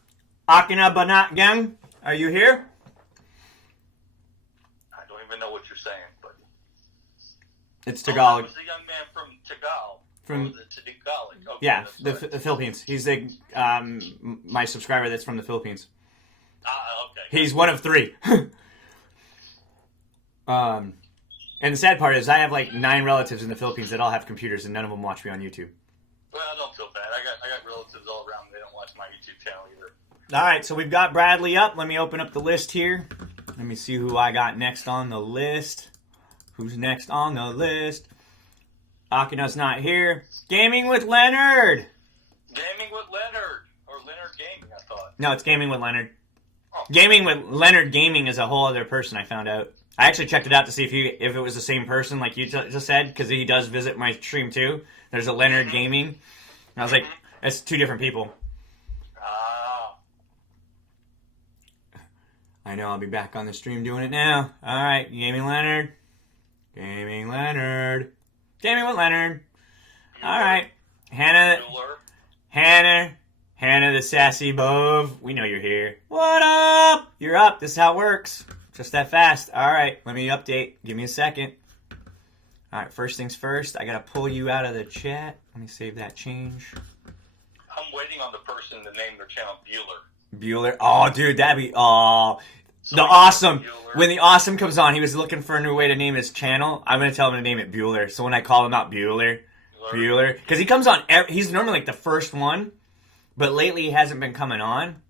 Akina Banat Gang, are you here? I don't even know what you're saying, but it's Tagalog. That was a young man from Tagalog. From Tagalog. Okay, yeah, the Philippines. He's the my subscriber that's from the Philippines. Okay. He's one of 3. And the sad part is I have like 9 relatives in the Philippines that all have computers and none of them watch me on YouTube. Well, I don't feel bad. I got relatives all around. They don't watch my YouTube channel either. All right, so we've got Bradley up. Let me open up the list here. Let me see who I got next on the list. Who's next on the list? Akina's not here. Gaming with Leonard. Gaming with Leonard. Or Leonard Gaming, I thought. No, it's Gaming with Leonard. Oh. Gaming with Leonard Gaming is a whole other person, I found out. I actually checked it out to see if it was the same person like you just said, because he does visit my stream too. There's a Leonard Gaming. And I was like, it's 2 different people. I know, I'll be back on the stream doing it now. All right, Gaming Leonard. Gaming Leonard. Gaming with Leonard. All right. Hannah the sassy bove. We know you're here. What up? You're up. This is how it works. Just that fast. All right, let me update. Give me a second. All right, first things first. I got to pull you out of the chat. Let me save that change. I'm waiting on the person to name their channel Bueller. Bueller. Oh, dude, that'd be... Oh... The Awesome. Bueller. When the Awesome comes on, he was looking for a new way to name his channel. I'm going to tell him to name it Bueller. So when I call him out Bueller. Because he comes on... He's normally like the first one. But lately he hasn't been coming on.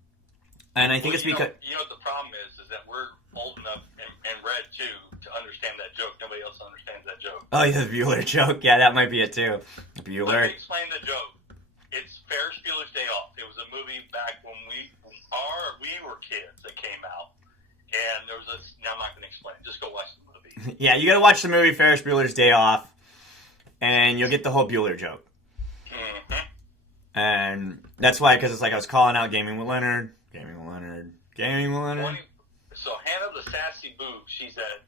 And I think it's because... You know what the problem is that we're old enough and read, too, to understand that joke. Nobody else understands that joke. Oh, yeah, the Bueller joke. Yeah, that might be it, too. Bueller. Let me explain the joke. It's Ferris Bueller's Day Off. It was a movie back when we were kids that came out. And there was a... Now, I'm not going to explain. Just go watch the movie. Yeah, you got to watch the movie Ferris Bueller's Day Off. And you'll get the whole Bueller joke. Mm-hmm. And that's why, because it's like I was calling out Gaming with Leonard. Gaming with Leonard. Gaming with Leonard. So Hannah the Sassy Boo, she's at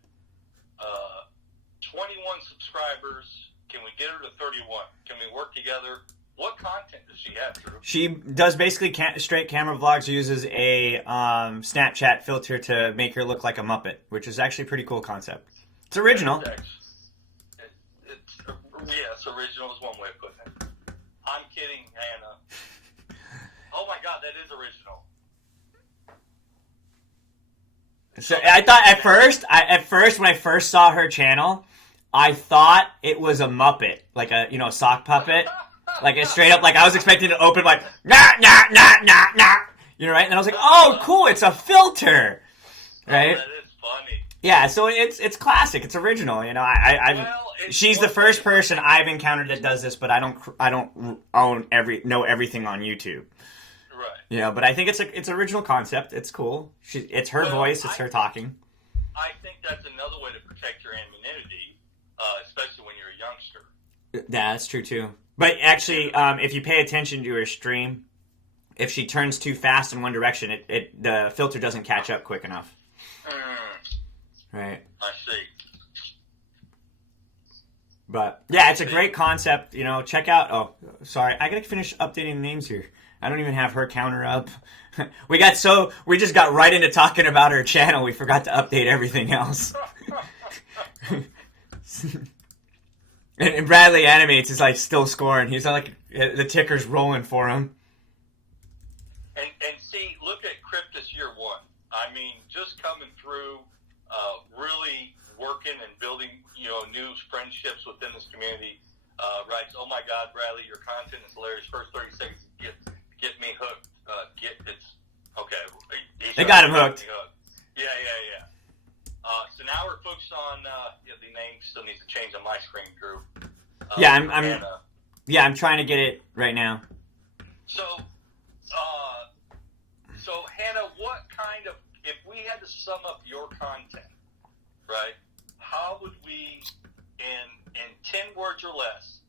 21 subscribers. Can we get her to 31? Can we work together? What content does she have, Drew? She does basically straight camera vlogs, uses a Snapchat filter to make her look like a Muppet, which is actually a pretty cool concept. It's original. Yes, original is one way of putting it. I'm kidding, Hannah. Oh my God, that is original. So I thought at first when I first saw her channel, I thought it was a Muppet, like a sock puppet. Like, it's straight up, like, I was expecting to open, like, nah, nah, nah, nah, nah. You know, right? And then I was like, oh, cool, it's a filter. Right? Oh, that is funny. Yeah, so it's classic. It's original. You know, she's the first person I've encountered that does this, but I don't know everything on YouTube. Right. You know, but I think it's original concept. It's cool. It's her voice. It's her talking. I think that's another way to protect your anonymity, especially when you're a youngster. Yeah, that's true too. But actually, if you pay attention to her stream, if she turns too fast in one direction, the filter doesn't catch up quick enough. Right. I see. But yeah, it's a great concept. You know, check out. Oh, sorry, I gotta finish updating the names here. I don't even have her counter up. We just got right into talking about her channel. We forgot to update everything else. And Bradley Animates is like still scoring. He's like the ticker's rolling for him. And see, look at Cryptus Year 1. I mean, just coming through, really working and building, new friendships within this community. Writes, "Oh my God, Bradley, your content is hilarious. First 30 seconds get me hooked. Okay. They got him hooked. Yeah. So now we're focused on the name still needs to change on my screen, Drew. I'm trying to get it right now. So Hannah, what kind of, if we had to sum up your content, right? How would we, in 10 words or less,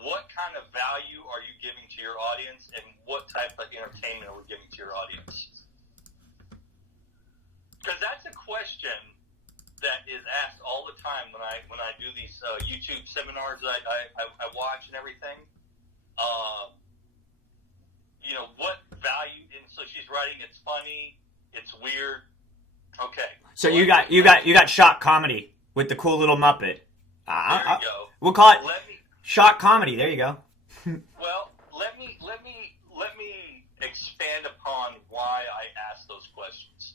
what kind of value are you giving to your audience, and what type of entertainment are we giving to your audience? Because that's a question that is asked all the time when I do these YouTube seminars that I watch and everything. What value? And so she's writing, it's funny, it's weird. Okay. So you got shock comedy with the cool little Muppet. There you go. We'll call it shock comedy. There you go. Well, let me expand upon why I ask those questions.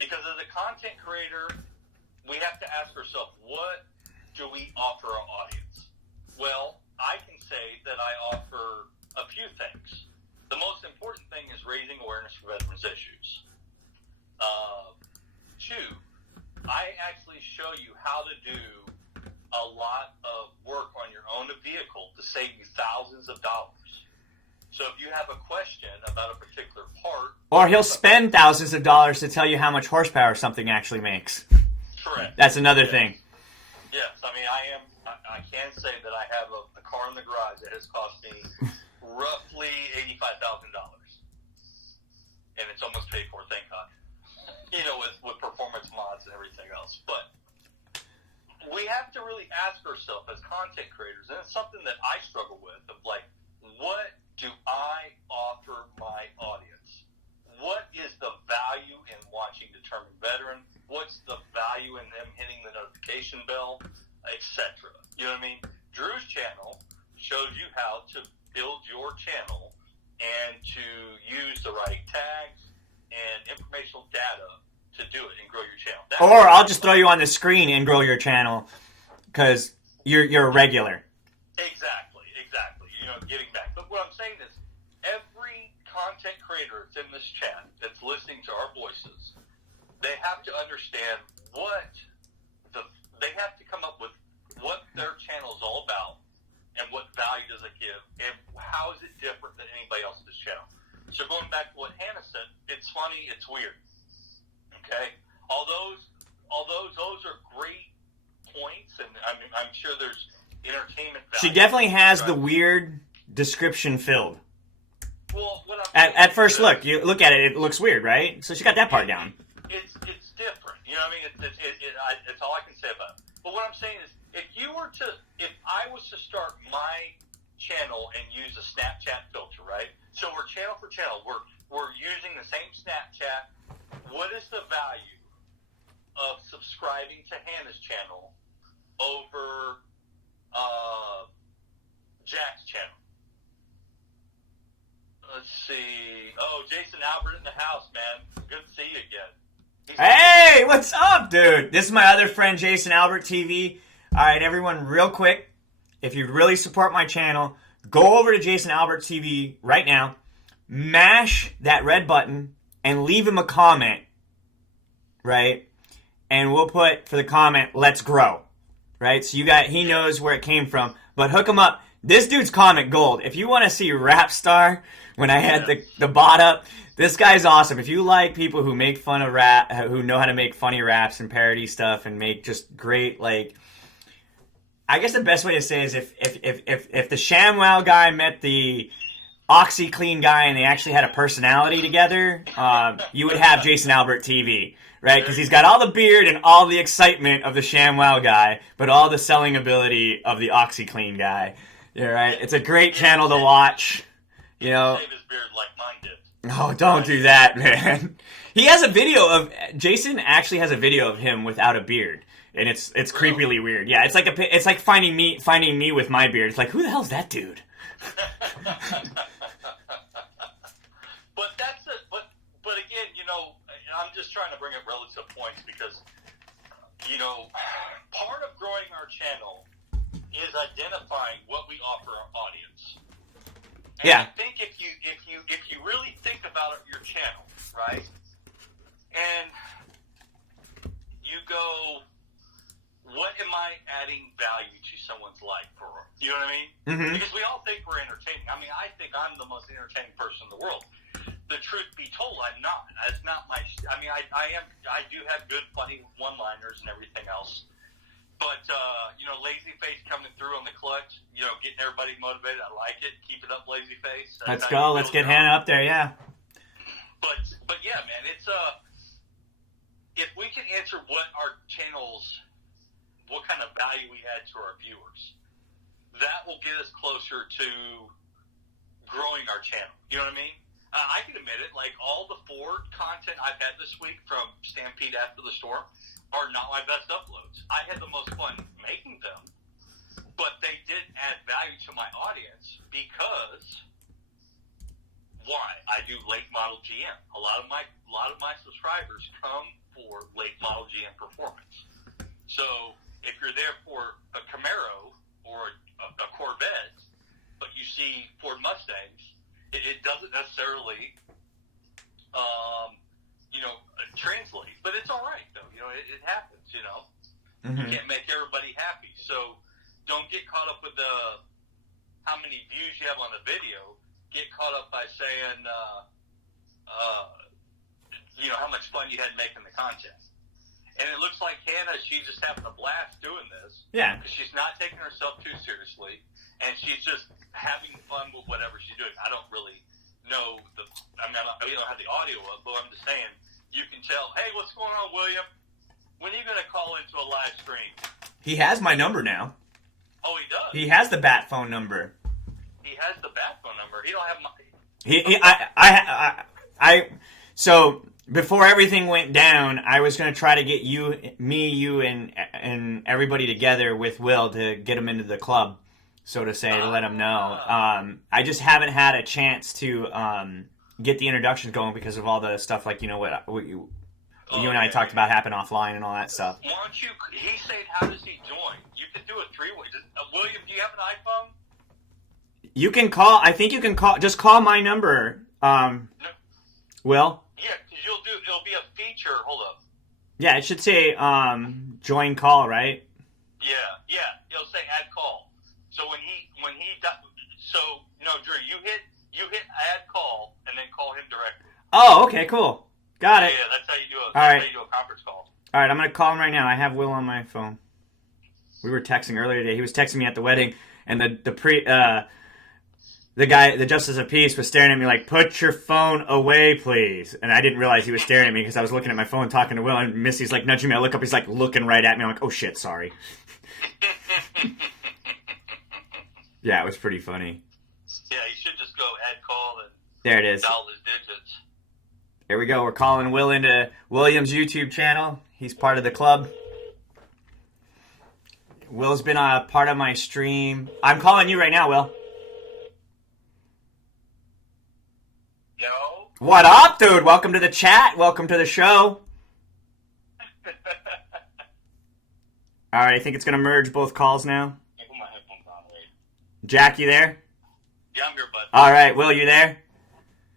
Because as a content creator, we have to ask ourselves, what do we offer our audience? Well, I can say that I offer a few things. The most important thing is raising awareness for veterans issues. 2, I actually show you how to do a lot of work on your own vehicle to save you thousands of dollars. So if you have a question about a particular part... Or he'll spend thousands of dollars to tell you how much horsepower something actually makes. Correct. That's another thing. Yes, I mean, I can say that I have a car in the garage that has cost me roughly $85,000. And it's almost paid for, thank God. With performance mods and everything else. But we have to really ask ourselves as content creators, and it's something that I struggle with, of like, what do I offer my audience? What is the value in watching Determined Veteran? What's the value in them hitting the notification bell, etc.? You know what I mean? Drew's channel shows you how to build your channel and to use the right tags and informational data to do it and grow your channel. Or I'll just throw you on the screen and grow your channel because you're a regular. Exactly. Getting back. But what I'm saying is, every content creator that's in this chat that's listening to our voices, they have to understand they have to come up with what their channel is all about and what value does it give and how is it different than anybody else's channel. So going back to what Hannah said, it's funny, it's weird. Okay? Although those are great points, and I'm sure there's entertainment value. She definitely has the weird description filled. Well, at first look, you look at it looks weird, right? So she got that part down. It's different. You know what I mean? It's all I can say about it. But what I'm saying is, if I was to start my channel and use a Snapchat filter, right? So we're channel for channel. We're using the same Snapchat. What is the value of subscribing to Hannah's channel over Jack's channel? Let's see. Oh, Jason Albert in the house, man. Good to see you again. Hey, what's up, dude? This is my other friend, Jason Albert TV. All right, everyone, real quick. If you really support my channel, Go over to Jason Albert TV right now, mash that red button, and leave him a comment, right? And we'll put for the comment, let's grow, right? So he knows where it came from, but hook him up. This dude's comment gold. If you want to see Rap Star, when I had the bot up, this guy's awesome. If you like people who make fun of rap, who know how to make funny raps and parody stuff and make just great, like, I guess the best way to say is if the ShamWow guy met the OxyClean guy and they actually had a personality together, you would have Jason Albert TV, right? Because he's got all the beard and all the excitement of the ShamWow guy, but all the selling ability of the OxyClean guy. Yeah, right. It's a great channel to watch. You know. Save his beard like mine did. Oh, don't do that, man. He has a video of Jason actually has a video of him without a beard. And it's creepily weird. Yeah, it's like finding me with my beard. It's like, who the hell's that dude? But that's it. But again, you know, I'm just trying to bring up relative points because, you know, part of growing our channel is identifying what we offer our audience. And yeah. I think if you really think about your channel, right, and you go, what am I adding value to someone's life for? You know what I mean? Mm-hmm. Because we all think we're entertaining. I mean, I think I'm the most entertaining person in the world. The truth be told, I'm not. That's not my. I mean, I am. I do have good, funny one-liners and everything else. But you know, lazy face coming through on the clutch. You know, getting everybody motivated. I like it. Keep it up, lazy face. Let's go. Let's get Hannah up there. Yeah. But yeah, man, it's if we can answer what our channels, what kind of value we add to our viewers, that will get us closer to growing our channel. You know what I mean? I can admit it, like all the Ford content I've had this week from Stampede After the Storm are not my best uploads. I had the most fun making them, but they didn't add value to my audience because why? I do late model GM. A lot of my subscribers come for late model GM performance. So if you're there for a Camaro or a Corvette, but you see Ford Mustangs, it doesn't necessarily, you know, translate. But it's all right, though. You know, it happens, you know. Mm-hmm. You can't make everybody happy. So don't get caught up with how many views you have on the video. Get caught up by saying, you know, how much fun you had making the content. And it looks like Hannah, she's just having a blast doing this. Yeah. She's not taking herself too seriously. And she's just having fun with whatever she's doing. I don't really know we don't have the audio up, but I'm just saying, you can tell, hey, what's going on, William? When are you going to call into a live stream? He has my number now. Oh, he does? He has the bat phone number. He has the bat phone number. He don't have my... So before everything went down, I was going to try to get you, and everybody together with Will to get him into the club, so to say, to let him know. I just haven't had a chance to get the introductions going because of all the stuff, like, you know, what you and I talked about happened offline and all that stuff. Why don't you... He's saying, how does he join? You can do a three-way. William, do you have an iPhone? You can call. I think you can call. Just call my number. No. Will? Yeah, because it'll be a feature. Hold up. Yeah, it should say join call, right? Yeah. It'll say add call. So when he so no, Drew, you hit add call and then call him directly. Oh, okay, cool. Got it. Yeah, that's how you do it. How you do a conference call. All right, I'm gonna call him right now. I have Will on my phone. We were texting earlier today. He was texting me at the wedding, and the guy, the Justice of Peace, was staring at me like, "Put your phone away, please." And I didn't realize he was staring at me because I was looking at my phone talking to Will, and Missy's like nudging me. I look up, he's like looking right at me. I'm like, "Oh shit, sorry." Yeah, it was pretty funny. Yeah, you should just go add call and there it is. dial his digits. Here we go. We're calling Will into William's YouTube channel. He's part of the club. Will's been a part of my stream. I'm calling you right now, Will. Yo. What up, dude? Welcome to the chat. Welcome to the show. All right, I think it's going to merge both calls now. Hey, put my headphones on, wait. Jack, you there? Yeah, I'm here, bud. All right, Will, you there?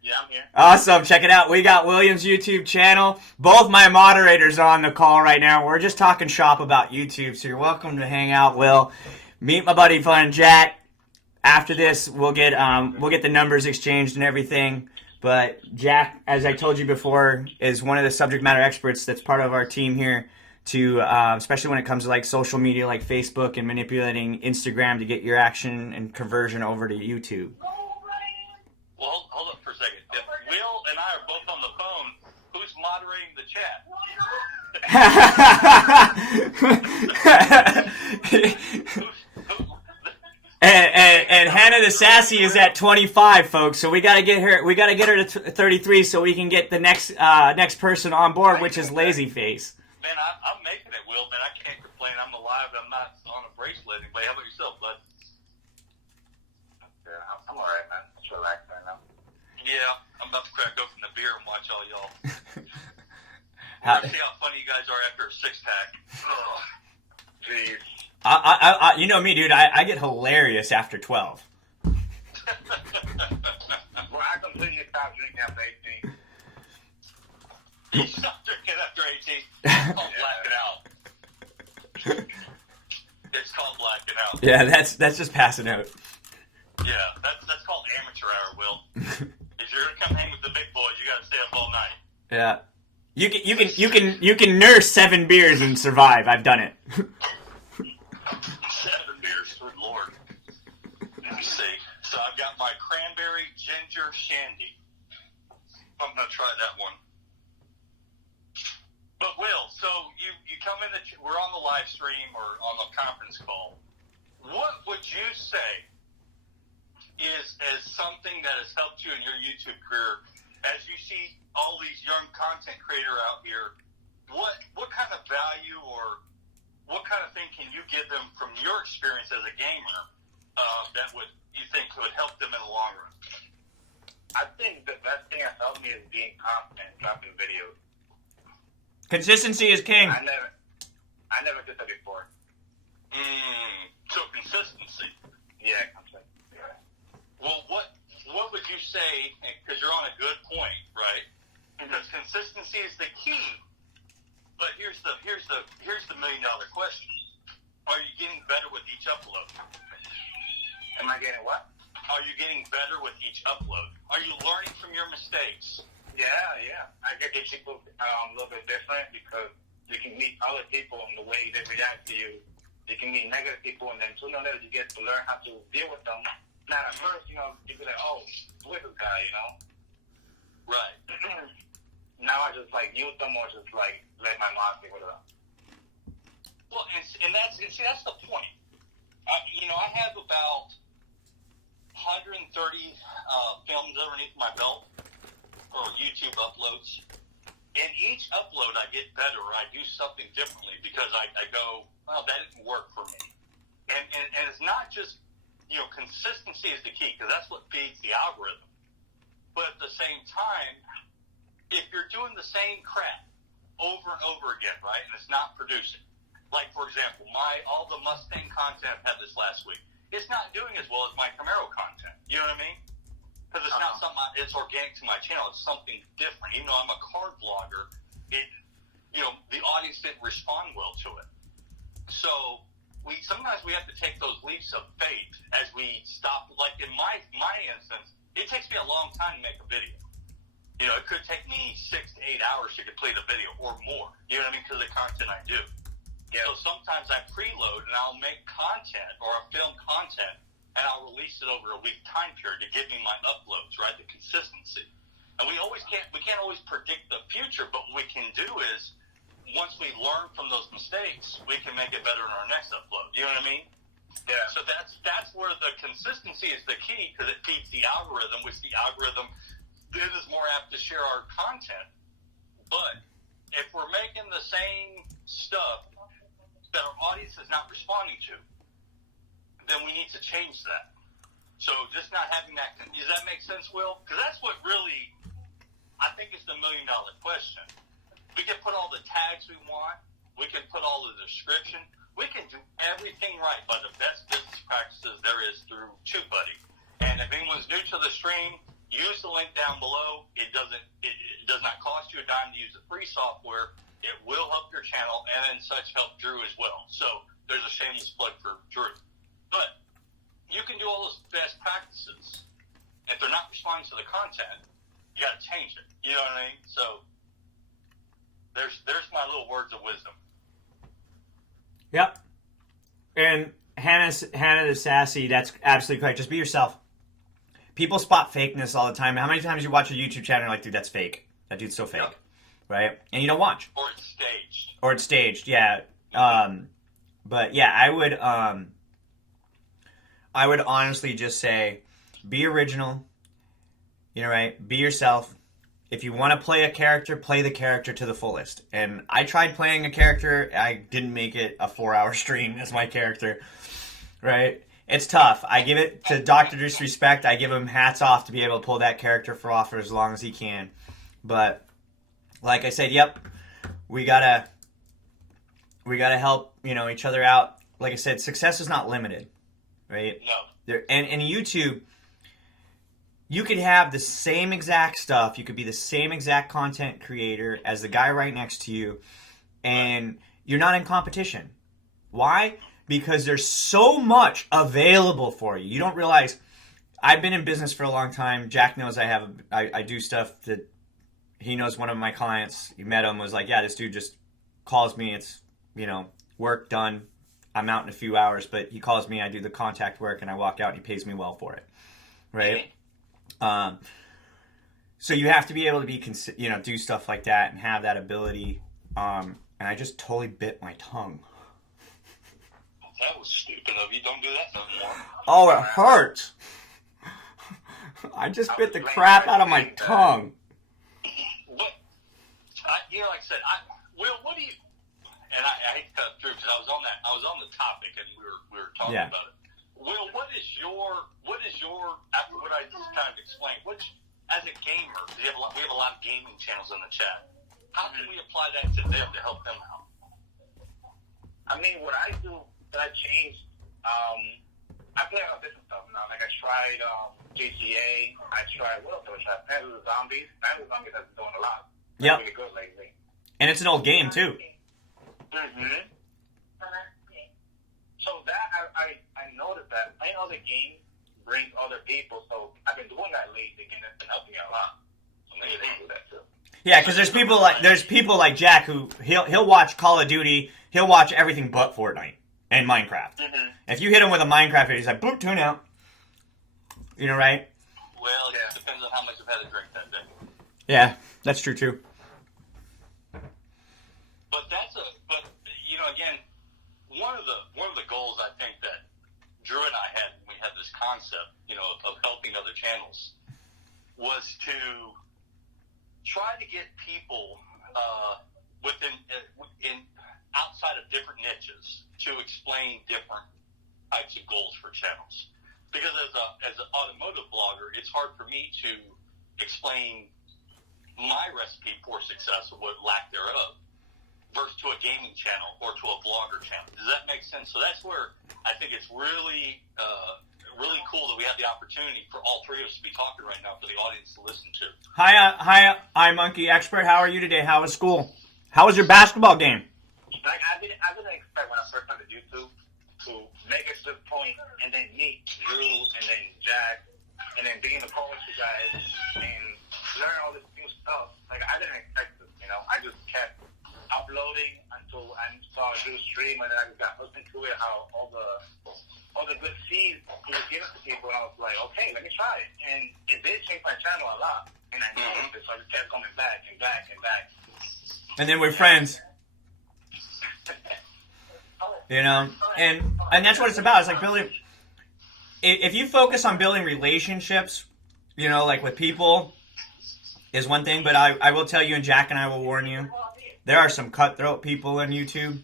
Yeah, I'm here. Awesome. Check it out. We got William's YouTube channel. Both my moderators are on the call right now. We're just talking shop about YouTube, so you're welcome to hang out, Will. Meet my buddy, Fun Jack. After this, we'll get the numbers exchanged and everything. But Jack, as I told you before, is one of the subject matter experts that's part of our team here, to especially when it comes to like social media like Facebook and manipulating Instagram to get your action and conversion over to YouTube. Well, hold up for a second. If Will and I are both on the phone, who's moderating the chat? And Hannah the Sassy is at 25, folks. So we gotta get her. We gotta get her to 33 so we can get the next person on board, which is Lazyface. Man, I'm making it, Will. Man, I can't complain. I'm alive. I'm not on a bracelet anyway. How about yourself, bud? Yeah, I'm alright, man. Just relaxing right now. Yeah, I'm about to crack open the beer and watch all y'all. See how funny you guys are after a six-pack. Oh, Jeez. I you know me, dude. I get hilarious after 12. Well, I completely stopped drinking after 18. You stop drinking after 18. It's called blacking out. It's called blacking out. Yeah, that's just passing out. Yeah, that's called amateur hour, Will. If you're gonna come hang with the big boys, you gotta stay up all night. Yeah, you can nurse 7 beers and survive. I've done it. 7 beers, good lord. Let me see. So I've got my cranberry ginger shandy. I'm gonna try that one. But Will, so you come in, we're on the live stream or on the conference call. What would you say is something that has helped you in your YouTube career as you see all these young content creators out here? What kind of value or what kind of thing can you give them from your experience as a gamer that you think would help them in the long run? I think the best thing that helped me is being confident, dropping videos. Consistency is king. I never did that before. So consistency. Yeah, consistency. Yeah. Well, what would you say? Because you're on a good point, right? Because consistency is the key. But here's the $1 million question: are you getting better with each upload? Am I getting what? Are you getting better with each upload? Are you learning from your mistakes? Yeah. I get people a little bit different because you can meet other people and the way they react to you. You can meet negative people, and then sooner or later you get to learn how to deal with them. Not at first, you be like, oh, who is this guy, Right. Now I just mute them or just let my mom deal with them. Well, and that's the point. I have about 130 films underneath my belt for YouTube uploads. And each upload I get better, or I do something differently because I go, well, that didn't work for me. And it's not just, consistency is the key because that's what feeds the algorithm. But at the same time, if you're doing the same crap over and over again, right, and it's not producing, like, for example, all the Mustang content I had this last week, it's not doing as well as my Camaro content. You know what I mean? Because it's not something it's organic to my channel. It's something different. Even though I'm a car vlogger, the audience didn't respond well to it. So sometimes we have to take those leaps of faith as we stop. Like in my instance, it takes me a long time to make a video. It could take me 6 to 8 hours to complete a video or more. You know what I mean? Because of the content I do. Yeah. So sometimes I preload and I'll make content or I'll film content and I'll release it over a week time period to give me my uploads, right? The consistency. And we can't always predict the future, but what we can do is once we learn from those mistakes, we can make it better in our next upload. You know what I mean? Yeah. So that's where the consistency is the key because it feeds the algorithm, which the algorithm is more apt to share our content. But if we're making the same stuff that our audience is not responding to, then we need to change that. So just not having that, does that make sense, Will? Because that's what really, I think is the $1 million question. We can put all the tags we want. We can put all the description. We can do everything right by the best business practices there is through TubeBuddy. And if anyone anyone's new to the stream, use the link down below. It does not cost you a dime to use the free software. It will help your channel, and then such help Drew as well. So there's a shameless plug for Drew. But you can do all those best practices. If they're not responding to the content, you got to change it. You know what I mean? So there's my little words of wisdom. Yep. And Hannah the Sassy, that's absolutely correct. Just be yourself. People spot fakeness all the time. How many times you watch a YouTube channel and you're like, dude, that's fake. That dude's so fake. Yep. Right? And you don't watch. Or it's staged. Or it's staged, yeah. But yeah, I would honestly just say, be original. You know, right? Be yourself. If you want to play a character, play the character to the fullest. And I tried playing a character. I didn't make it a 4-hour stream as my character. Right? It's tough. I give it to Dr. Disrespect. I give him hats off to be able to pull that character off for as long as he can. But like I said, yep, we gotta help, you know, each other out. Like I said, success is not limited, right? No. And YouTube, you could have the same exact stuff. You could be the same exact content creator as the guy right next to you, and you're not in competition. Why? Because there's so much available for you. You don't realize. I've been in business for a long time. Jack knows I do stuff that he knows. One of my clients, he met him, was like, yeah, this dude just calls me. It's, you know, work done. I'm out in a few hours, but he calls me. I do the contact work, and I walk out, and he pays me well for it. Right? So you have to be able to be, you know, do stuff like that and have that ability. And I just totally bit my tongue. That was stupid of you. Don't do that no more. Oh, it hurts. I just bit the crap out of my tongue. What? You know, like I said, Will, what do you? And I hate to cut through because I was on the topic and we were talking about it. Will, what is your after what I just kind of explained? As a gamer, we have a lot of gaming channels in the chat. How can we apply that to them to help them out? I mean, what I do that I changed. I play a lot of different stuff now. Like I tried GTA. I tried what else? I tried Plants vs Zombies. Plants vs Zombies has been doing a lot. Yeah. Really good lately. And it's an old game too. Mm-hmm. So that I noticed that playing other games brings other people. So I've been doing that lately, and it's been helping me a lot. So maybe they do that too. Yeah, because there's people like Jack who he'll watch Call of Duty. He'll watch everything but Fortnite and Minecraft. Mm-hmm. If you hit him with a Minecraft video, he's like, boop, tune out. You know, right? Well, it depends on how much I've had to drink that day. Yeah, that's true too. But you know, again, one of the goals I think that Drew and I had when we had this concept, you know, of helping other channels, was to try to get people outside of different niches to explain different types of goals for channels. Because as an automotive blogger, it's hard for me to explain my recipe for success or what lack thereof versus to a gaming channel or to a vlogger channel. Does that make sense? So that's where I think it's really cool that we have the opportunity for all three of us to be talking right now for the audience to listen to. Hi, Monkey Expert. How are you today? How was school? How was your basketball game? Like I didn't expect when I first started YouTube to make it to this point and then meet Drew and then Jack and then being the call with you guys and learn all this new stuff. Like I didn't expect this, you know. I just kept uploading until I saw Drew stream and then I just got hooked into it. How all the good seeds he was giving to people, and I was like, okay, let me try it. And it did change my channel a lot. And I noticed it, so I just kept coming back and back and back. And then we're friends. You know, and that's what it's about. It's like building. If you focus on building relationships, you know, like with people, is one thing. But I will tell you, and Jack and I will warn you, there are some cutthroat people on YouTube,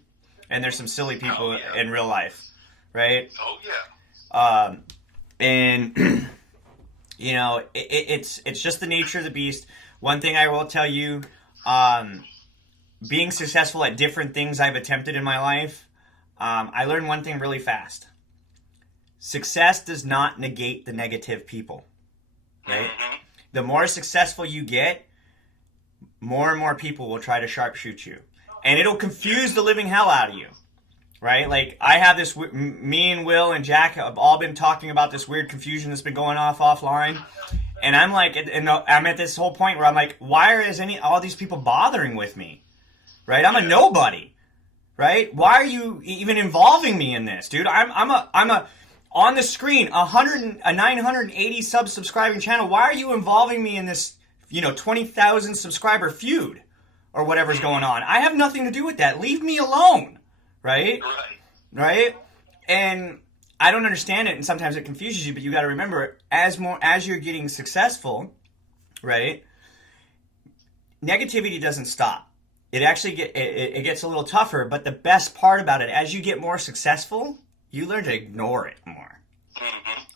and there's some silly people in real life, right? Oh yeah. And you know, it's just the nature of the beast. One thing I will tell you, being successful at different things I've attempted in my life, I learned one thing really fast. Success does not negate the negative people. right? The more successful you get, more and more people will try to sharpshoot you. And it'll confuse the living hell out of you, right? Like, I have this, me and Will and Jack have all been talking about this weird confusion that's been going offline. And I'm like, and I'm at this whole point where I'm like, why is all these people bothering with me, right? I'm a nobody, right? Why are you even involving me in this, dude? I'm a on the screen, a 980 subscribing channel. Why are you involving me in this, 20,000 subscriber feud or whatever's going on? I have nothing to do with that. Leave me alone, right? Right? And I don't understand it, and sometimes it confuses you, but you got to remember, as you're getting successful, right, negativity doesn't stop. It actually it gets a little tougher, but the best part about it, as you get more successful, you learn to ignore it more,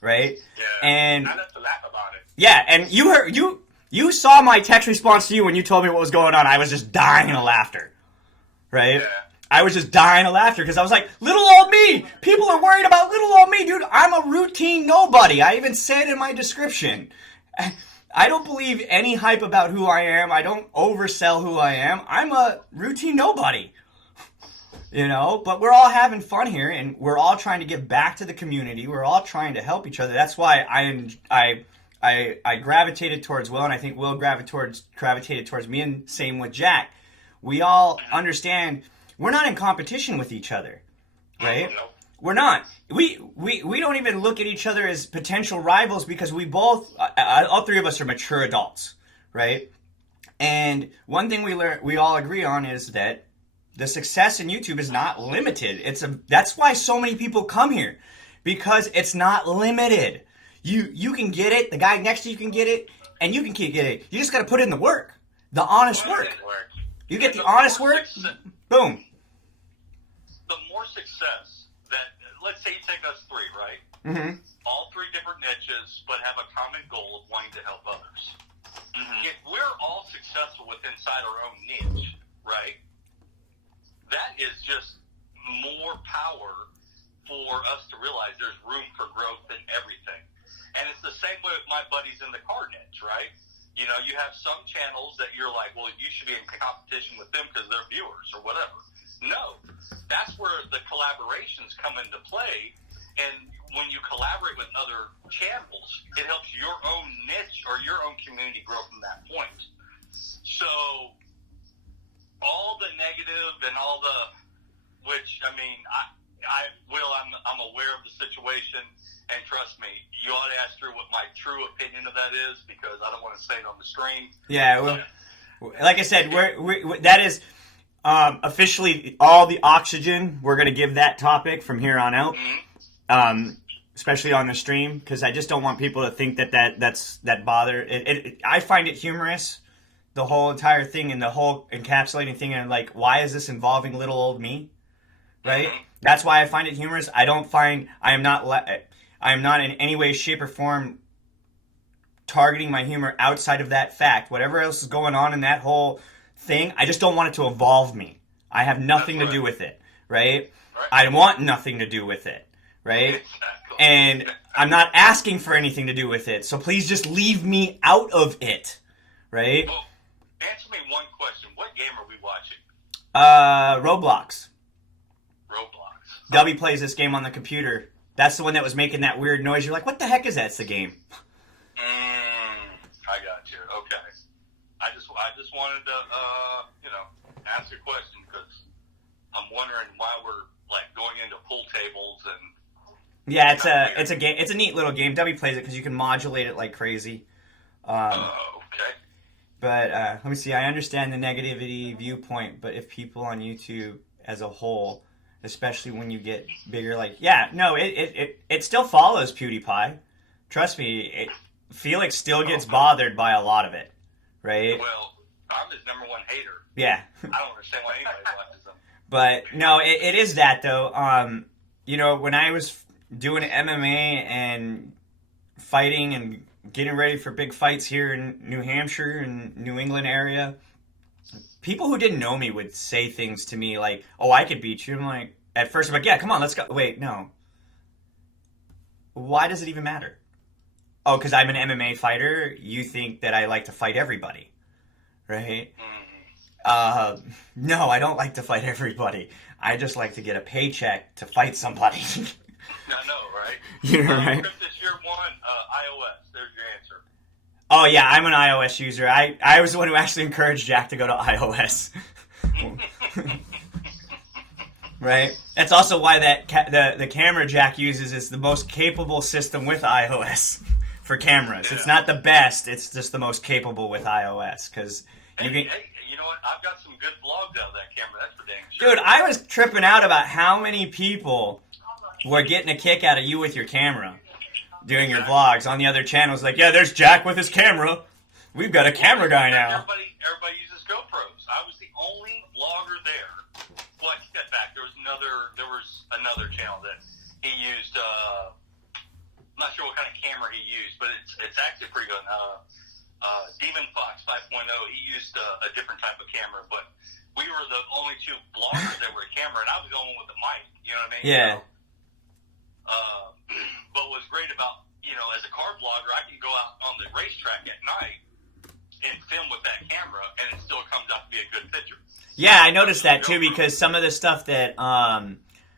right? Yeah. And I love to laugh about it. Yeah, and you saw my text response to you when you told me what was going on. I was just dying of laughter, right? Yeah. I was just dying of laughter because I was like, little old me! People are worried about little old me, dude. I'm a routine nobody. I even said in my description, I don't believe any hype about who I am. I don't oversell who I am. I'm a routine nobody. But we're all having fun here, and we're all trying to give back to the community. We're all trying to help each other. That's why I gravitated towards Will, and I think Will gravitated towards me, and same with Jack. We all understand we're not in competition with each other, right? No. We're not. We don't even look at each other as potential rivals because we both, all three of us are mature adults, right? And one thing we all agree on is that the success in YouTube is not limited. That's why so many people come here, because it's not limited. You can get it. The guy next to you can get it, and you can get it. You just got to put in the work, the honest work. You get the honest work, boom. The more success that, let's say you take us three, right? Mm-hmm. All three different niches, but have a common goal of wanting to help others. If we're all successful inside our own niche, right? That is just more power for us to realize there's room for growth in everything. And it's the same way with my buddies in the car niche, right? You have some channels that you're like, well, you should be in competition with them because they're viewers or whatever. No, that's where the collaborations come into play. And when you collaborate with other channels, it helps your own niche or your own community grow from that point. So all the negative and all the, which, I mean, I'm aware of the situation, and trust me, you ought to ask Drew what my true opinion of that is, because I don't want to say it on the stream. Yeah, well, like I said, that is officially all the oxygen. We're going to give that topic from here on out, especially on the stream, because I just don't want people to think that bother. I find it humorous, the whole entire thing and the whole encapsulating thing, and like, why is this involving little old me? Right? That's why I find it humorous. I am not in any way, shape, or form targeting my humor outside of that fact. Whatever else is going on in that whole thing, I just don't want it to involve me. I have nothing to do with it, right? I want nothing to do with it, right? Exactly. And I'm not asking for anything to do with it, so please just leave me out of it, right? Well, answer me one question. What game are we watching? Roblox. Roblox. Dubby plays this game on the computer. That's the one that was making that weird noise. You're like, what the heck is that? It's the game. I got you. Okay. I just wanted to, ask a question, because I'm wondering why we're like going into pool tables and. Yeah, it's a game. It's a neat little game. Dubby plays it because you can modulate it like crazy. Okay. But let me see. I understand the negativity viewpoint, but if people on YouTube as a whole, especially when you get bigger, like, yeah, no, it still follows PewDiePie. Trust me, Felix still gets bothered by a lot of it, right? Well, I'm his number one hater. Yeah. I don't understand why anybody watches them. But no, it is that though. When I was doing MMA and fighting and getting ready for big fights here in New Hampshire and New England area, people who didn't know me would say things to me like, "Oh, I could beat you." I'm like, at first I'm like, "Yeah, come on, let's go." Wait, no. Why does it even matter? oh, because I'm an MMA fighter, you think that I like to fight everybody, right? No, I don't like to fight everybody. I just like to get a paycheck to fight somebody. I know, right? You're right. This year one, iOS. There's your answer. Oh, yeah, I'm an iOS user. I was the one who actually encouraged Jack to go to iOS. Right? That's also why the camera Jack uses is the most capable system with iOS for cameras. Yeah. It's not the best. It's just the most capable with iOS. Because hey, you know what? I've got some good vlogs out of that camera. That's for dang sure. Dude, I was tripping out about how many people were getting a kick out of you with your camera doing your vlogs on the other channels. Like, yeah, there's Jack with his camera. We've got a camera guy now. Everybody uses GoPros. I was the only vlogger there. Well, I step back. There was another channel that he used. I'm not sure what kind of camera he used, but it's actually pretty good. Demon Fox 5.0. He used a different type of camera, but we were the only two vloggers that were a camera, and I was the only one with the mic. You know what I mean? Yeah. But what's great about, as a car vlogger, I can go out on the racetrack at night and film with that camera, and it still comes out to be a good picture. Yeah, I noticed that too, because some of the stuff that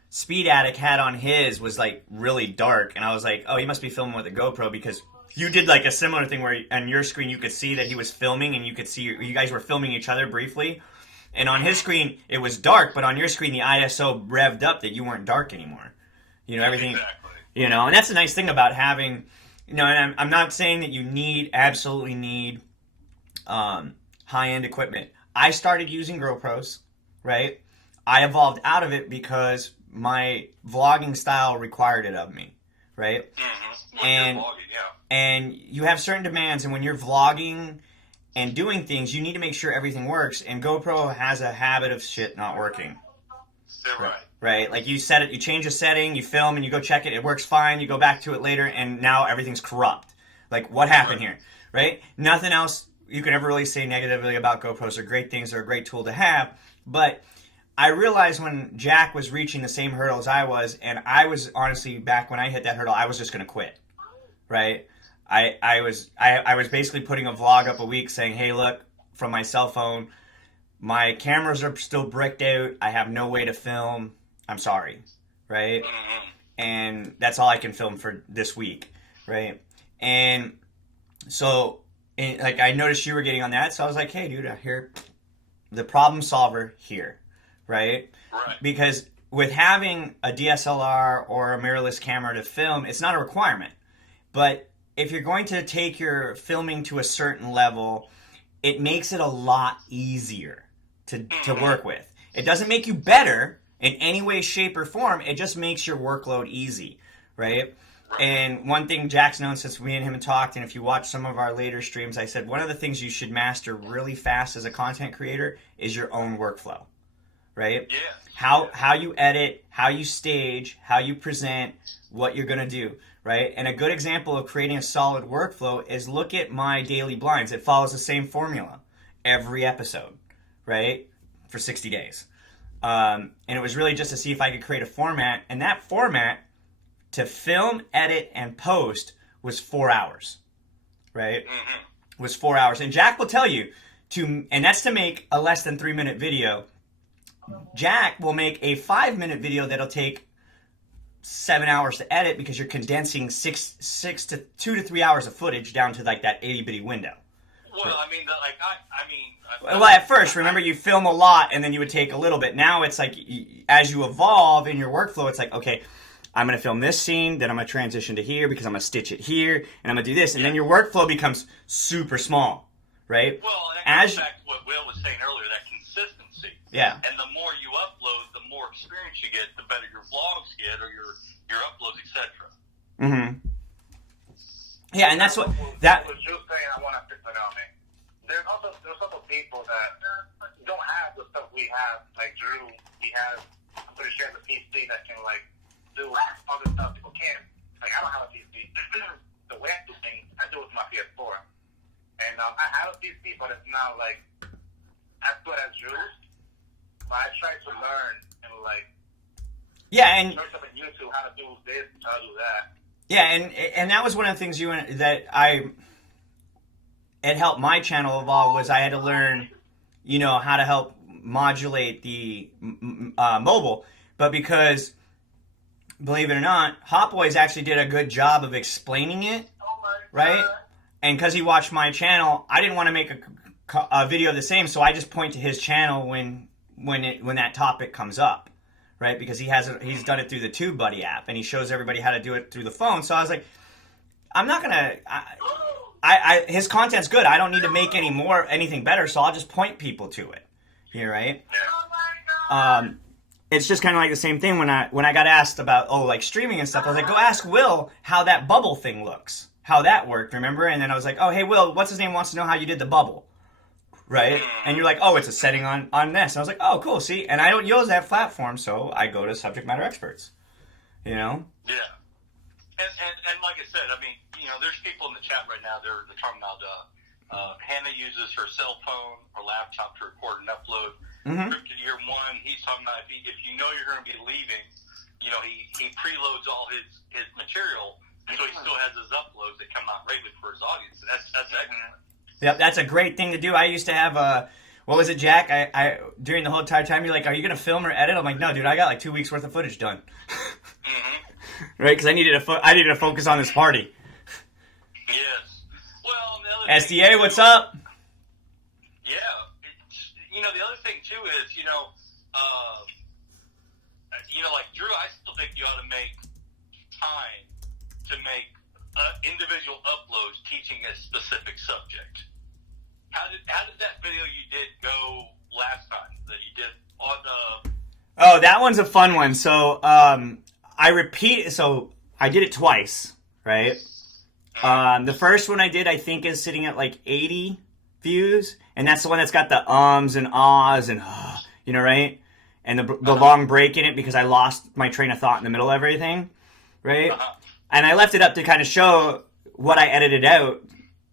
Speed Addict had on his was like really dark, and I was like, oh, he must be filming with a GoPro, because you did like a similar thing where on your screen you could see that he was filming, and you could see you guys were filming each other briefly, and on his screen it was dark, but on your screen the ISO revved up that you weren't dark anymore. Everything. Exactly. And that's the nice thing about having, and I'm not saying that you absolutely need high-end equipment. I started using GoPros, right? I evolved out of it because my vlogging style required it of me, right? Mm-hmm. And you have certain demands, and when you're vlogging and doing things, you need to make sure everything works, and GoPro has a habit of shit not working. They're right. Right, like you set it, you change a setting, you film, and you go check it, it works fine, you go back to it later, and now everything's corrupt. Like, what happened here, right? Nothing else you could ever really say negatively about GoPros. They're great things, they're a great tool to have, but I realized when Jack was reaching the same hurdle as I was, and I was honestly, back when I hit that hurdle, I was just going to quit, right? I was basically putting a vlog up a week saying, hey, look, from my cell phone, my cameras are still bricked out, I have no way to film, I'm sorry, right? And that's all I can film for this week, right? And so, I noticed you were getting on that, so I was like, hey, dude, here, the problem solver here, right? Right. Because with having a DSLR or a mirrorless camera to film, it's not a requirement. But if you're going to take your filming to a certain level, it makes it a lot easier to work with. It doesn't make you better in any way, shape, or form. It just makes your workload easy, right? And one thing Jack's known since me and him talked, and if you watch some of our later streams, I said one of the things you should master really fast as a content creator is your own workflow, right? Yeah. How you edit, how you stage, how you present, what you're going to do, right? And a good example of creating a solid workflow is look at my daily blinds. It follows the same formula every episode, right? For 60 days. And it was really just to see if I could create a format, and that format to film, edit, and post was 4 hours, right? Was 4 hours. And Jack will tell you, and that's to make a less than 3-minute video. Jack will make a 5-minute video that'll take 7 hours to edit because you're condensing 2 to 3 hours of footage down to like that itty-bitty window. Well, I mean, well, at first, remember, you film a lot and then you would take a little bit. Now it's like, as you evolve in your workflow, it's like, okay, I'm going to film this scene, then I'm going to transition to here because I'm going to stitch it here, and I'm going to do this. And then your workflow becomes super small, right? Well, and that goes back to what Will was saying earlier, that consistency. Yeah. And the more you upload, the more experience you get, the better your vlogs get or your uploads, etc. Mm-hmm. Yeah, and that's what... that. Was just saying, I want to put that on me. There's also people that don't have the stuff we have. Like Drew, he has, I'm pretty sure, the PC that can, like, do other stuff people can't. Like, I don't have a PC. The way I do things, I do it with my PS4. And I have a PC, but it's not, like, as good as Drew's. But I try to learn and, like, yeah, and search up on YouTube how to do this, how to do that. Yeah, and that was one of the things it helped my channel evolve, was I had to learn, how to help modulate the mobile. But because, believe it or not, Hot Boys actually did a good job of explaining it, right? And because he watched my channel, I didn't want to make a video the same, so I just point to his channel when that topic comes up, right? Because he's done it through the TubeBuddy app, and he shows everybody how to do it through the phone. So I was like, I'm not gonna. His content's good. I don't need to make anything better, so I'll just point people to it. Here, right? It's just kind of like the same thing when I got asked about streaming and stuff. I was like, go ask Will how that bubble thing looks, how that worked. Remember? And then I was like, oh hey Will, what's his name wants to know how you did the bubble, right? And you're like, oh, it's a setting on this. And I was like, oh cool, see. And I don't use that platform, so I go to subject matter experts. Yeah. And like I said, I mean, there's people in the chat right now. They're talking about Hannah uses her cell phone or laptop to record and upload. Cryptid Year 1, he's talking about if you know you're going to be leaving, he preloads all his material, so he still has his uploads that come out regularly for his audience. That's excellent. Yep, that's a great thing to do. I used to have what was it, Jack? I during the whole entire time, you're like, are you going to film or edit? I'm like, no, dude, I got like 2 weeks worth of footage done. Right, because I needed to focus on this party. Yes. Well, SDA, what's up? Yeah. The other thing too is, like Drew, I still think you ought to make time to make individual uploads teaching a specific subject. How did that video you did go last time that you did on the? Oh, that one's a fun one. So I did it twice, right? The first one I did, I think, is sitting at like 80 views, and that's the one that's got the ums and ahs and right, and the long break in it because I lost my train of thought in the middle of everything, right? And I left it up to kind of show what I edited out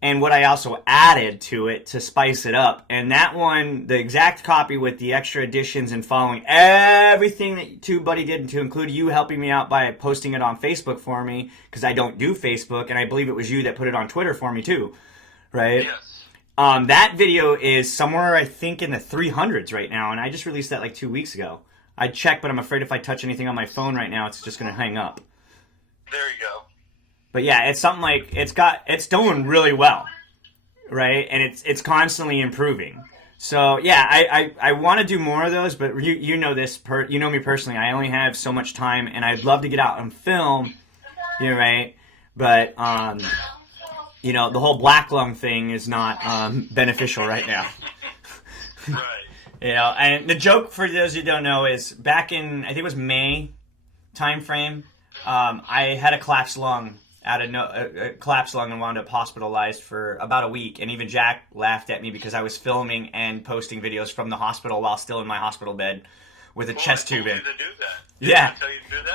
and what I also added to it to spice it up. And that one, the exact copy with the extra additions and following everything that TubeBuddy did, to include you helping me out by posting it on Facebook for me, because I don't do Facebook, and I believe it was you that put it on Twitter for me too, right? Yes. That video is somewhere, I think, in the 300s right now, and I just released that like 2 weeks ago. I checked, but I'm afraid if I touch anything on my phone right now, it's just going to hang up. There you go. But yeah, it's something like it's doing really well, right? And it's constantly improving. So yeah, I want to do more of those, but you know this, you know me personally. I only have so much time, and I'd love to get out and film, right? But the whole black lung thing is not beneficial right now. Right. And the joke, for those who don't know, is back in, I think it was May time frame, I had a collapsed lung and wound up hospitalized for about a week. And even Jack laughed at me because I was filming and posting videos from the hospital while still in my hospital bed with a chest tube in. Yeah.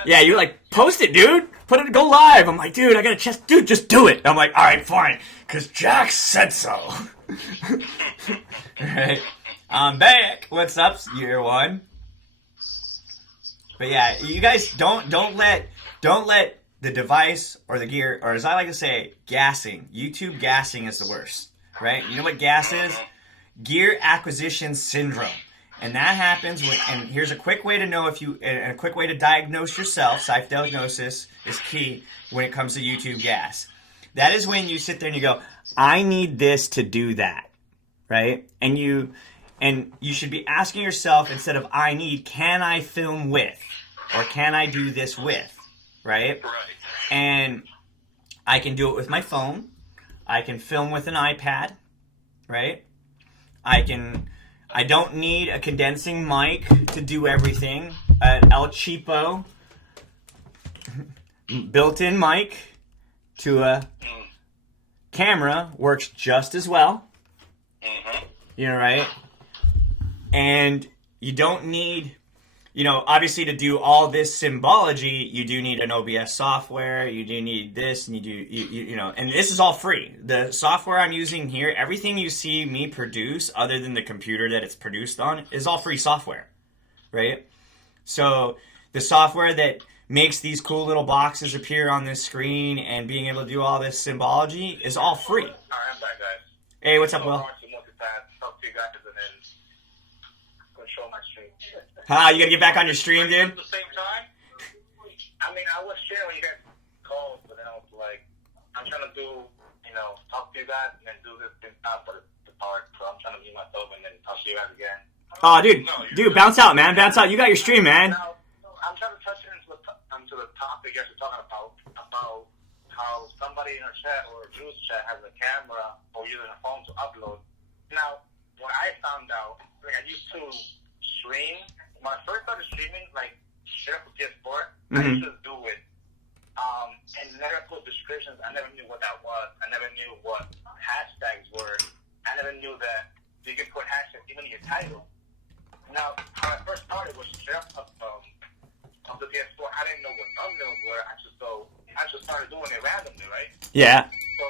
Yeah, you're like, post it, dude. Go live. I'm like, dude, I got a chest. Dude, just do it. I'm like, all right, fine. Because Jack said so. All right. I'm back. What's up, year one? But yeah, you guys don't let the device or the gear, or as I like to say, gassing. YouTube gassing is the worst, right? You know what gas is? Gear acquisition syndrome. And that happens when, and here's a quick way to know a quick way to diagnose yourself. Self-diagnosis is key when it comes to YouTube gas. That is when you sit there and you go, I need this to do that, right? And you should be asking yourself, instead of I need, can I film with? Or can I do this with? Right? Right. And I can do it with my phone. I can film with an iPad, right? I don't need a condensing mic to do everything. An El Cheapo built-in mic to a camera works just as well. Right? And you don't need, obviously to do all this symbology, you do need an OBS software, you do need this, and and this is all free. The software I'm using here, everything you see me produce, other than the computer that it's produced on, is all free software, right? So the software that makes these cool little boxes appear on this screen and being able to do all this symbology is all free. All right, I'm back, guys. Hey, what's up, So Will? hard to multitask, talk to you guys, and then control my stream. You gotta get back on your stream, dude? At the same time? I mean, I was sharing when you guys called, but then I was like, I'm trying to do, talk to you guys and then do this thing now, but it's hard, so I'm trying to mute myself and then talk to you guys again. Oh, dude, bounce out, man. Bounce out. You got your stream, man. Now, I'm trying to touch into the topic you guys are talking about how somebody in our chat or Drew's chat has a camera or using a phone to upload. Now, what I found out, like I used to stream, when I first started streaming, like straight up with PS4, I used to do it and never put descriptions. I never knew what that was. I never knew what hashtags were. I never knew that you can put hashtags even in your title. Now, when I first started was straight up of the PS4. I didn't know what thumbnails were. I just started doing it randomly, right? Yeah. So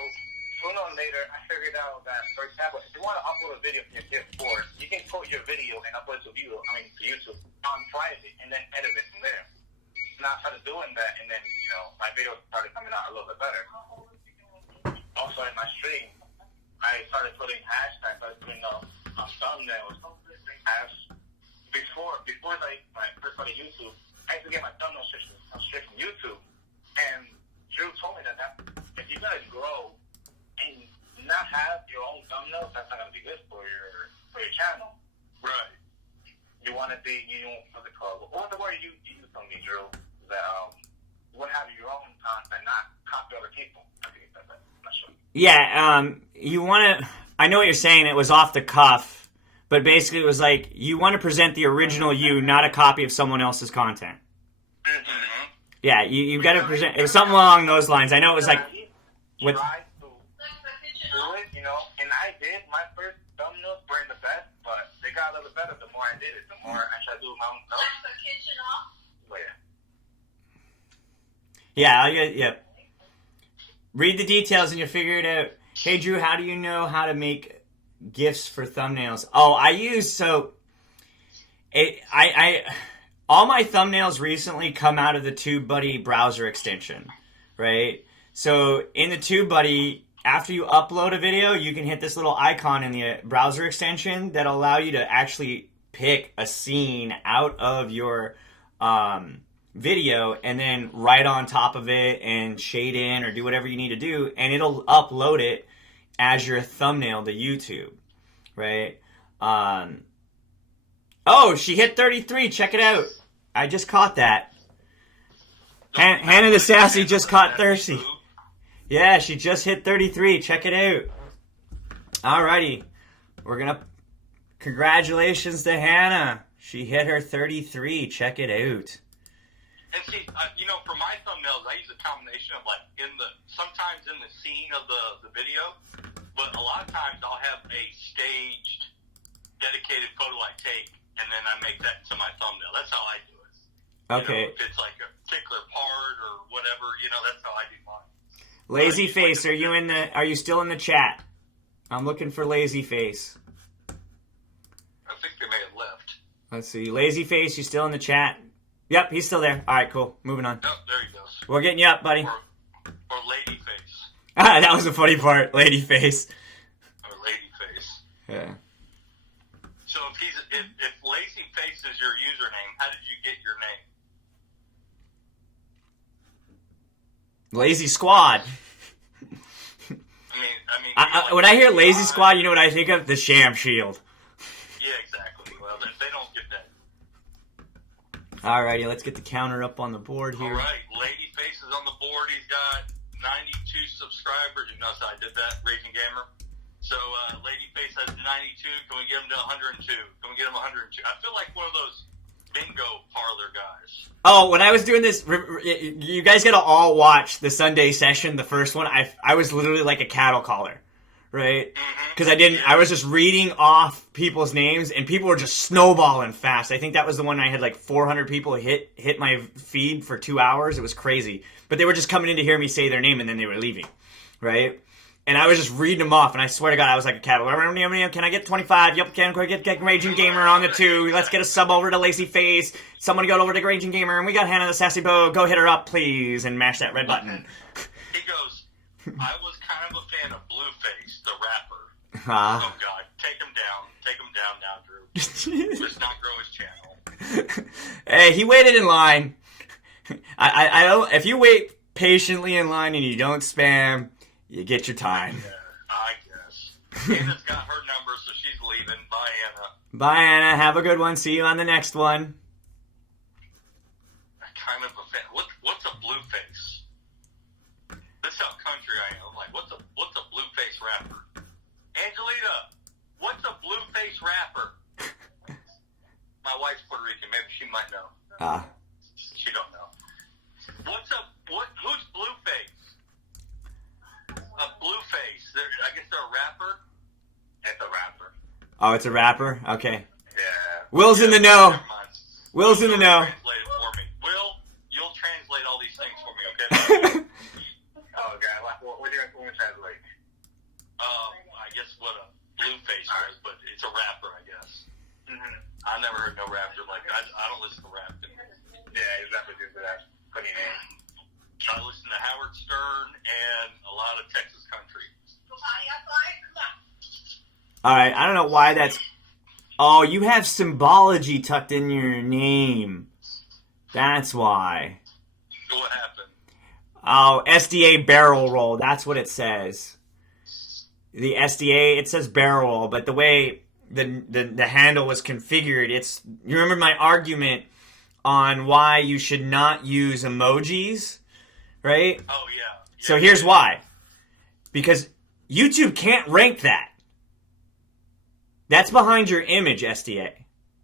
sooner or later, I figured out that, for example, if you want to upload a video from your PS4, you can put your video and upload it to YouTube on private and then edit it from there. Now I started doing that, and then my videos started coming out a little bit better. Also in my stream, I started putting hashtags. I was putting thumbnails. As before like when I first started YouTube, I used to get my thumbnails straight from YouTube. And Drew told me that if you're gonna grow and not have your own thumbnails, that's not gonna be good for your channel. Right. You want to be, what's it called? What was the word you used on me, Drew? That you want to have your own content, not copy other people. I think that's it. I'm not sure. Yeah. You want to. I know what you're saying. It was off the cuff, but basically it was like you want to present the original you, not a copy of someone else's content. Mm-hmm. Yeah, you got to present. It was something along those lines. I know it was like. Tried to do it, and I did. My first thumbnails weren't the best, but they got a little better the more I did it. The more I tried to do my own stuff. But Yeah. Read the details and you'll figure it out. Hey, Drew, how do you know how to make GIFs for thumbnails? Oh, all my thumbnails recently come out of the TubeBuddy browser extension, right? So in the TubeBuddy, after you upload a video, you can hit this little icon in the browser extension that'll allow you to actually pick a scene out of your video and then write on top of it and shade in or do whatever you need to do, and it'll upload it as your thumbnail to YouTube, right? Oh, she hit 33. Check it out. I just caught that. Hannah the Sassy just caught 30. Yeah, she just hit 33. Check it out. Alrighty. Congratulations to Hannah. She hit her 33. Check it out. And see, for my thumbnails, I use a combination of sometimes in the scene of the video, but a lot of times I'll have a staged, dedicated photo I take, and then I make that to my thumbnail. That's how I do it. Okay. If it's like a particular part or whatever, that's how I do mine. Lazy Face, are you still in the chat? I'm looking for Lazy Face. I think they may have left. Let's see. Lazy Face, you still in the chat? Yep, he's still there. All right, cool. Moving on. Oh, there he goes. We're getting you up, buddy. Or Lady Face. That was the funny part. Lady Face. Or Lady Face. Yeah. So if Lazy Face is your username, how did you get your name? Lazy Squad. When I hear Lazy Squad, you know what I think of? The Sham Shield. Yeah, exactly. Well, they don't get that. Alrighty, let's get the counter up on the board here. Alright, Lady Face is on the board. He's got 92 subscribers. You notice I did that, Raging Gamer. So, Lady Face has 92. Can we get him to 102? Can we get him 102? I feel like one of those bingo parlor guys. Oh, when I was doing this, you guys gotta all watch the Sunday session, the first one. I was literally like a cattle caller, right? Because I was just reading off people's names, and people were just snowballing fast. I think that was the one I had like 400 people hit my feed for 2 hours. It was crazy. But they were just coming in to hear me say their name, and then they were leaving, right? And I was just reading them off, and I swear to God, I was like a cat. Can I get 25? Yep, can I get Raging Gamer on the 2? Let's get a sub over to Lazy Face. Someone go over to Raging Gamer, and we got Hannah the Sassy Bow. Go hit her up, please, and mash that red button. He goes, I was kind of a fan of Blueface, the rapper. Ah. Oh, God. Take him down now, Drew. Let's not grow his channel. Hey, he waited in line. I don't. If you wait patiently in line and you don't spam, you get your time. Yeah, I guess. Anna's got her number, so she's leaving. Bye, Anna. Bye, Anna. Have a good one. See you on the next one. I'm kind of a fan. What's a Blueface? This is how country I am. I'm like, what's a Blueface rapper? Angelita, what's a Blueface rapper? My wife's Puerto Rican. Maybe she might know. She don't know. Who's Blueface? A Blueface. I guess they're a rapper. It's a rapper. Oh, it's a rapper? Okay. Yeah. Will's in the know. Will's in the know. Translate it for me. Will, you'll translate all these things for me, okay? Oh, God. What do you want to translate? I guess what a Blueface was, but it's a rapper, I guess. Mm-hmm. I never heard no rapper like that. I don't listen to rap. Yeah, he's rapper dude for that. Funny name. I listen to Howard Stern and a lot of Texas country. Alright, I don't know why that's... Oh, you have symbology tucked in your name. That's why. What happened? Oh, SDA barrel roll. That's what it says. The SDA, it says barrel roll, but the way the handle was configured, it's... You remember my argument on why you should not use emojis, right? Oh, yeah. So here's why. Because YouTube can't rank that. That's behind your image, SDA,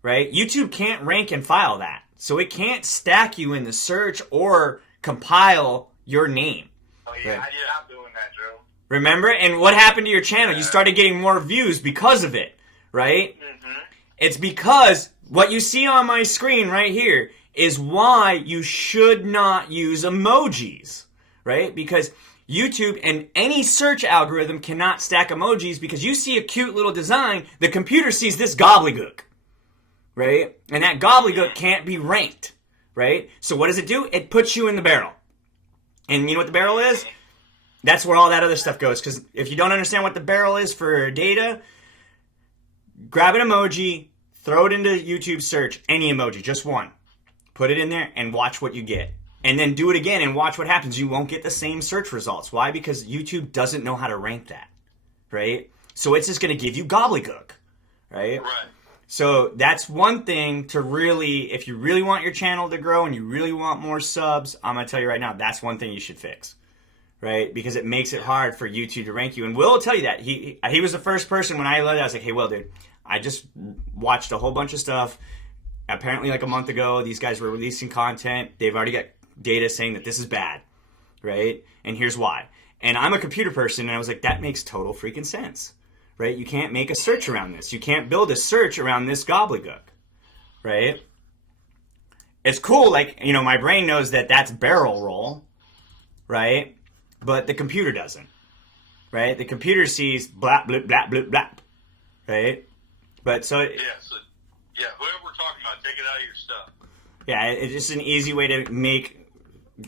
right? YouTube can't rank and file that. So it can't stack you in the search or compile your name. Oh, yeah. Right. I stopped doing that, Drew. Remember? And what happened to your channel? You started getting more views because of it, right? Mm-hmm. It's because what you see on my screen right here is why you should not use emojis, right? Because YouTube and any search algorithm cannot stack emojis because you see a cute little design, the computer sees this gobbledygook, right? And that gobbledygook can't be ranked, right? So what does it do? It puts you in the barrel. And you know what the barrel is? That's where all that other stuff goes. Because if you don't understand what the barrel is for data, grab an emoji, throw it into YouTube search, any emoji, just one. Put it in there and watch what you get. And then do it again and watch what happens. You won't get the same search results. Why? Because YouTube doesn't know how to rank that, right? So it's just going to give you gobbledygook, right? Right. So that's one thing to really, if you really want your channel to grow and you really want more subs, I'm going to tell you right now, that's one thing you should fix, right? Because it makes it hard for YouTube to rank you. And Will will tell you that. He was the first person when I learned that. I was like, hey, Will, dude, I just watched a whole bunch of stuff. Apparently, like a month ago, these guys were releasing content. They've already got data saying that this is bad, right? And here's why. And I'm a computer person, and I was like, that makes total freaking sense, right? You can't make a search around this. You can't build a search around this gobbledygook, right? It's cool, like, you know, my brain knows that that's barrel roll, right? But the computer doesn't, right? The computer sees blap, blip, blap, blip, blap, right? But so... Yeah, whoever we're talking about, take it out of your stuff. Yeah, it's just an easy way to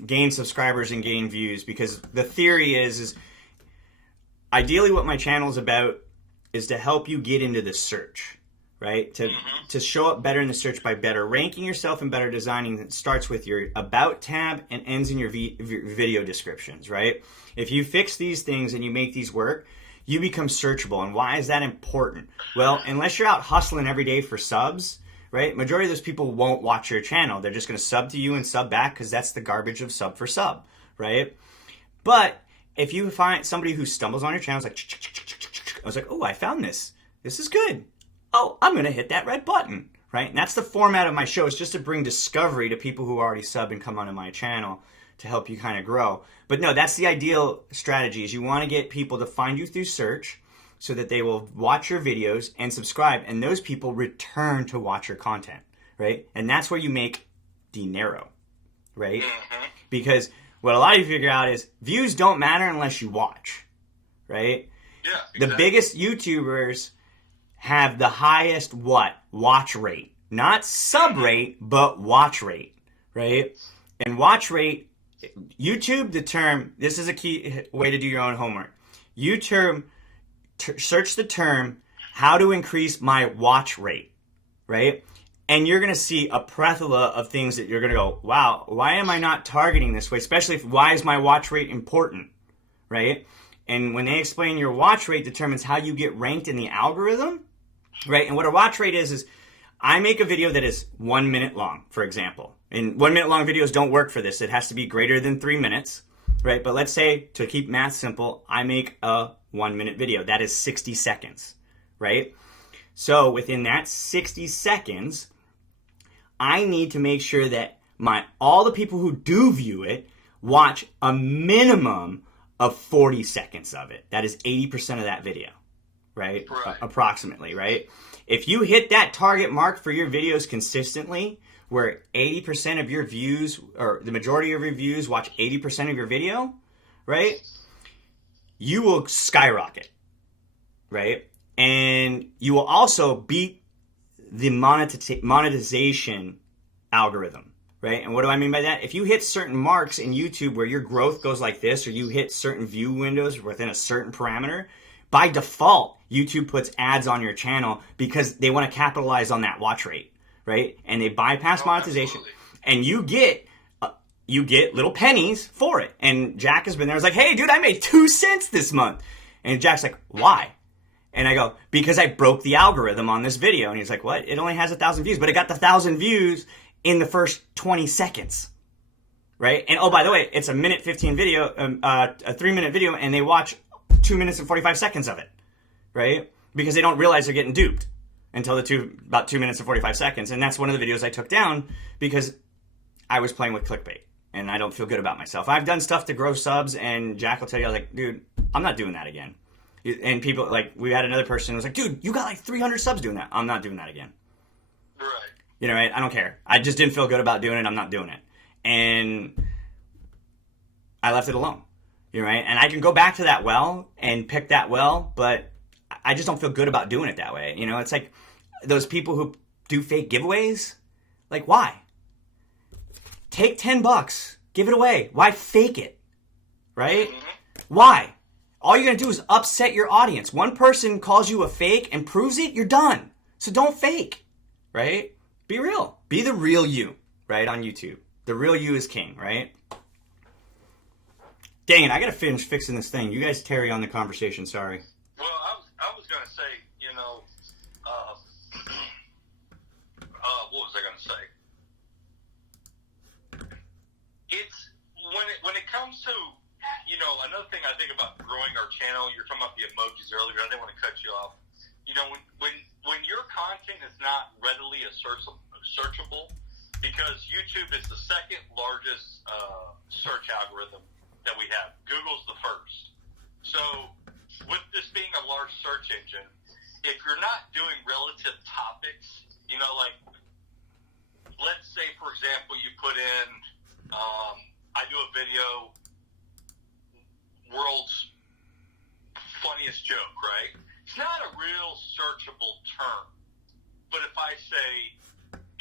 gain subscribers and gain views, because the theory is ideally what my channel is about is to help you get into the search, right? To show up better in the search by better ranking yourself and better designing. It starts with your About tab and ends in your video descriptions, right? If you fix these things and you make these work, you become searchable. And why is that important? Well, unless you're out hustling every day for subs, right? Majority of those people won't watch your channel. They're just going to sub to you and sub back because that's the garbage of sub for sub, right? But if you find somebody who stumbles on your channel, is like, I was like, oh, I found this. This is good. Oh, I'm going to hit that red button, right? And that's the format of my show. It's just to bring discovery to people who already sub and come onto my channel to help you kind of grow. But no, that's the ideal strategy, is you want to get people to find you through search so that they will watch your videos and subscribe, and those people return to watch your content, right? And that's where you make dinero, right? Mm-hmm. Because what a lot of you figure out is views don't matter unless you watch, right? Yeah, The exactly. biggest YouTubers have the highest watch rate. Not sub rate, but watch rate, right? And watch rate, YouTube, this is a key way to do your own homework. YouTube, search the term, how to increase my watch rate, right? And you're going to see a plethora of things that you're going to go, wow, why am I not targeting this way? Especially why is my watch rate important, right? And when they explain your watch rate determines how you get ranked in the algorithm, right? And what a watch rate is I make a video that is 1 minute long, for example. And 1 minute long videos don't work for this. It has to be greater than 3 minutes, right? But let's say, to keep math simple, I make a 1 minute video. That is 60 seconds, right? So within that 60 seconds, I need to make sure that all the people who do view it watch a minimum of 40 seconds of it. That is 80% of that video, right? Approximately, right? If you hit that target mark for your videos consistently, where 80% of your views, or the majority of your views watch 80% of your video, right? You will skyrocket, right? And you will also beat the monetization algorithm, right? And what do I mean by that? If you hit certain marks in YouTube where your growth goes like this, or you hit certain view windows within a certain parameter, by default, YouTube puts ads on your channel because they want to capitalize on that watch rate, right? And they bypass monetization. Absolutely. And you get little pennies for it. And Jack has been there. He's like, hey, dude, I made 2 cents this month. And Jack's like, why? And I go, because I broke the algorithm on this video. And he's like, what? It only has 1,000 views, but it got the 1,000 views in the first 20 seconds, right? And oh, by the way, it's a minute 15 video, a 3 minute video, and they watch 2 minutes and 45 seconds of it, right? Because they don't realize they're getting duped until about 2 minutes and 45 seconds. And that's one of the videos I took down because I was playing with clickbait and I don't feel good about myself. I've done stuff to grow subs, and Jack will tell you, I was like, dude, I'm not doing that again. And people, like, we had another person who was like, dude, you got like 300 subs doing that. I'm not doing that again. Right. You know, right? I don't care. I just didn't feel good about doing it. I'm not doing it. And I left it alone. You know, right? And I can go back to that well and pick that well, but I just don't feel good about doing it that way. You know, it's like those people who do fake giveaways. Like, why? Take $10, give it away. Why fake it? Right? Mm-hmm. Why? All you're going to do is upset your audience. One person calls you a fake and proves it, you're done. So don't fake, right? Be real. Be the real you, right, on YouTube. The real you is king, right? Dang it, I got to finish fixing this thing. You guys carry on the conversation, sorry. Well, I was going to say, you know, what was I going to say? It's, when it comes to, you know, another thing I think about growing our channel, you're talking about the emojis earlier, I didn't want to cut you off. You know, when your content is not readily searchable, because YouTube is the second largest search algorithm that we have. Google's the first. So with this being a large search engine, if you're not doing relative topics, you know, like, let's say, for example, you put in, I do a video, world's funniest joke, right? It's not a real searchable term. But if I say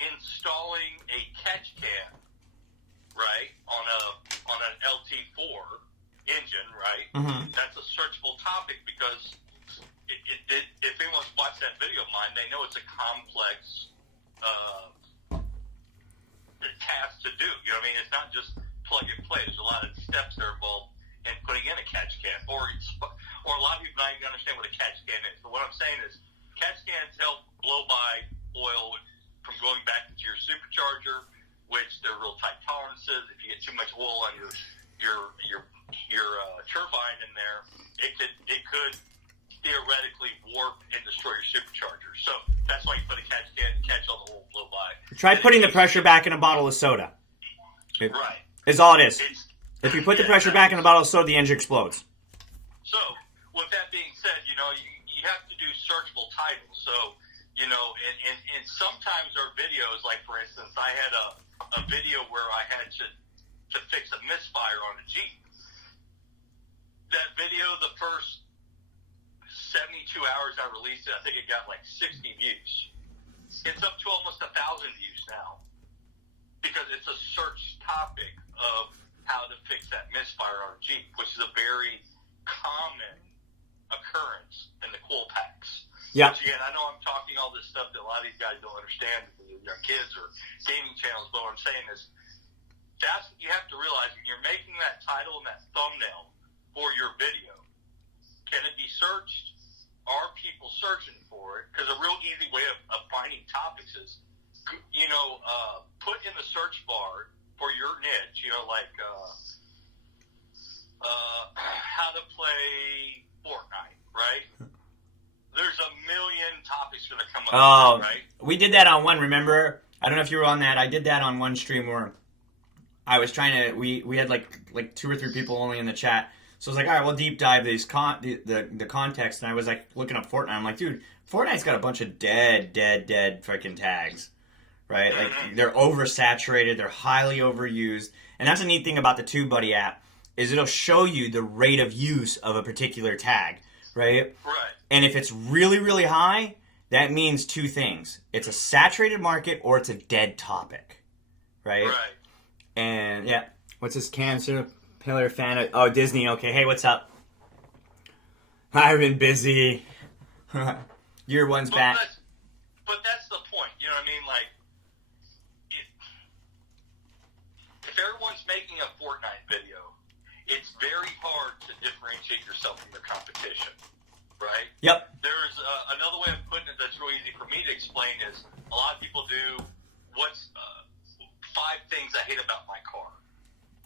installing a catch can, right, on an LT4 engine, right, mm-hmm. That's a searchable topic because if anyone's watched that video of mine, they know it's a complex task to do. You know what I mean? It's not just plug and play. There's a lot of steps that are involved in putting in a catch can, or a lot of people not even understand what a catch can is. But what I'm saying is, catch cans help blow by oil from going back into your supercharger, which they're real tight tolerances. If you get too much oil on your turbine in there, it could theoretically warp and destroy your supercharger. So that's why you put a catch can to catch all the oil blow by. Try putting the pressure back in a bottle of soda. Right. Is all it is. If you put the pressure back in a bottle of soda, the engine explodes. So, with that being said, you know, you have to do searchable titles. So, you know, and sometimes our videos, like, for instance, I had a video where I had to fix a misfire on a Jeep. That video, the first 2 hours I released it, I think it got like 60 views. It's up to almost 1,000 views now because it's a search topic of how to fix that misfire on a Jeep, which is a very common occurrence in the cool packs. Yeah. Which, again, I know I'm talking all this stuff that a lot of these guys don't understand because they're kids or gaming channels, but what I'm saying is that's what you have to realize when you're making that title and that thumbnail for your video. Can it be searched? Are people searching for it? Because a real easy way of finding topics is, put in the search bar for your niche, like how to play Fortnite, right? There's a million topics going to come up, right? We did that on one, remember? I don't know if you were on that. I did that on one stream where I was trying to, we had like 2 or 3 people only in the chat. So I was like, all right, we'll deep dive these the context. And I was like looking up Fortnite. I'm like, dude, Fortnite's got a bunch of dead freaking tags, right? Like they're oversaturated, they're highly overused. And that's a neat thing about the TubeBuddy app is it'll show you the rate of use of a particular tag, right? Right. And if it's really, really high, that means 2 things. It's a saturated market or it's a dead topic, right? Right. And yeah, what's this cancer? Pillar fan of Disney. Okay, hey, what's up? I've been busy. Year one's back. But that's the point. You know what I mean? Like, if everyone's making a Fortnite video, it's very hard to differentiate yourself from your competition, right? Yep. There's another way of putting it that's really easy for me to explain is a lot of people do what's 5 things I hate about my car.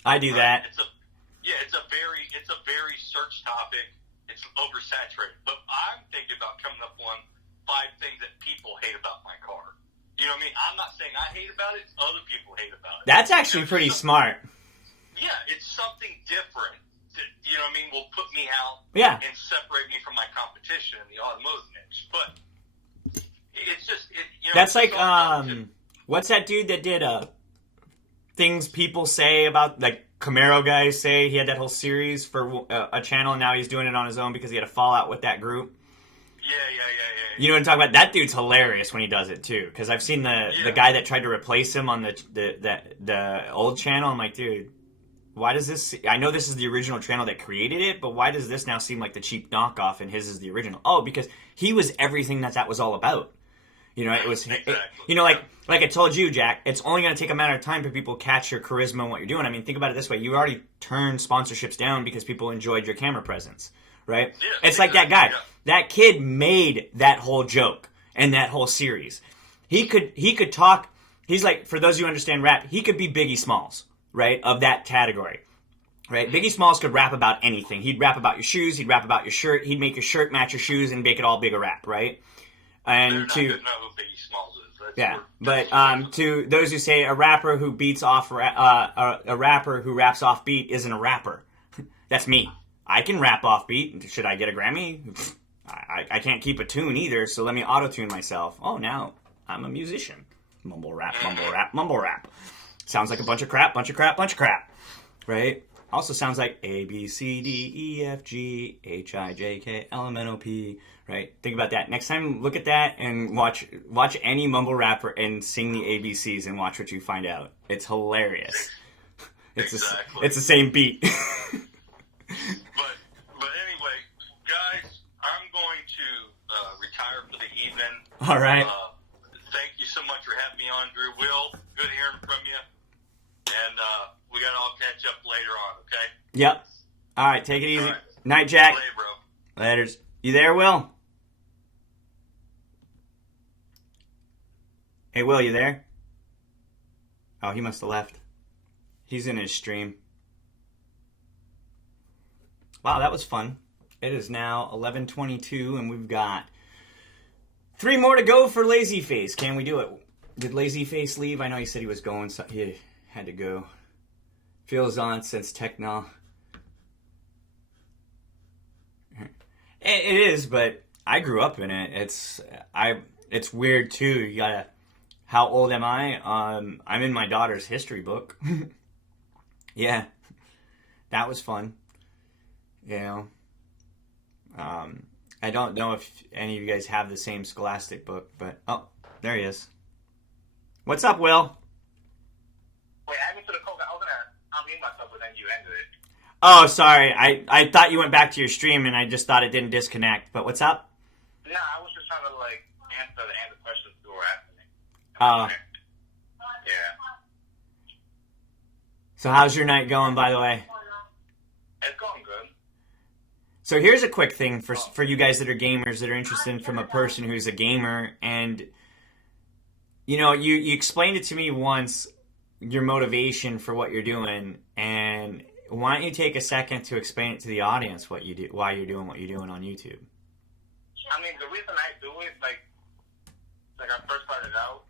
I do that. It's a very search topic. It's oversaturated. But I'm thinking about coming up on 5 things that people hate about my car. You know what I mean? I'm not saying I hate about it. Other people hate about it. That's actually pretty smart. Yeah, it's something different that, you know what I mean, will put me out and separate me from my competition in the automotive niche. But it's just, that's like, what's that dude that did things people say about, like, Camaro guys say? He had that whole series for a channel, and now he's doing it on his own because he had a fallout with that group. Yeah. You know what I'm talking about? That dude's hilarious when he does it too. Because I've seen the guy that tried to replace him on the old channel. I'm like, dude, why does this? I know this is the original channel that created it, but why does this now seem like the cheap knockoff and his is the original? Oh, because he was everything that was all about. It was, exactly. Like I told you, Jack, it's only going to take a matter of time for people to catch your charisma and what you're doing. I mean, think about it this way. You already turned sponsorships down because people enjoyed your camera presence, right? Yeah, it's like that guy. Yeah. That kid made that whole joke and that whole series. He could talk. He's like, for those of you who understand rap, he could be Biggie Smalls, right, of that category. Right? Biggie Smalls could rap about anything. He'd rap about your shoes. He'd rap about your shirt. He'd make your shirt match your shoes and make it all bigger rap, right? And they're not going to know who Biggie Smalls is. Yeah, but to those who say a rapper who beats off a rapper who raps off beat isn't a rapper, that's me. I can rap off beat. Should I get a Grammy? I can't keep a tune either, so let me auto-tune myself. Oh, now I'm a musician. Mumble rap, mumble rap, mumble rap. Sounds like a bunch of crap, bunch of crap, bunch of crap. Right? Also sounds like A, B, C, D, E, F, G, H, I, J, K, L, M, N, O, P. Right? Think about that. Next time, look at that and watch any mumble rapper and sing the ABCs and watch what you find out. It's hilarious. It's the same beat. But anyway, guys, I'm going to retire for the evening. All right. Thank you so much for having me on, Drew. Will, good hearing from you. And we got to all catch up later on, okay? Yep. All right, take it easy. Right. Night, Jack. Later, bro. Laters. You there, Will? Hey, Will, you there? Oh, he must have left. He's in his stream. Wow, that was fun. It is now 11:22, and we've got 3 more to go for Lazyface. Can we do it? Did Lazyface leave? I know he said he was going, so he had to go. Feels on since Techno. It is, but I grew up in it. It's weird too. You gotta. How old am I? I'm in my daughter's history book. Yeah, that was fun. You know, I don't know if any of you guys have the same Scholastic book, but oh, there he is. What's up, Will? Wait, add me to the code. I was gonna unmute myself, but then you ended it. Oh, sorry. I thought you went back to your stream, and I just thought it didn't disconnect. But what's up? Nah, I was just trying to like answer the questions you were asking me. Yeah. So how's your night going, by the way? It's going good. So here's a quick thing for you guys that are gamers that are interested from a person who's a gamer, and you know, you explained it to me once, your motivation for what you're doing, and why don't you take a second to explain it to the audience what you do, why you're doing what you're doing on YouTube? I mean, the reason I do it, like I first started out,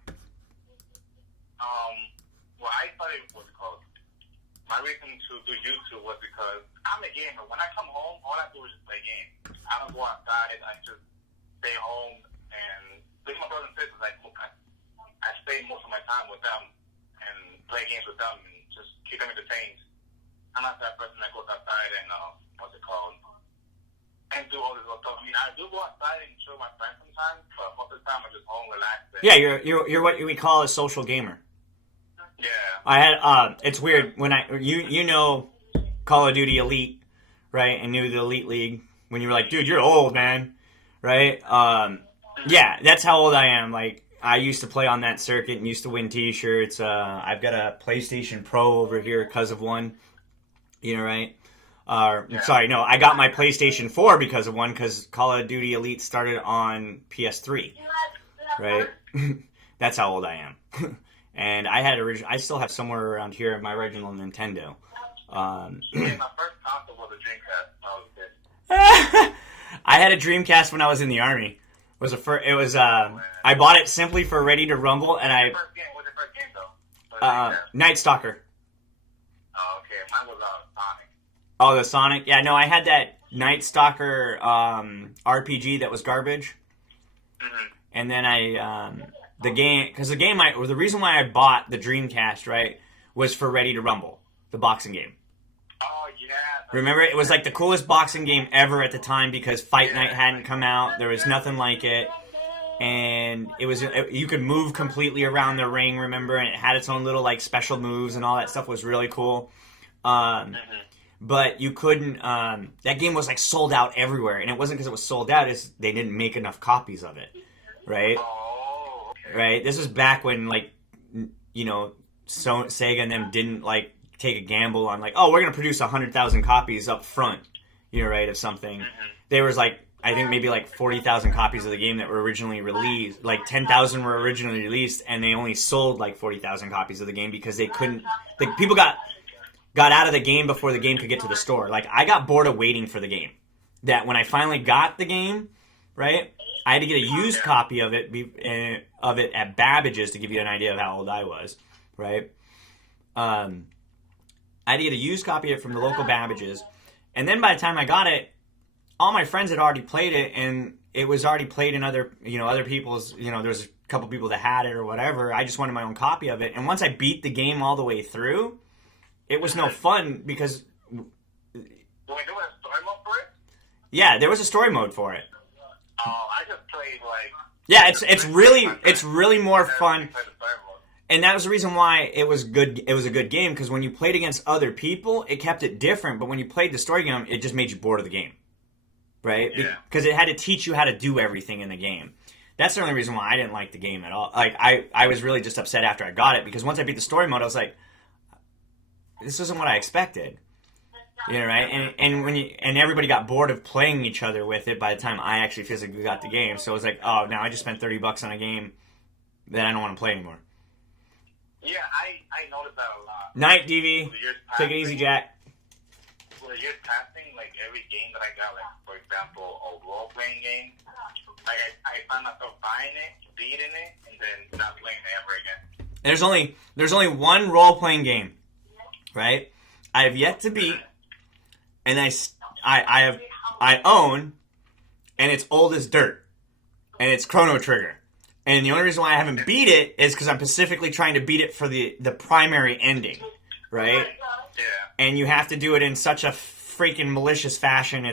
well, I started what's called. My reason to do YouTube was because I'm a gamer. When I come home, all I do is just play games. I don't go outside. I just stay home and with my brothers and sisters. I stay most of my time with them and play games with them and just keep them entertained. I'm not that person that goes outside and and do all this other stuff. I mean, I do go outside and chill with my friends sometimes, but most of the time I'm just home relaxing. Yeah, you're what we call a social gamer. Yeah. I had it's weird when you know Call of Duty Elite, right? And knew the Elite League when you were like, dude, you're old, man, right? Yeah, that's how old I am. Like, I used to play on that circuit and used to win T-shirts. I've got a PlayStation Pro over here because of one, you know, right? Yeah. Sorry, no, I got my PlayStation 4 because of one, because Call of Duty Elite started on PS3, right? That's how old I am. And I had I still have somewhere around here my original Nintendo. My first console was a Dreamcast when I was a kid. I had a Dreamcast when I was in the Army. I bought it simply for Ready to Rumble, and What's your first game, though? Night Stalker. Oh, okay. Mine was Sonic. Oh, the Sonic? Yeah, no, I had that Night Stalker RPG that was garbage. Mm-hmm. And then the reason why I bought the Dreamcast, right, was for Ready to Rumble, the boxing game. Oh, yeah. Remember, it was like the coolest boxing game ever at the time because Fight Night hadn't come out. There was nothing like it. And you could move completely around the ring, remember, and it had its own little like special moves and all that stuff was really cool. But you couldn't, that game was like sold out everywhere. And it wasn't because it was sold out, it's they didn't make enough copies of it, right? Oh, okay. Right? This was back when, like, you know, Sega and them didn't, like, take a gamble on, like, oh, we're going to produce 100,000 copies up front, you know, right, of something. Mm-hmm. There was, like, I think maybe, like, 40,000 copies of the game that were originally released. Like, 10,000 were originally released, and they only sold, like, 40,000 copies of the game because they couldn't... people got out of the game before the game could get to the store. Like, I got bored of waiting for the game. That when I finally got the game, right... I had to get a used copy of it at Babbage's to give you an idea of how old I was, right? I had to get a used copy of it from the local Babbage's, and then by the time I got it, all my friends had already played it, and it was already played in other people's, there was a couple people that had it or whatever. I just wanted my own copy of it, and once I beat the game all the way through, it was no fun because... Wait, there was a story mode for it? Yeah, there was a story mode for it. Oh, I just played like... Yeah, it's really more fun. And that was the reason why it was good. It was a good game because when you played against other people, it kept it different. But when you played the story game, it just made you bored of the game, right? Yeah. Because it had to teach you how to do everything in the game. That's the only reason why I didn't like the game at all. Like I was really just upset after I got it because once I beat the story mode, I was like, this isn't what I expected. You know, right? And everybody got bored of playing each other with it by the time I actually physically got the game. So it was like, oh, now I just spent $30 on a game that I don't want to play anymore. Yeah, I noticed that a lot. Night, DV. Take it easy, Jack. For the years passing, like every game that I got, like for example, a role-playing game, like I find myself buying it, beating it, and then not playing it ever again. There's only one role-playing game, right? I have yet to beat. And I own, and it's old as dirt, and it's Chrono Trigger. And the only reason why I haven't beat it is because I'm specifically trying to beat it for the primary ending, right? Yeah. And you have to do it in such a freaking malicious fashion.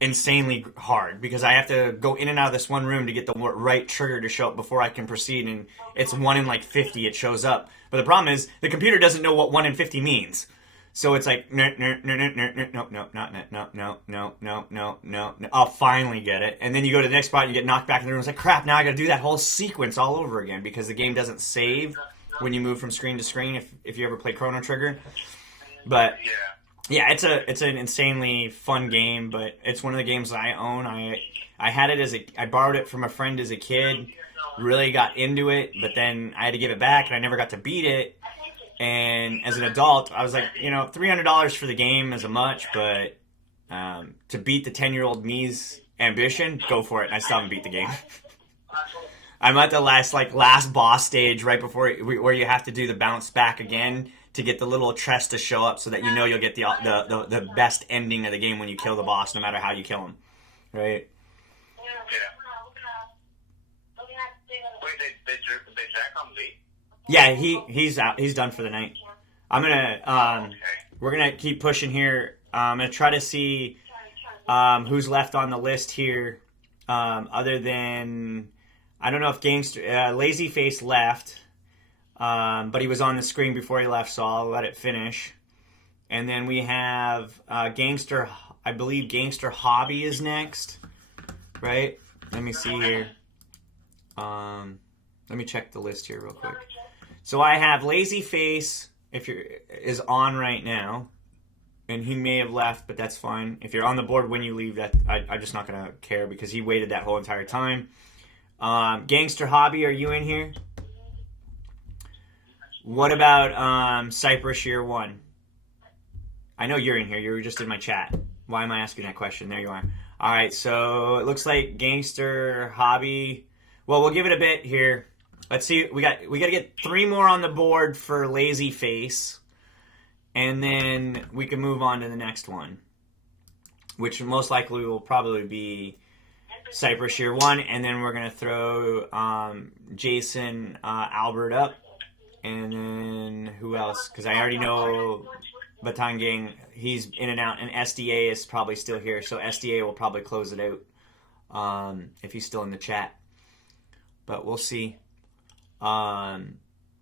insanely hard because I have to go in and out of this one room to get the right trigger to show up before I can proceed, and it's 1 in like 50 it shows up. But the problem is the computer doesn't know what 1 in 50 means. So it's like, no, I'll finally get it. And then you go to the next spot and you get knocked back in the room. It's like, crap, now I got to do that whole sequence all over again because the game doesn't save when you move from screen to screen if you ever play Chrono Trigger. But yeah, it's an insanely fun game, but it's one of the games that I own. I had it I borrowed it from a friend as a kid, really got into it, but then I had to give it back and I never got to beat it. And as an adult, I was like, $300 for the game isn't much, but to beat the 10-year-old me's ambition, go for it. And I still haven't beat the game. I'm at the last boss stage right before where you have to do the bounce back again to get the little chest to show up so that you'll get the best ending of the game when you kill the boss, no matter how you kill him, right? Yeah, he's out. He's done for the night. I'm gonna we're gonna keep pushing here. I'm gonna try to see who's left on the list here. Other than I don't know if Lazyface left, but he was on the screen before he left, so I'll let it finish. And then we have Gangster. I believe Gangster Hobby is next, right? Let me see here. Let me check the list here real quick. So I have Lazyface is on right now, and he may have left, but that's fine. If you're on the board when you leave, I'm just not gonna care because he waited that whole entire time. Gangster Hobby, are you in here? What about Cypress Year 1? I know you're in here. You were just in my chat. Why am I asking that question? There you are. All right, so it looks like Gangster Hobby. Well, we'll give it a bit here. Let's see. We got to get 3 more on the board for Lazyface, and then we can move on to the next one, which most likely will probably be Cypress Year 1, and then we're gonna throw Jason Albert up, and then who else? Because I already know Baton Gang. He's in and out, and SDA is probably still here, so SDA will probably close it out if he's still in the chat. But we'll see. All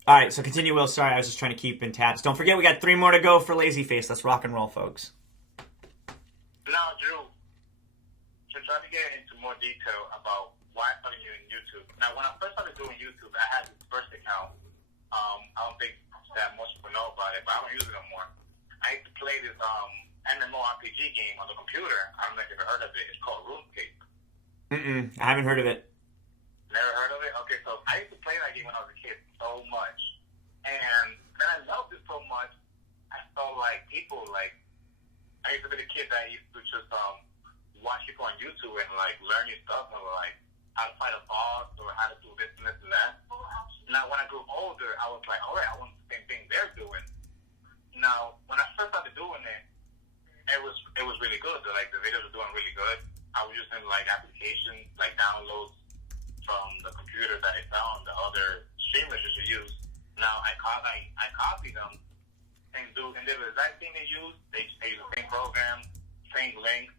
right, so continue, Will. Sorry, I was just trying to keep in tabs. Don't forget, we got 3 more to go for Lazyface. Let's rock and roll, folks. Now, Drew, to try to get into more detail about why I started using YouTube. Now, when I first started doing YouTube, I had this first account. I don't think that most people know about it, but I don't use it no more. I used to play this MMORPG game on the computer. I don't know if you've ever heard of it. It's called RuneScape. I haven't heard of it. Never heard of it? Okay, so I used to play that game when I was a kid so much. And then I loved it so much, I felt like people, I used to be the kid that used to just watch people on YouTube and, learn new stuff and, how to fight a boss or how to do this and this and that. Now, when I grew older, I was like, all right, I want the same thing they're doing. Now, when I first started doing it, it was really good. The videos were doing really good. I was using, applications, downloads from the computer that I found the other streamers should use. Now I copy them and do the exact thing they use. They use the same program, same links,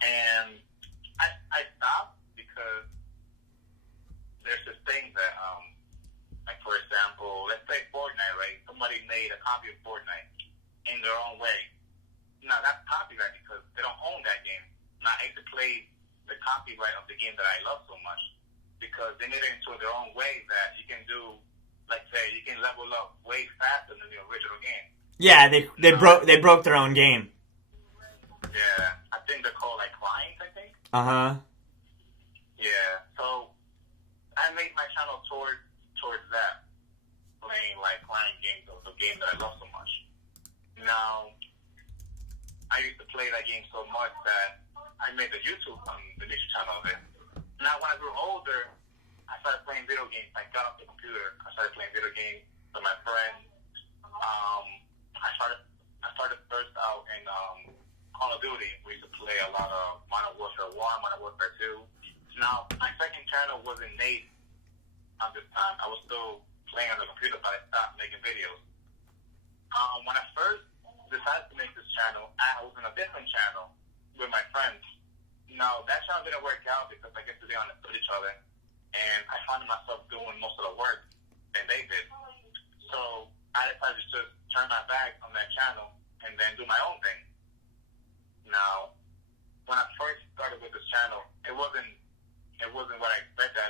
and I stopped because there's this thing that for example, let's say Fortnite, right? Somebody made a copy of Fortnite in their own way. Now that's copyright because they don't own that game. Now I used to play the copyright of the game that I love so much, because they made it into their own way that you can do, say, you can level up way faster than the original game. Yeah, they broke their own game. Yeah, I think they're called clients, I think. Yeah, so I made my channel towards that, playing client games of the game that I love so much. Now, I used to play that game so much that I made the YouTube channel of it. Now, when I grew older, I started playing video games. I got off the computer. I started playing video games with my friends. I started first out in Call of Duty. We used to play a lot of Modern Warfare 1, Modern Warfare 2. Now, my second channel wasn't made at this time. I was still playing on the computer, but I stopped making videos. When I first decided to make this channel, I was in a different channel with my friends. Now, that channel didn't work out because I guess they understood each other. And I found myself doing most of the work than they did. So I decided to just turn my back on that channel and then do my own thing. Now, when I first started with this channel, it wasn't what I expected.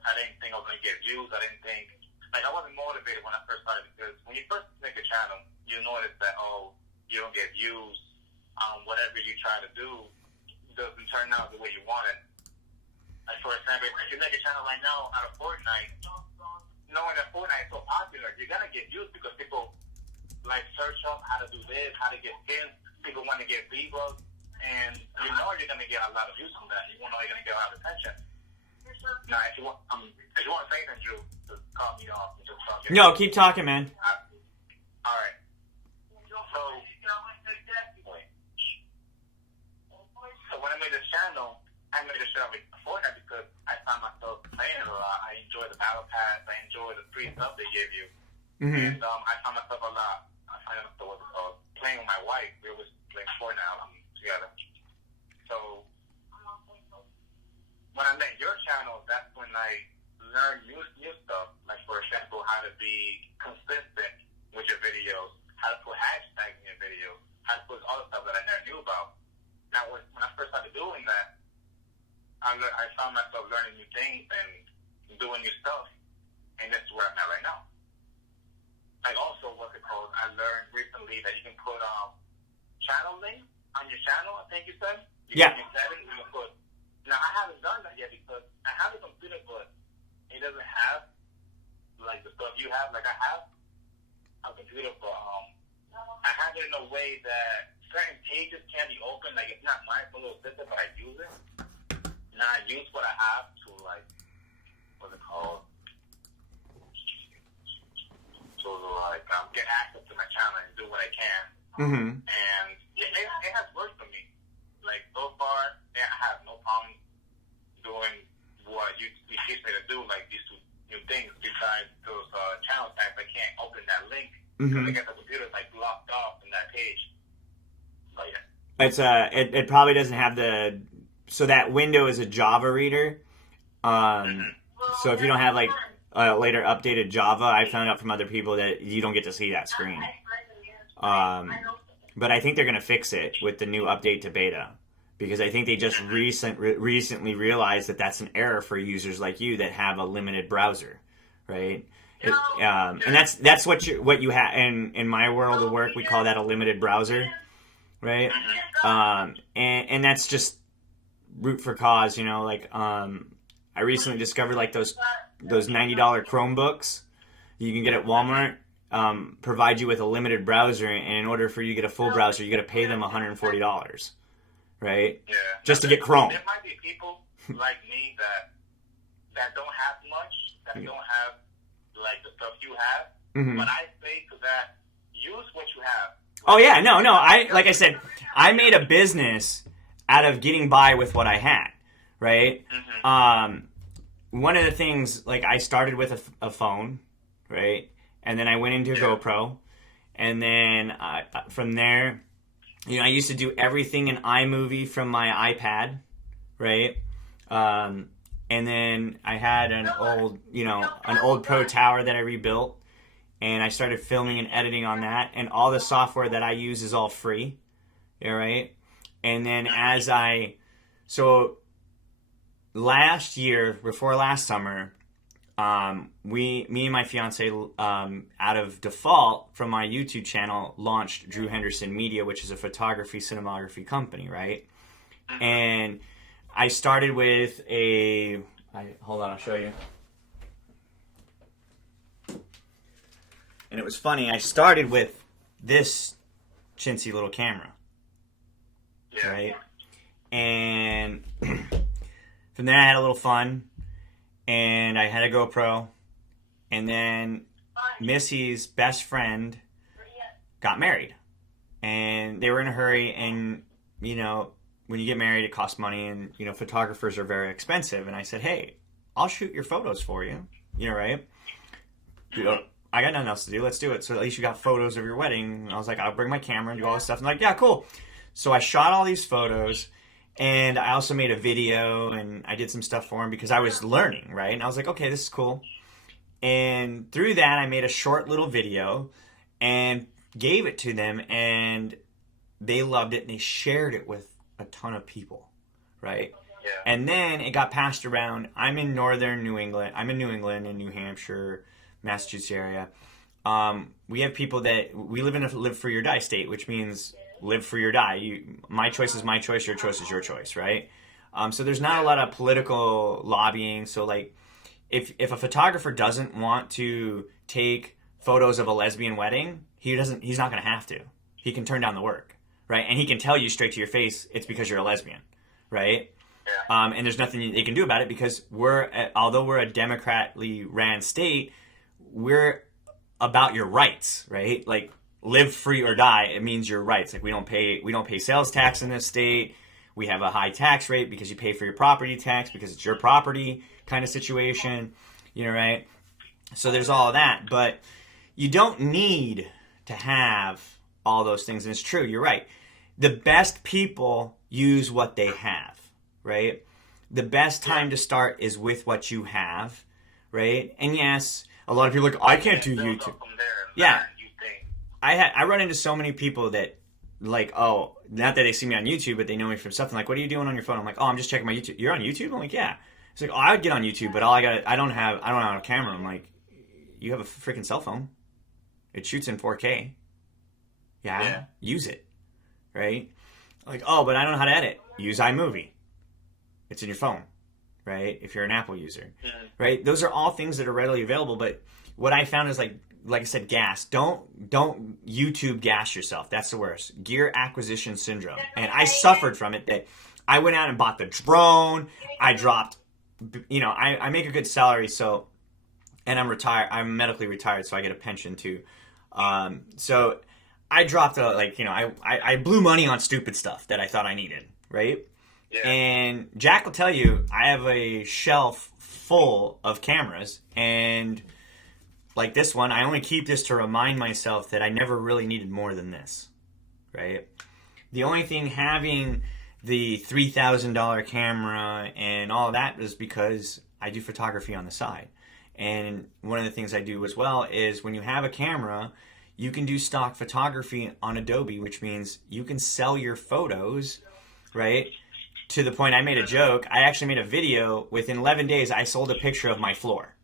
I didn't think I was gonna get views. I didn't think I wasn't motivated when I first started, because when you first make a channel, you notice that you don't get views. Whatever you try to do doesn't turn out the way you want it. Like, for example, if you make a channel right now out of Fortnite, knowing that Fortnite is so popular, you're gonna get views because people like search up how to do this, how to get skins. People want to get V-Bucks, and you know you're gonna get a lot of views from that. You know you're gonna get a lot of attention. Now, if you want to say anything, Drew, just cut me off and just talk. No, keep talking, man. All right. So when I made this channel, I made a channel with Fortnite because I found myself playing it a lot. I enjoy the battle pass. I enjoy the free stuff they give you. Mm-hmm. And I found myself a lot. I found myself playing with my wife. We always play Fortnite together. So when I met your channel, that's when I learned new stuff. Like, for example, how to be consistent with your videos, how to put hashtags in your videos, how to put all the stuff that I never knew about. Now, when I first started doing that, I found myself learning new things and doing new stuff, and this is where I'm at right now. Like, also, what's it called? I learned recently that you can put channel links on your channel, I think you said? Yeah. Now, I haven't done that yet because I have a computer, but it doesn't have, like, the stuff you have. Like, I have a computer, but I have it in a way that certain pages can be open. Like, it's not mine, it's a little system, but I use it. Now, I use what I have to, like, what's it called? To, like, get access to my channel and do what I can. Mm-hmm. And it has worked for me. Like, so far, I have no problem doing what you teach me to do, like these two new things. Besides those channel tags, I can't open that link because I guess the computer's like blocked off in that page. But yeah, it's it probably doesn't have so that window is a Java reader. So if you don't have like later updated Java, I found out from other people that you don't get to see that screen. But I think they're gonna fix it with the new update to beta. Because I think they just recently realized that that's an error for users like you that have a limited browser, right? And that's what you have in my world of work. We call that a limited browser, right? And that's just root for cause, you know. Like I recently discovered like those $90 Chromebooks you can get at Walmart provide you with a limited browser, and in order for you to get a full browser, you got to pay them $140. Right? Yeah. Just to get Chrome. There might be people like me that don't have much, that don't have like the stuff you have. Mm-hmm. But I say to that, use what you have. Oh yeah, no. Like I said, I made a business out of getting by with what I had. Right? Mm-hmm. One of the things, like, I started with a phone, right? And then I went into GoPro, and then from there, you know, I used to do everything in iMovie from my iPad, right? And then I had an old Pro Tower that I rebuilt, and I started filming and editing on that. And all the software that I use is all free, all right? And then last year, before last summer, me and my fiance, out of default from my YouTube channel, launched Drew Henderson Media, which is a photography, cinematography company, right? And I started with hold on, I'll show you. And it was funny, I started with this chintzy little camera, right? And from there I had a little fun. And I had a GoPro, and then Missy's best friend got married, and they were in a hurry, and, you know, when you get married, it costs money, and, you know, photographers are very expensive, and I said, hey, I'll shoot your photos for you, you know, right? You know, I got nothing else to do, let's do it, so at least you got photos of your wedding. And I was like, I'll bring my camera and do all this stuff, and like, yeah, cool. So I shot all these photos, And I also made a video and I did some stuff for him because I was learning, right? And I was like, okay, this is cool. And through that, I made a short little video and gave it to them, and they loved it and they shared it with a ton of people, right? Yeah. And then it got passed around. I'm in northern New England. I'm in New England, in New Hampshire, Massachusetts area. We have people that we live in a live free or die state, which means live free or die. My choice is my choice. Your choice is your choice, right? So there's not a lot of political lobbying. So like, if a photographer doesn't want to take photos of a lesbian wedding, he's not going to have to. He can turn down the work, right? And he can tell you straight to your face, it's because you're a lesbian, right? Yeah. And there's nothing they can do about it because although we're a democratically ran state, we're about your rights, right? Like, live free or die, it means your rights. Like, we don't pay sales tax in this state. We have a high tax rate because you pay for your property tax because it's your property kind of situation, right? So there's all of that, but you don't need to have all those things. And it's true, you're right. The best people use what they have, right? The best time to start is with what you have, right? And yes, a lot of people are like, I can't do YouTube. Yeah. I run into so many people that, like, oh, not that they see me on YouTube, but they know me from something. Like, what are you doing on your phone? I'm like, oh, I'm just checking my YouTube. You're on YouTube? I'm like, yeah. It's like, oh, I would get on YouTube, but I don't have a camera. I'm like, you have a freaking cell phone. It shoots in 4K. Yeah. Use it, right? Like, oh, but I don't know how to edit. Use iMovie. It's in your phone, right? If you're an Apple user, right? Those are all things that are readily available. But what I found is like I said, gas. Don't YouTube gas yourself. That's the worst. Gear acquisition syndrome. And I suffered from it. That I went out and bought the drone. I dropped, I make a good salary. So, and I'm retired. I'm medically retired, so I get a pension too. So I dropped I blew money on stupid stuff that I thought I needed, right? Yeah. And Jack will tell you, I have a shelf full of cameras, and like this one, I only keep this to remind myself that I never really needed more than this, right? The only thing having the $3,000 camera and all that is because I do photography on the side. And one of the things I do as well is when you have a camera, you can do stock photography on Adobe, which means you can sell your photos, right? To the point I made a joke. I actually made a video. Within 11 days, I sold a picture of my floor,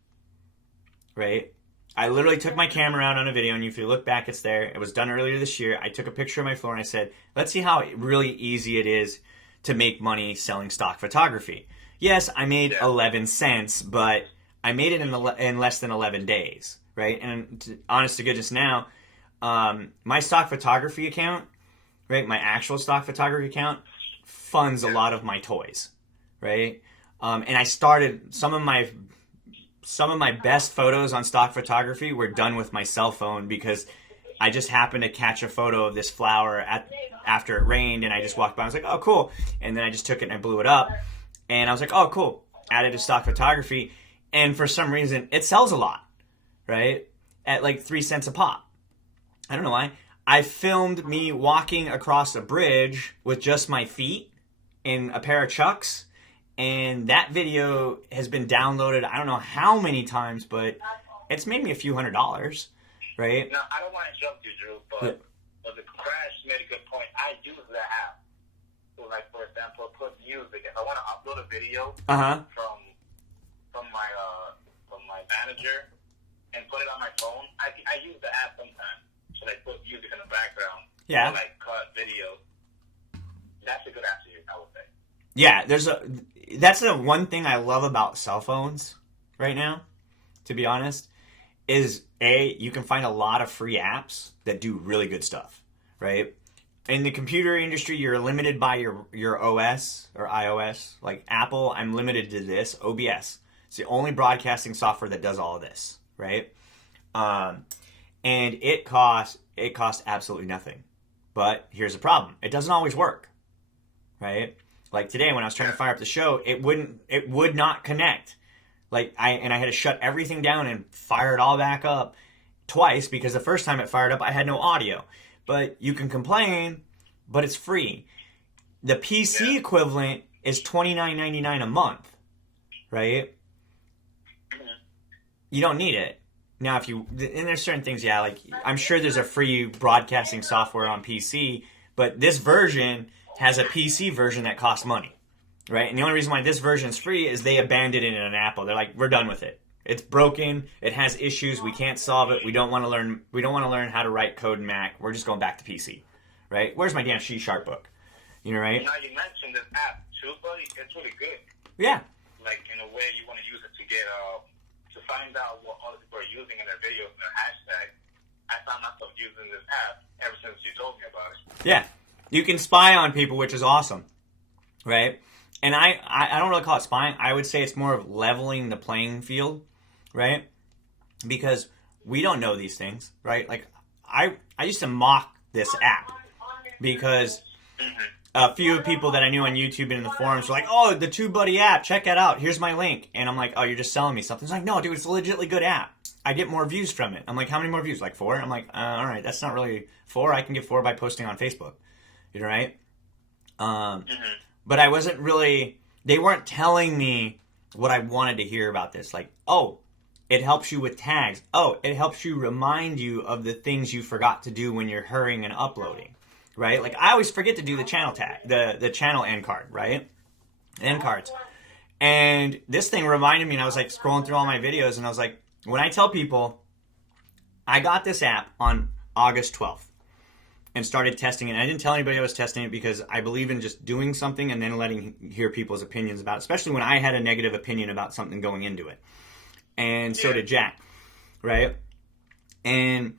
right? I literally took my camera out on a video, and if you look back, it's there. It was done earlier this year. I took a picture of my floor, and I said, let's see how really easy it is to make money selling stock photography. Yes, I made 11 cents, but I made it in less than 11 days, right? And honest to goodness now, my stock photography account, right, my actual stock photography account funds a lot of my toys, right? And I started some of my best photos on stock photography were done with my cell phone because I just happened to catch a photo of this flower after it rained, and I just walked by. I was like, oh, cool. And then I just took it and I blew it up. And I was like, oh, cool. Added to stock photography. And for some reason, it sells a lot, right? At like 3 cents a pop. I don't know why. I filmed me walking across a bridge with just my feet in a pair of Chucks. And that video has been downloaded, I don't know how many times, but it's made me a few $100s, right? No, I don't want to jump you, Drew, but the Crash made a good point. I use the app. So, like, for example, put music. If I want to upload a video from my manager and put it on my phone, I use the app sometimes. So, like, put music in the background. Yeah. Or, like, cut video. That's a good app to use, I would say. Yeah, that's the one thing I love about cell phones right now, to be honest, is you can find a lot of free apps that do really good stuff, right? In the computer industry, you're limited by your OS or iOS. Like Apple, I'm limited to this, OBS. It's the only broadcasting software that does all of this, right? And it costs absolutely nothing. But here's the problem. It doesn't always work, right? Like today when I was trying to fire up the show, it would not connect. Like I had to shut everything down and fire it all back up twice because the first time it fired up, I had no audio. But you can complain, but it's free. The PC equivalent is $29.99 a month, right? You don't need it. Now, and there's certain things, like, I'm sure there's a free broadcasting software on PC, but this version has a PC version that costs money, right? And the only reason why this version is free is they abandoned it in an Apple. They're like, we're done with it. It's broken. It has issues. We can't solve it. We don't want to learn how to write code in Mac. We're just going back to PC, right? Where's my damn C# book? You know, right? Now you mentioned this app, TubeBuddy. It's really good. Yeah. Like, in a way, you want to use it to get to find out what other people are using in their videos and their hashtags. I found myself using this app ever since you told me about it. Yeah. You can spy on people, which is awesome, right? And I don't really call it spying. I would say it's more of leveling the playing field, right? Because we don't know these things, right? Like, I used to mock this app because a few people that I knew on YouTube and in the forums were like, oh, the TubeBuddy app, check it out. Here's my link. And I'm like, oh, you're just selling me something. It's like, no, dude, it's a legitimately good app. I get more views from it. I'm like, how many more views? Like 4? I'm like, all right, that's not really 4. I can get 4 by posting on Facebook. You know, right? But I wasn't really, they weren't telling me what I wanted to hear about this. Like, oh, it helps you with tags. Oh, it helps you remind you of the things you forgot to do when you're hurrying and uploading, right? Like, I always forget to do the channel tag, the channel end card, right? End cards. And this thing reminded me, and I was like scrolling through all my videos, and I was like, when I tell people, I got this app on August 12th. And started testing it. And I didn't tell anybody I was testing it because I believe in just doing something and then hear people's opinions about it, especially when I had a negative opinion about something going into it. And so did Jack, right? And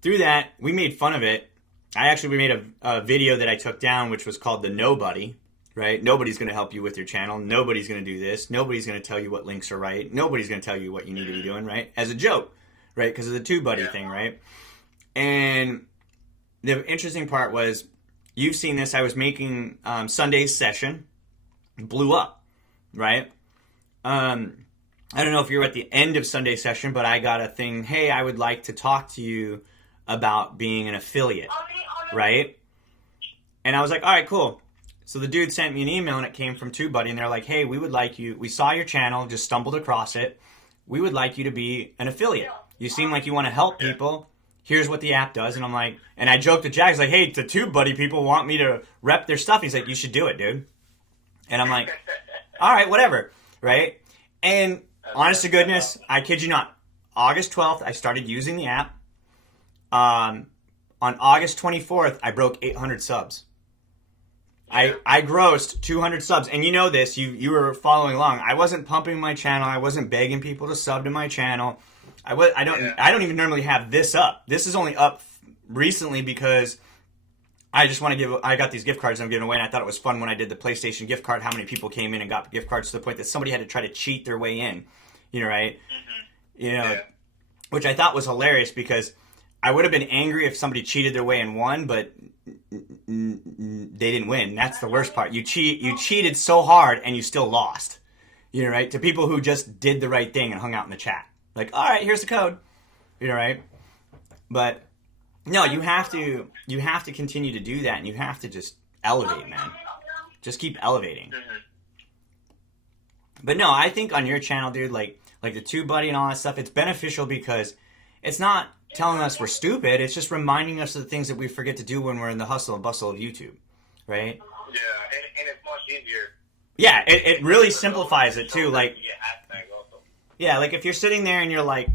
through that, we made fun of it. We made a video that I took down, which was called the Nobody, right? Nobody's going to help you with your channel. Nobody's going to do this. Nobody's going to tell you what links are right. Nobody's going to tell you what you need to be doing, right? As a joke, right? Because of the TubeBuddy thing, right? And the interesting part was, you've seen this, I was making Sunday's session, blew up, right? I don't know if you're at the end of Sunday session, but I got a thing, hey, I would like to talk to you about being an affiliate, right? And I was like, all right, cool. So the dude sent me an email, and it came from TubeBuddy, and they're like, hey, we saw your channel, just stumbled across it. We would like you to be an affiliate. You seem like you want to help people. Here's what the app does. And I'm like, and I joked to Jack, he's like, hey, the TubeBuddy people want me to rep their stuff. He's like, you should do it, dude. And I'm like, all right, whatever, right? And honest to goodness, I kid you not, August 12th, I started using the app. On August 24th, I broke 800 subs. I grossed 200 subs. And you know this, you were following along. I wasn't pumping my channel. I wasn't begging people to sub to my channel. I don't even normally have this up. This is only up recently because I just want to I got these gift cards I'm giving away, and I thought it was fun when I did the PlayStation gift card, how many people came in and got gift cards to the point that somebody had to try to cheat their way in, you know, right? You know, which I thought was hilarious because I would have been angry if somebody cheated their way and won, but they didn't win. That's the worst part. You cheated so hard and you still lost, you know, right? To people who just did the right thing and hung out in the chat. Like, all right, here's the code, you know, right? But no, you have to continue to do that, and you have to just elevate, man. Just keep elevating. But no, I think on your channel, dude, like the TubeBuddy and all that stuff, it's beneficial because it's not telling us we're stupid. It's just reminding us of the things that we forget to do when we're in the hustle and bustle of YouTube, right? Yeah, and it's much easier. Yeah, it really simplifies it too. Like, yeah, like if you're sitting there and you're like,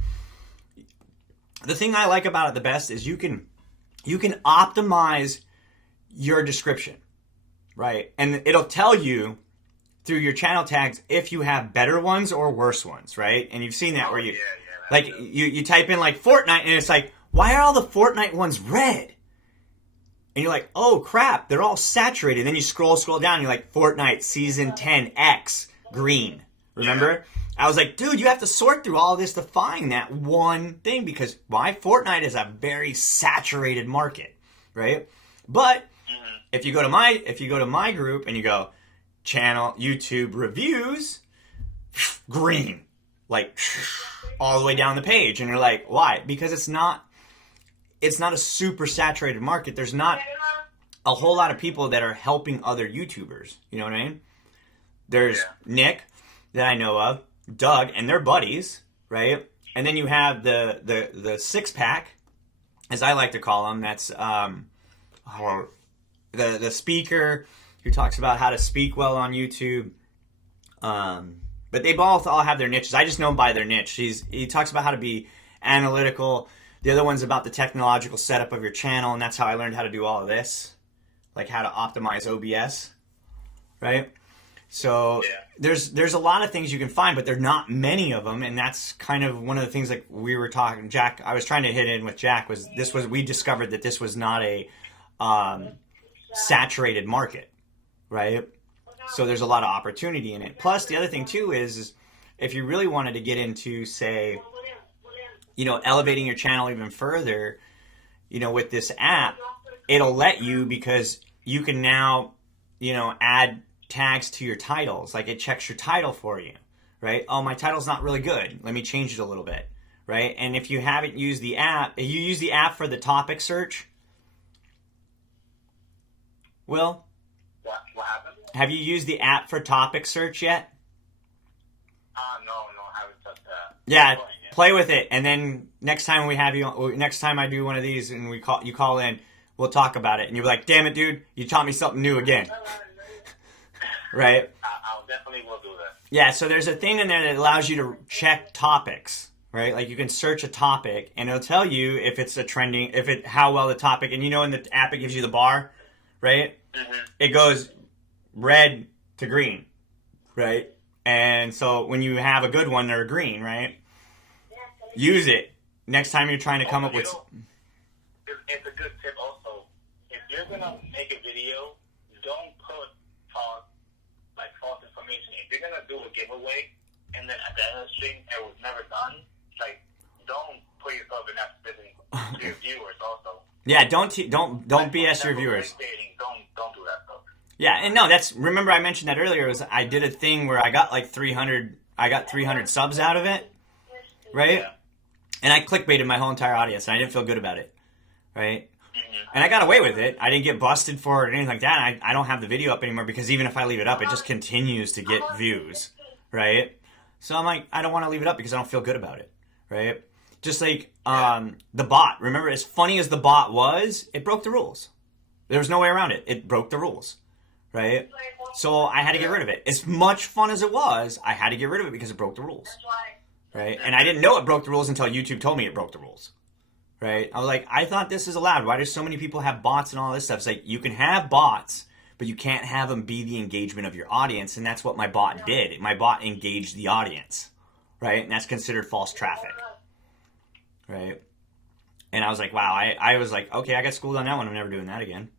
the thing I like about it the best is you can optimize your description, right? And it'll tell you through your channel tags if you have better ones or worse ones, right? And you've seen that where you, like, you type in like Fortnite and it's like, why are all the Fortnite ones red? And you're like, oh crap, they're all saturated. And then you scroll down and you're like, Fortnite Season 10 X green. Remember? Yeah. I was like, dude, you have to sort through all this to find that one thing because why? Fortnite is a very saturated market, right? But if you go to my group and you go channel YouTube reviews, green, like all the way down the page, and you're like, why? Because it's not a super saturated market. There's not a whole lot of people that are helping other YouTubers. You know what I mean? There's Nick that I know of, Doug, and their buddies, right? And then you have the six pack, as I like to call them. That's the speaker who talks about how to speak well on YouTube. But they both all have their niches. I just know them by their niche. He talks about how to be analytical. The other one's about the technological setup of your channel, and that's how I learned how to do all of this, like how to optimize OBS, right? So there's a lot of things you can find, but there are not many of them, and that's kind of one of the things like we were talking. Jack, I was trying to hit in with Jack we discovered that this was not a saturated market, right? So there's a lot of opportunity in it. Plus, the other thing too is if you really wanted to get into, say, elevating your channel even further, with this app, it'll let you, because you can now, add tags to your titles. Like it checks your title for you, right? Oh, my title's not really good. Let me change it a little bit, right? And if you haven't used the app, you use the app for the topic search. Will? What happened? Have you used the app for topic search yet? No, I haven't touched that. Yeah, play with it, and then next time I do one of these and you call in, we'll talk about it, and you'll be like, damn it, dude, you taught me something new again. Right? I'll definitely will do that. Yeah, so there's a thing in there that allows you to check topics, right? Like you can search a topic, and it'll tell you if it's how well the topic, and in the app it gives you the bar, right? Mm-hmm. It goes red to green, right? And so when you have a good one, they're green, right? Use it next time you're trying to come up with. It's a good tip also. If you're gonna make a video, don't put false information. If you're gonna do a giveaway and then at the end of the stream it was never done, don't put yourself in that position to your viewers also. Yeah, don't BS your viewers. Don't do that stuff. Yeah, and no, remember I mentioned that earlier. I did a thing where I got 300 subs out of it, right? Yeah. And I clickbaited my whole entire audience, and I didn't feel good about it, right? Mm-hmm. And I got away with it. I didn't get busted for it or anything like that. I don't have the video up anymore because even if I leave it up, it just continues to get views, right? So I'm like, I don't want to leave it up because I don't feel good about it, right? Just like the bot. Remember, as funny as the bot was, it broke the rules. There was no way around it. It broke the rules, right? So I had to get rid of it. As much fun as it was, I had to get rid of it because it broke the rules, right? And I didn't know it broke the rules until YouTube told me it broke the rules, right? I was like, I thought this is allowed. Why do so many people have bots and all this stuff? It's like, you can have bots, but you can't have them be the engagement of your audience, and that's what my bot did. My bot engaged the audience, right? And that's considered false traffic, right? And I was like, wow, I was like, okay, I got schooled on that one. I'm never doing that again,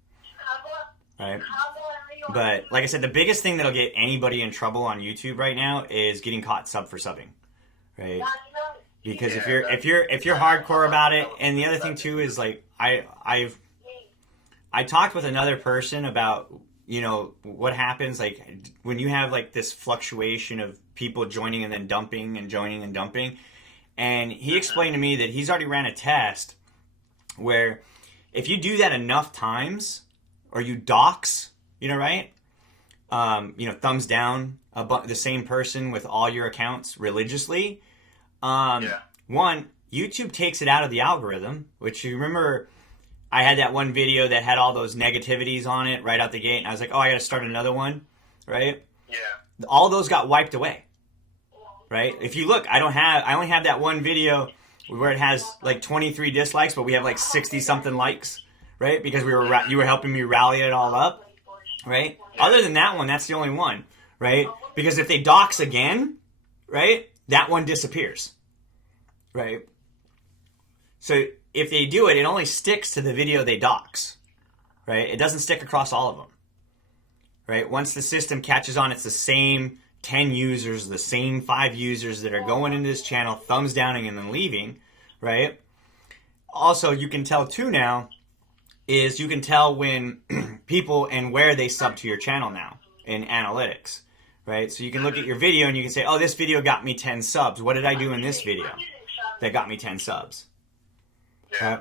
right? But like I said, the biggest thing that'll get anybody in trouble on YouTube right now is getting caught sub for subbing, right? Because if you're hardcore about it, and the other thing too is like I talked with another person about what happens like when you have like this fluctuation of people joining and then dumping and joining and dumping, and he explained to me that he's already ran a test where if you do that enough times or you dox, right? Thumbs down the same person with all your accounts religiously. One, YouTube takes it out of the algorithm, which you remember I had that one video that had all those negativities on it right out the gate, and I was like, oh, I got to start another one, right? Yeah. All those got wiped away, right? If you look, I only have that one video where it has like 23 dislikes, but we have like 60 something likes, right? Because you were helping me rally it all up, right? Yeah. Other than that one, that's the only one, right? Because if they dox again, right, that one disappears, right? So if they do it, it only sticks to the video they dox, right? It doesn't stick across all of them, right? Once the system catches on, it's the same 10 users, the same 5 users that are going into this channel, thumbs downing and then leaving, right? Also, you can tell too now, is you can tell when people and where they sub to your channel now in analytics, right? So you can look at your video and you can say, oh, this video got me 10 subs. What did I do in this video that got me 10 subs? Yeah.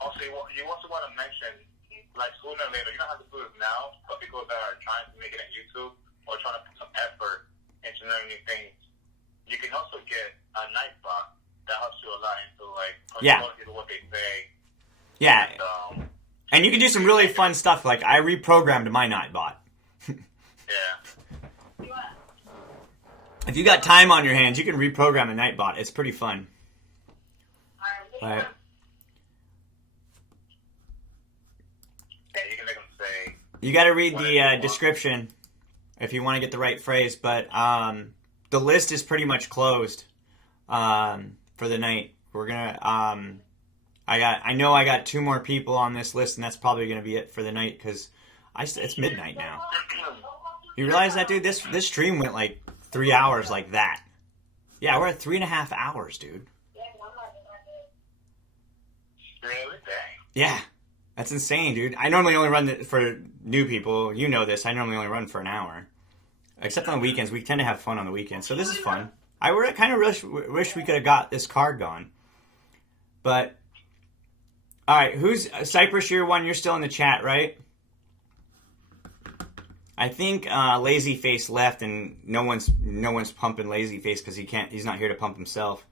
Also, you also want to mention like sooner or later, you don't have to do it now, but people that are trying to make it on YouTube or trying to put some effort into learning new things, you can also get a night bot that helps you a lot into like people what they say. Yeah. And you can do some really fun stuff. Like I reprogrammed my Nightbot. Yeah. If you got time on your hands, you can reprogram a Nightbot. It's pretty fun. Right. Yeah, you can make them say. You got to read the description if you want to get the right phrase. But the list is pretty much closed for the night. We're gonna. I know I got 2 more people on this list, and that's probably gonna be it for the night because it's midnight now. You realize that, dude? This stream went like 3 hours like that. Yeah, we're at 3.5 hours, dude. Really? Dang. Yeah, that's insane, dude. I normally only run for new people. You know this. I normally only run for an hour. Except on the weekends. We tend to have fun on the weekends. So this is fun. I kind of wish we could have got this card gone. But, alright, who's Cypress Year 1? You're still in the chat, right? I think Lazyface left and no one's pumping Lazyface because he's not here to pump himself.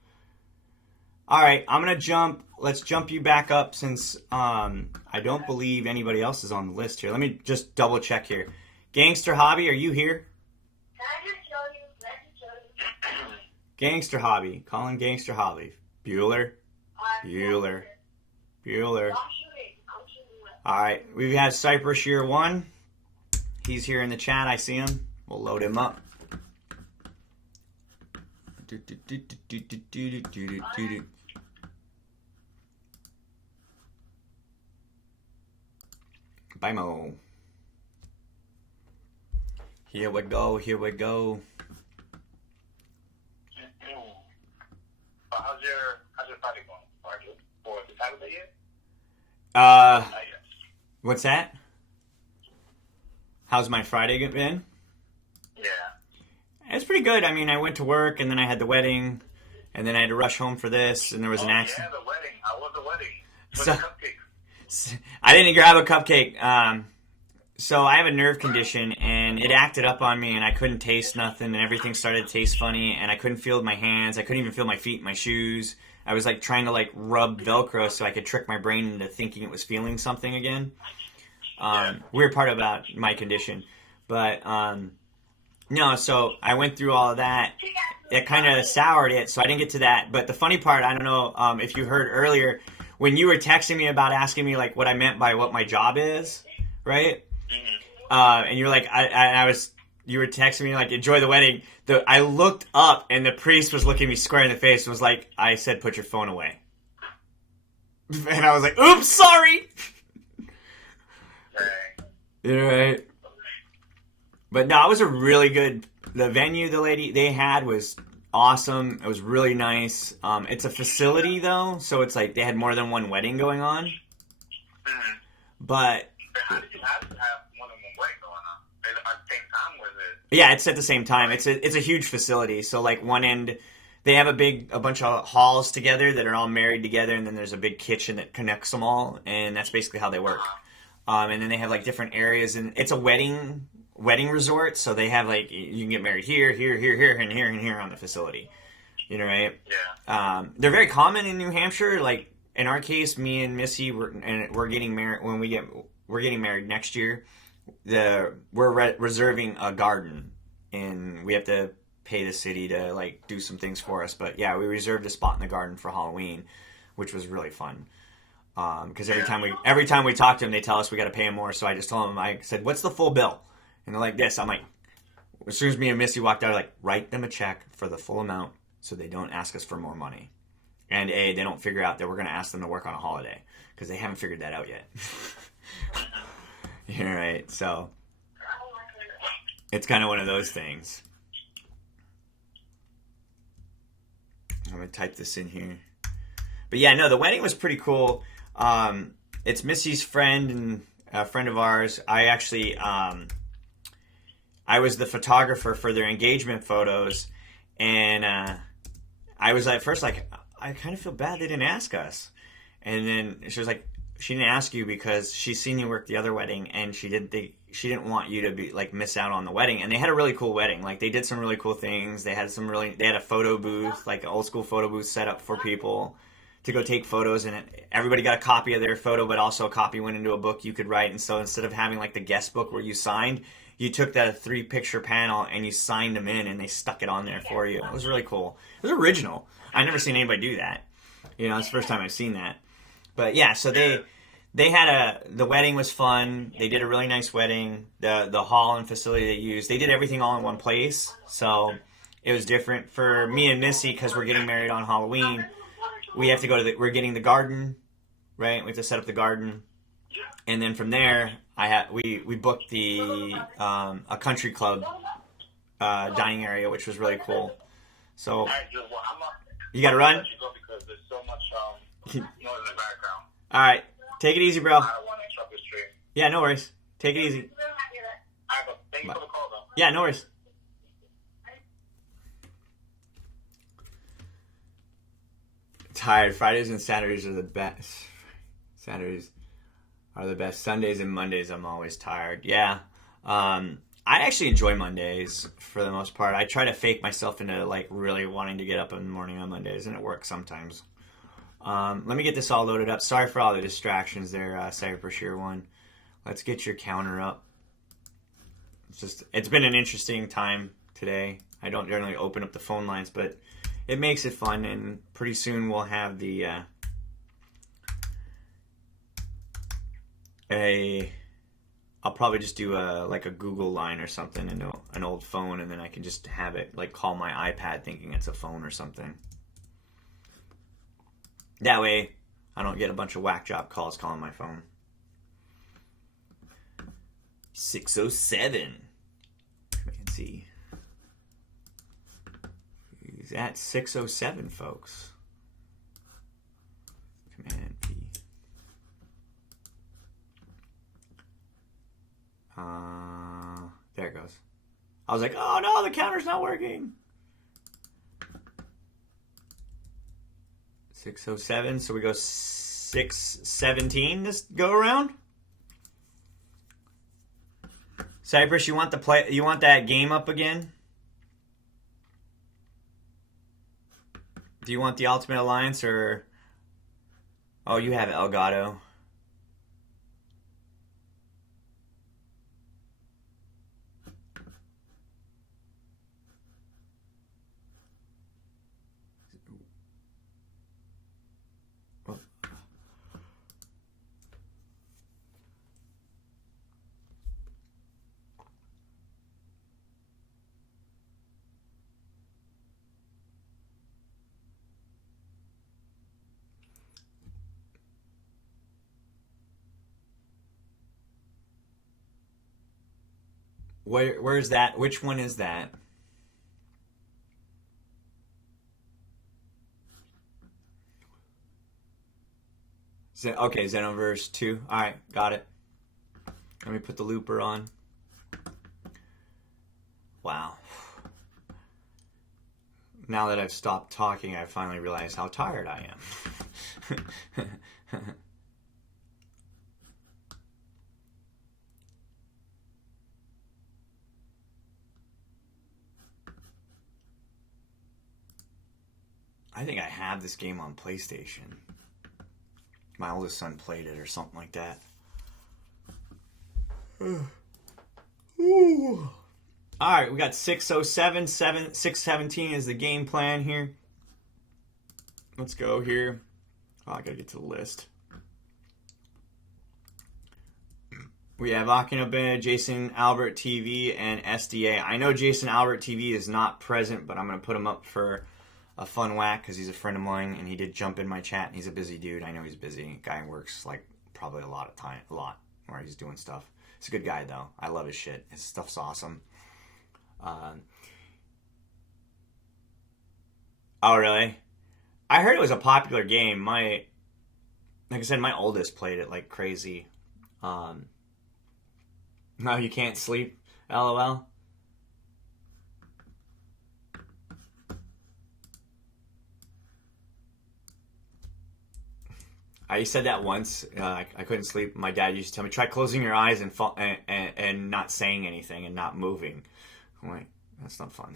Alright, I'm gonna jump. Let's jump you back up since I don't believe anybody else is on the list here. Let me just double check here. Gangster Hobby, are you here? Gangster Hobby. Calling Gangster Hobby. Bueller. Alright, we've had Cypress Year 1. He's here in the chat. I see him. We'll load him up. Bye, Mo. Here we go. How's your party going? Are you for the Saturday yet? What's that? How's my Friday been? Yeah. It's pretty good. I mean, I went to work, and then I had the wedding, and then I had to rush home for this, and there was an accident. Yeah, the wedding. I was the wedding. With the cupcakes. I didn't grab a cupcake. So I have a nerve condition, and it acted up on me, and I couldn't taste nothing, and everything started to taste funny, and I couldn't feel my hands. I couldn't even feel my feet, my shoes. I was like trying to like rub Velcro so I could trick my brain into thinking it was feeling something again. Weird part about my condition. But, no, so I went through all of that. It kind of soured it, so I didn't get to that. But the funny part, I don't know if you heard earlier, when you were texting me about asking me, like, what I meant by what my job is, right? And you were like, you were texting me, like, enjoy the wedding. I looked up, and the priest was looking me square in the face and was like, I said, put your phone away. And I was like, oops, sorry! You're right. But no, it was a really good. The venue they had was awesome. It was really nice. It's a facility though, so it's like they had more than one wedding going on. Mm-hmm. But how did you have more than one wedding going on? At the same time, was it? Yeah, it's at the same time. It's a huge facility. So like one end, they have a bunch of halls together that are all married together, and then there's a big kitchen that connects them all, and that's basically how they work. And then they have like different areas, and it's a wedding resort, so they have like you can get married here, and here on the facility. You know, right? Yeah. They're very common in New Hampshire. Like in our case, me and Missy, we're getting married we're getting married next year. We're reserving a garden, and we have to pay the city to like do some things for us. But yeah, we reserved a spot in the garden for Halloween, which was really fun. Because every time we talk to them, they tell us we got to pay them more. So I just told them, I said, "What's the full bill?" And they're like, "This." I'm like, as soon as me and Missy walked out, like, write them a check for the full amount so they don't ask us for more money, and they don't figure out that we're going to ask them to work on a holiday because they haven't figured that out yet. You're right. So it's kind of one of those things. I'm gonna type this in here. But yeah, no, the wedding was pretty cool. It's Missy's friend and a friend of ours. I actually, I was the photographer for their engagement photos, and I was at first like, I kind of feel bad they didn't ask us. And then she was like, she didn't ask you because she's seen you work the other wedding, and she didn't want you to be like miss out on the wedding. And they had a really cool wedding. Like they did some really cool things. They had a photo booth, like an old school photo booth set up for people to go take photos, and everybody got a copy of their photo, but also a copy went into a book you could write. And so instead of having like the guest book where you signed, you took that 3-picture panel and you signed them in, and they stuck it on there for you. It was really cool. It was original. I never seen anybody do that. You know, it's the first time I've seen that. But yeah, so they had the wedding was fun. They did a really nice wedding. The hall and facility they used, they did everything all in one place. So it was different for me and Missy because we're getting married on Halloween. We have to go to we're getting the garden, right? We have to set up the garden, and then from there, we booked the a country club dining area, which was really cool. So you got to run. Because there's so much noise in the background. All right, take it easy, bro. I don't want to interrupt this stream. Yeah, no worries. Take it easy. Thank you for the call, though. Yeah, no worries. Tired. Fridays and Saturdays are the best. Saturdays are the best. Sundays and Mondays, I'm always tired. Yeah. I actually enjoy Mondays for the most part. I try to fake myself into like really wanting to get up in the morning on Mondays, and it works sometimes. Let me get this all loaded up. Sorry for all the distractions there, Cyberpursuer 1. Let's get your counter up. It's been an interesting time today. I don't generally open up the phone lines, but it makes it fun, and pretty soon we'll have the I'll probably just do a Google line or something into an old phone, and then I can just have it like call my iPad thinking it's a phone or something. That way I don't get a bunch of whack job calls calling my phone. 607. Command C. He's at 607, folks. Command P. There it goes. I was like, oh no, the counter's not working. 607, so we go 617 this go around. Cypress, you want that game up again? Do you want the Ultimate Alliance or... Oh, you have Elgato. Where's that? Which one is that? Okay, Xenoverse 2. Alright, got it. Let me put the looper on. Wow. Now that I've stopped talking, I finally realize how tired I am. I think I have this game on PlayStation. My oldest son played it or something like that. Alright, we got 607, 617 is the game plan here. Let's go here. Oh, I gotta get to the list. We have Akinobene, Jason Albert TV, and SDA. I know Jason Albert TV is not present, but I'm gonna put him up for a fun whack because he's a friend of mine, and he did jump in my chat, and he's a busy dude. I know he's busy. Guy works like probably a lot where he's doing stuff. He's a good guy though. I love his shit. His stuff's awesome. Oh really? I heard it was a popular game. Like I said, my oldest played it like crazy. No, you can't sleep. LOL. I said that once. I couldn't sleep. My dad used to tell me, try closing your eyes and not saying anything and not moving. I'm like, that's not fun.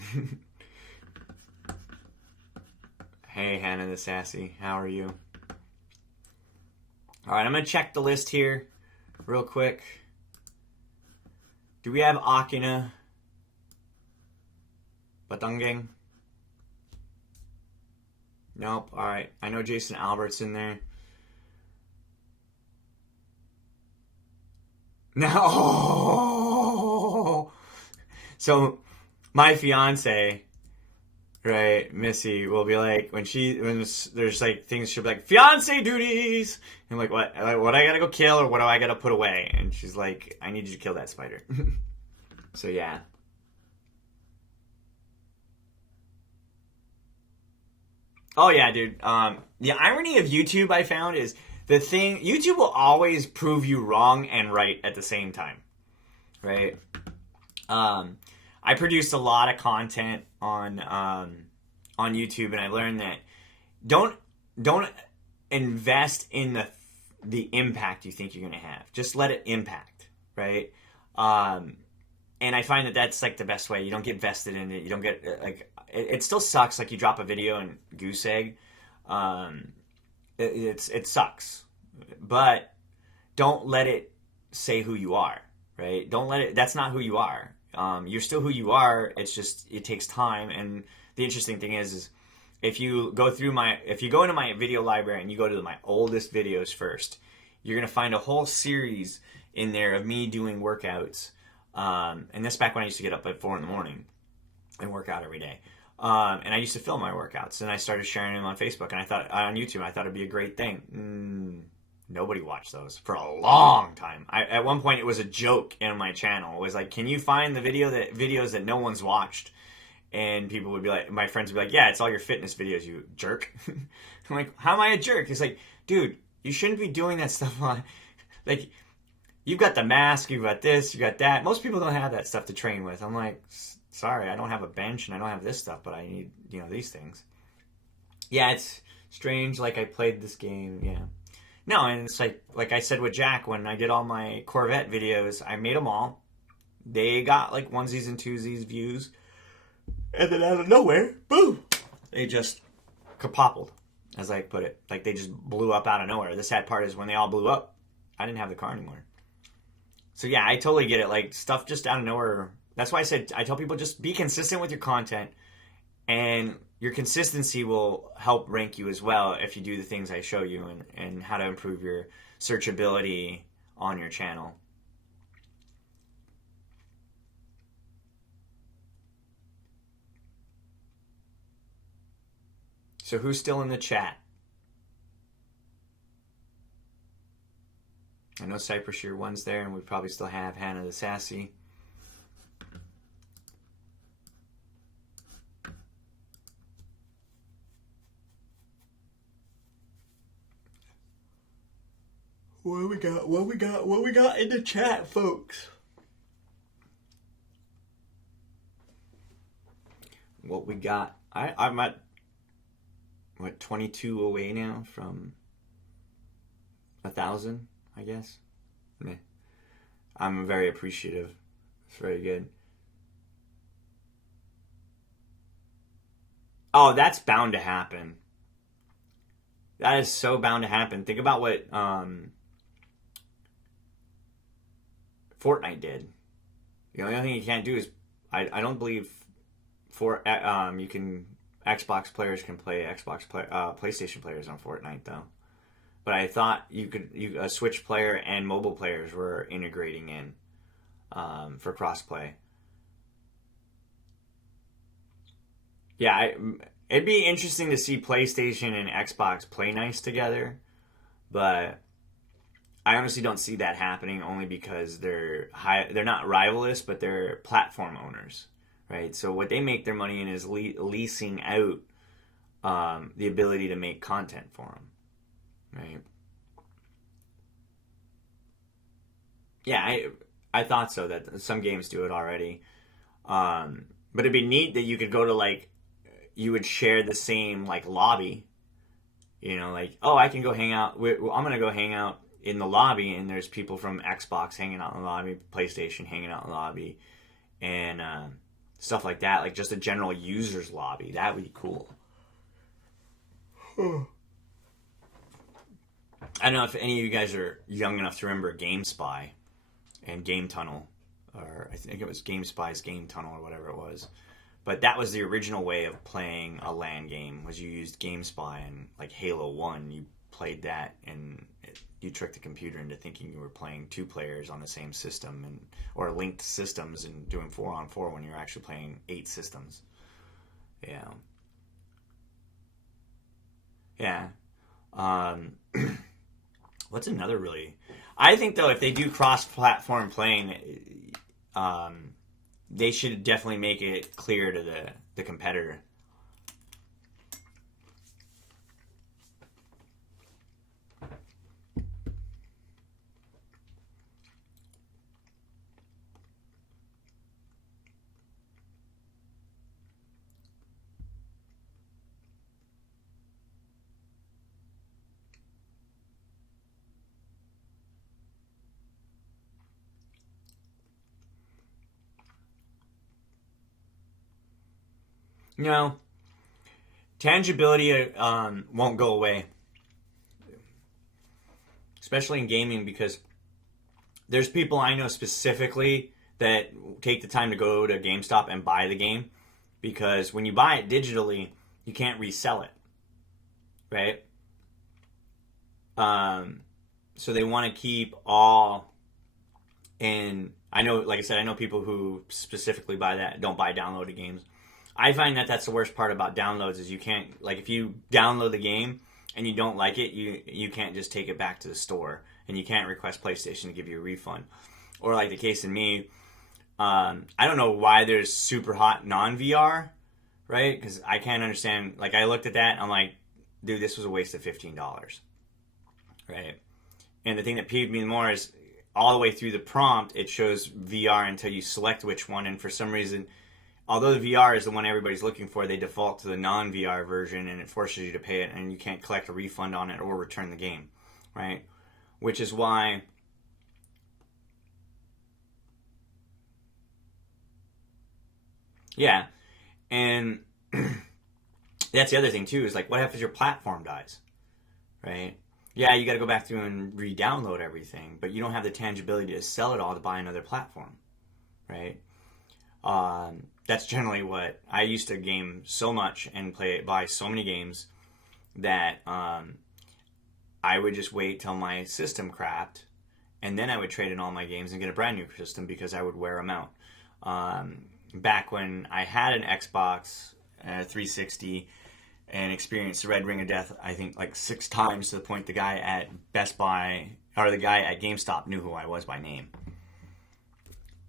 Hey, Hannah the Sassy. How are you? All right, I'm going to check the list here real quick. Do we have Akina? Batangeng? Nope. All right. I know Jason Albert's in there. No. So my fiance, right, Missy, will be like, when there's like things, she'll be like, fiance duties. I'm like, what? Like, what I gotta go kill, or what do I gotta put away? And she's like, I need you to kill that spider. So yeah. Oh yeah, dude. The irony of YouTube, I found, is YouTube will always prove you wrong and right at the same time, right? I produced a lot of content on YouTube, and I learned that don't invest in the impact you think you're gonna have. Just let it impact, right? And I find that that's like the best way. You don't get vested in it. You don't get like it still sucks. Like you drop a video and goose egg. It sucks, but don't let it say who you are, right? Don't let it. That's not who you are. You're still who you are. It's just it takes time. And the interesting thing is if you go into my video library and you go to my oldest videos first, you're gonna find a whole series in there of me doing workouts. And this back when I used to get up at 4 a.m. and work out every day. And I used to film my workouts, and I started sharing them on Facebook, and I thought on YouTube, I thought it'd be a great thing. Nobody watched those for a long time. At one point, it was a joke in my channel. It was like, can you find the videos that no one's watched? And people would be like, my friends would be like, yeah, it's all your fitness videos, you jerk. I'm like, how am I a jerk? It's like, dude, you shouldn't be doing that stuff on, like, you've got the mask, you've got this, you got that. Most people don't have that stuff to train with. I'm like, sorry, I don't have a bench and I don't have this stuff, but I need, these things. Yeah, it's strange. Like, I played this game, yeah. No, and it's like I said with Jack, when I did all my Corvette videos, I made them all. They got like onesies and twosies views. And then out of nowhere, boom, they just kapoppled, as I put it. Like, they just blew up out of nowhere. The sad part is when they all blew up, I didn't have the car anymore. So yeah, I totally get it. Like, stuff just out of nowhere. That's why I tell people, just be consistent with your content, and your consistency will help rank you as well if you do the things I show you and how to improve your searchability on your channel. So who's still in the chat? I know Cypress Year 1's there, and we probably still have Hannah the Sassy. What we got in the chat, folks? What we got? I'm at 22 away now from 1,000, I guess. Meh. I'm very appreciative. It's very good. Oh, that's bound to happen. That is so bound to happen. Think about what Fortnite did. The only thing you can't do is I don't believe Xbox players can play PlayStation players on Fortnite though. But I thought a Switch player and mobile players were integrating in for crossplay. Yeah, it'd be interesting to see PlayStation and Xbox play nice together, but I honestly don't see that happening, only because they're not rivalous, but they're platform owners, right? So what they make their money in is leasing out the ability to make content for them, right? Yeah, I thought so, that some games do it already. But it'd be neat that you could go to, like, you would share the same, like, lobby, You know, like, oh, I can go hang out. I'm going to go hang out in the lobby, and there's people from Xbox hanging out in the lobby, PlayStation hanging out in the lobby, and stuff like that. Like just a general users lobby. That would be cool. I don't know if any of you guys are young enough to remember GameSpy and Game Tunnel, or I think it was GameSpy's Game Tunnel or whatever it was. But that was the original way of playing a LAN game, was you used GameSpy, and like Halo 1, you played that, and you tricked the computer into thinking you were playing two players on the same system, or linked systems, and doing 4-on-4 when you're actually playing 8 systems. Yeah. Yeah. What's another really... I think, though, if they do cross-platform playing, they should definitely make it clear to the competitor. No. Tangibility won't go away. Especially in gaming, because there's people I know specifically that take the time to go to GameStop and buy the game, because when you buy it digitally, you can't resell it. Right? So they want to keep all... And I know, like I said, I know people who specifically buy that, don't buy downloaded games. I find that that's the worst part about downloads, is you can't, like, if you download the game and you don't like it, you can't just take it back to the store, and you can't request PlayStation to give you a refund. Or like the case in me, I don't know why there's super hot non-VR, right? Because I can't understand. Like, I looked at that and I'm like, dude, this was a waste of $15, right? And the thing that peeved me more is all the way through the prompt, it shows VR until you select which one, and for some reason, although the VR is the one everybody's looking for, they default to the non-VR version, and it forces you to pay it, and you can't collect a refund on it or return the game, right? Which is why... Yeah. And that's the other thing, too, is like, what happens if your platform dies, right? Yeah, you got to go back through and re-download everything, but you don't have the tangibility to sell it all to buy another platform, right? That's generally what I used to game so much and buy so many games that I would just wait till my system crapped, and then I would trade in all my games and get a brand new system, because I would wear them out. Back when I had an Xbox 360 and experienced the Red Ring of Death, I think like 6 times, to the point the guy at Best Buy, or the guy at GameStop, knew who I was by name.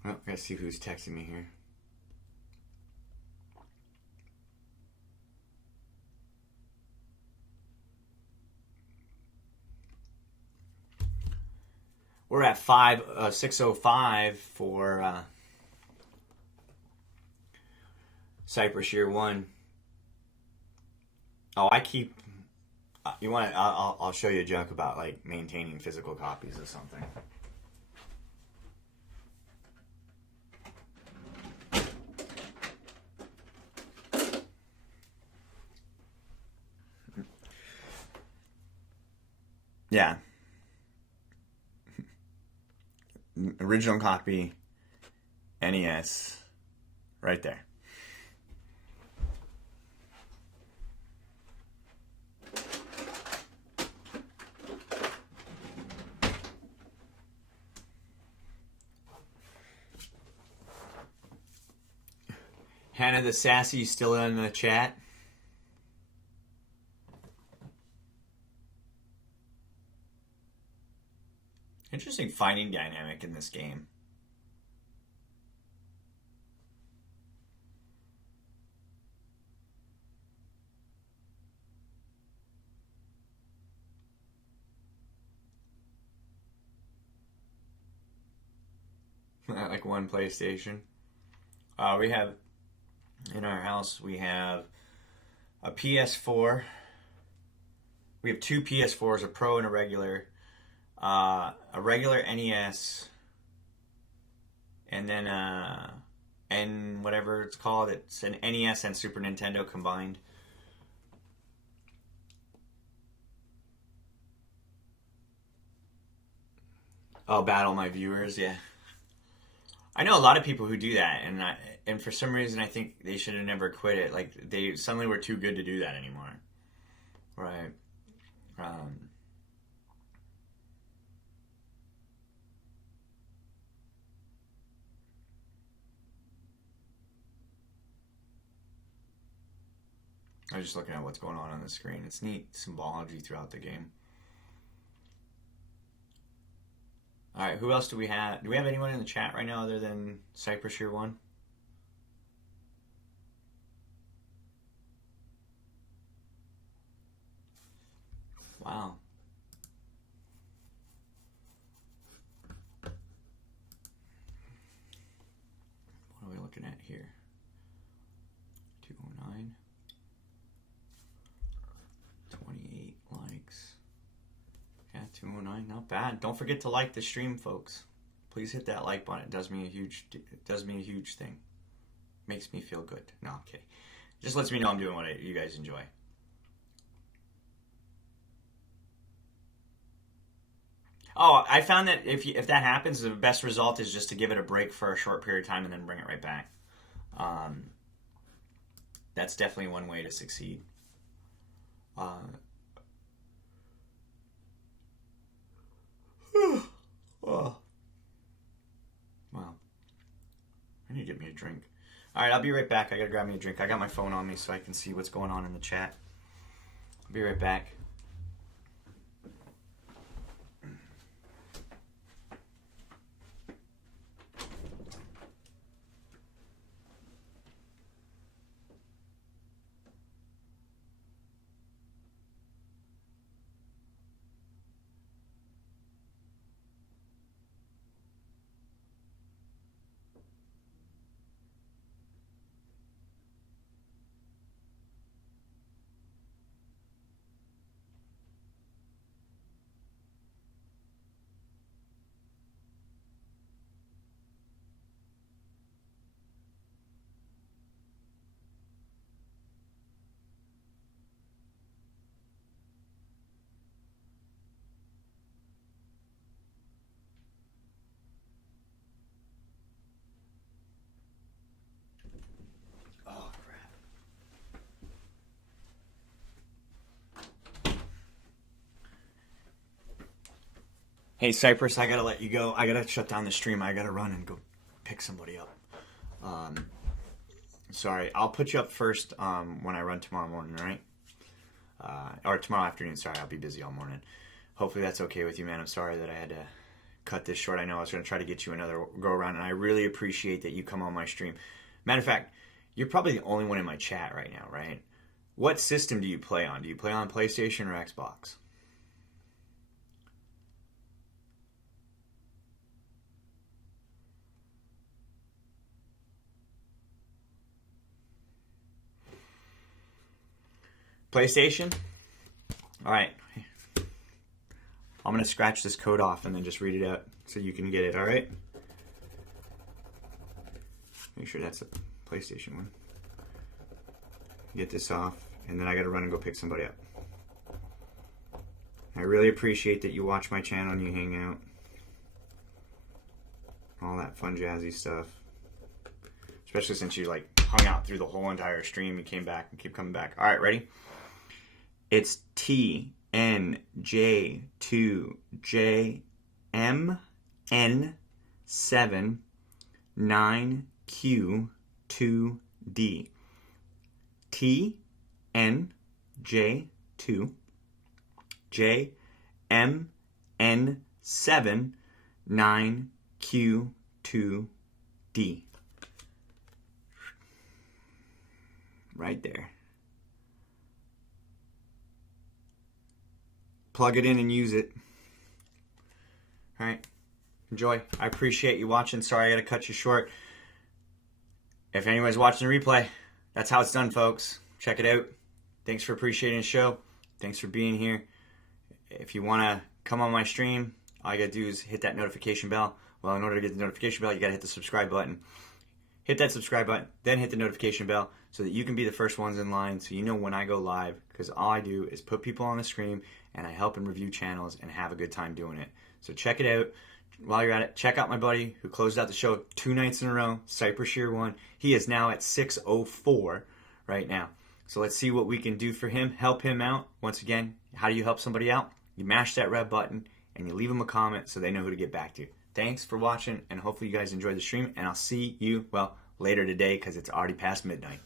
Oh, I gotta see who's texting me here. We're at 6:05 for Cypress Year 1. Oh, I keep... you want? I'll show you a joke about like maintaining physical copies of something. Yeah. Original copy, NES, right there. Hannah the Sassy still in the chat? Interesting fighting dynamic in this game. Like one PlayStation. We have, in our house, we have a PS4. We have 2 PS4s, a Pro and a regular NES, and then and whatever it's called. It's an NES and Super Nintendo combined. Oh, battle my viewers, yeah. I know a lot of people who do that, and for some reason I think they should have never quit it. Like, they suddenly were too good to do that anymore. Right. I was just looking at what's going on the screen. It's neat symbology throughout the game. All right, who else do we have? Do we have anyone in the chat right now other than Cypress Year One? Wow. What are we looking at here? 209. 28 likes. Yeah, 209, not bad. Don't forget to like the stream, folks. Please hit that like button. It does me a huge thing. Makes me feel good. No, I'm kidding. Just lets me know I'm doing what you guys enjoy. Oh, I found that if that happens, the best result is just to give it a break for a short period of time and then bring it right back. That's definitely one way to succeed. Oh. Wow. I need to get me a drink. Alright, I'll be right back. I gotta grab me a drink. I got my phone on me so I can see what's going on in the chat. I'll be right back. Hey, Cypress, I gotta let you go. I gotta shut down the stream. I gotta run and go pick somebody up. Sorry, I'll put you up first when I run tomorrow morning, all right? Or tomorrow afternoon, sorry. I'll be busy all morning. Hopefully that's okay with you, man. I'm sorry that I had to cut this short. I know I was going to try to get you another go-around, and I really appreciate that you come on my stream. Matter of fact, you're probably the only one in my chat right now, right? What system do you play on? Do you play on PlayStation or Xbox? PlayStation? Alright. I'm going to scratch this code off and then just read it out so you can get it, alright? Make sure that's a PlayStation one. Get this off, and then I got to run and go pick somebody up. I really appreciate that you watch my channel and you hang out. All that fun jazzy stuff. Especially since you like hung out through the whole entire stream. You came back and keep coming back. Alright, ready? It's TNJ2JM7-9Q2D. TNJ2JMN7-9Q2D. Right there. Plug it in and use it. All right. Enjoy. I appreciate you watching. Sorry I got to cut you short. If anyone's watching the replay, that's how it's done, folks. Check it out. Thanks for appreciating the show. Thanks for being here. if you want to come on my stream, all you got to do is hit that notification bell. Well, in order to get the notification bell, you got to hit the subscribe button. Hit that subscribe button, then hit the notification bell so that you can be the first ones in line so you know when I go live, because all I do is put people on the screen and I help and review channels and have a good time doing it. So check it out. While you're at it, check out my buddy who closed out the show 2 nights in a row, Cypress Shear 1. He is now at 604 right now. So let's see what we can do for him, help him out. Once again, how do you help somebody out? You mash that red button and you leave them a comment so they know who to get back to. Thanks for watching, and hopefully you guys enjoyed the stream, and I'll see you, well, later today because it's already past midnight.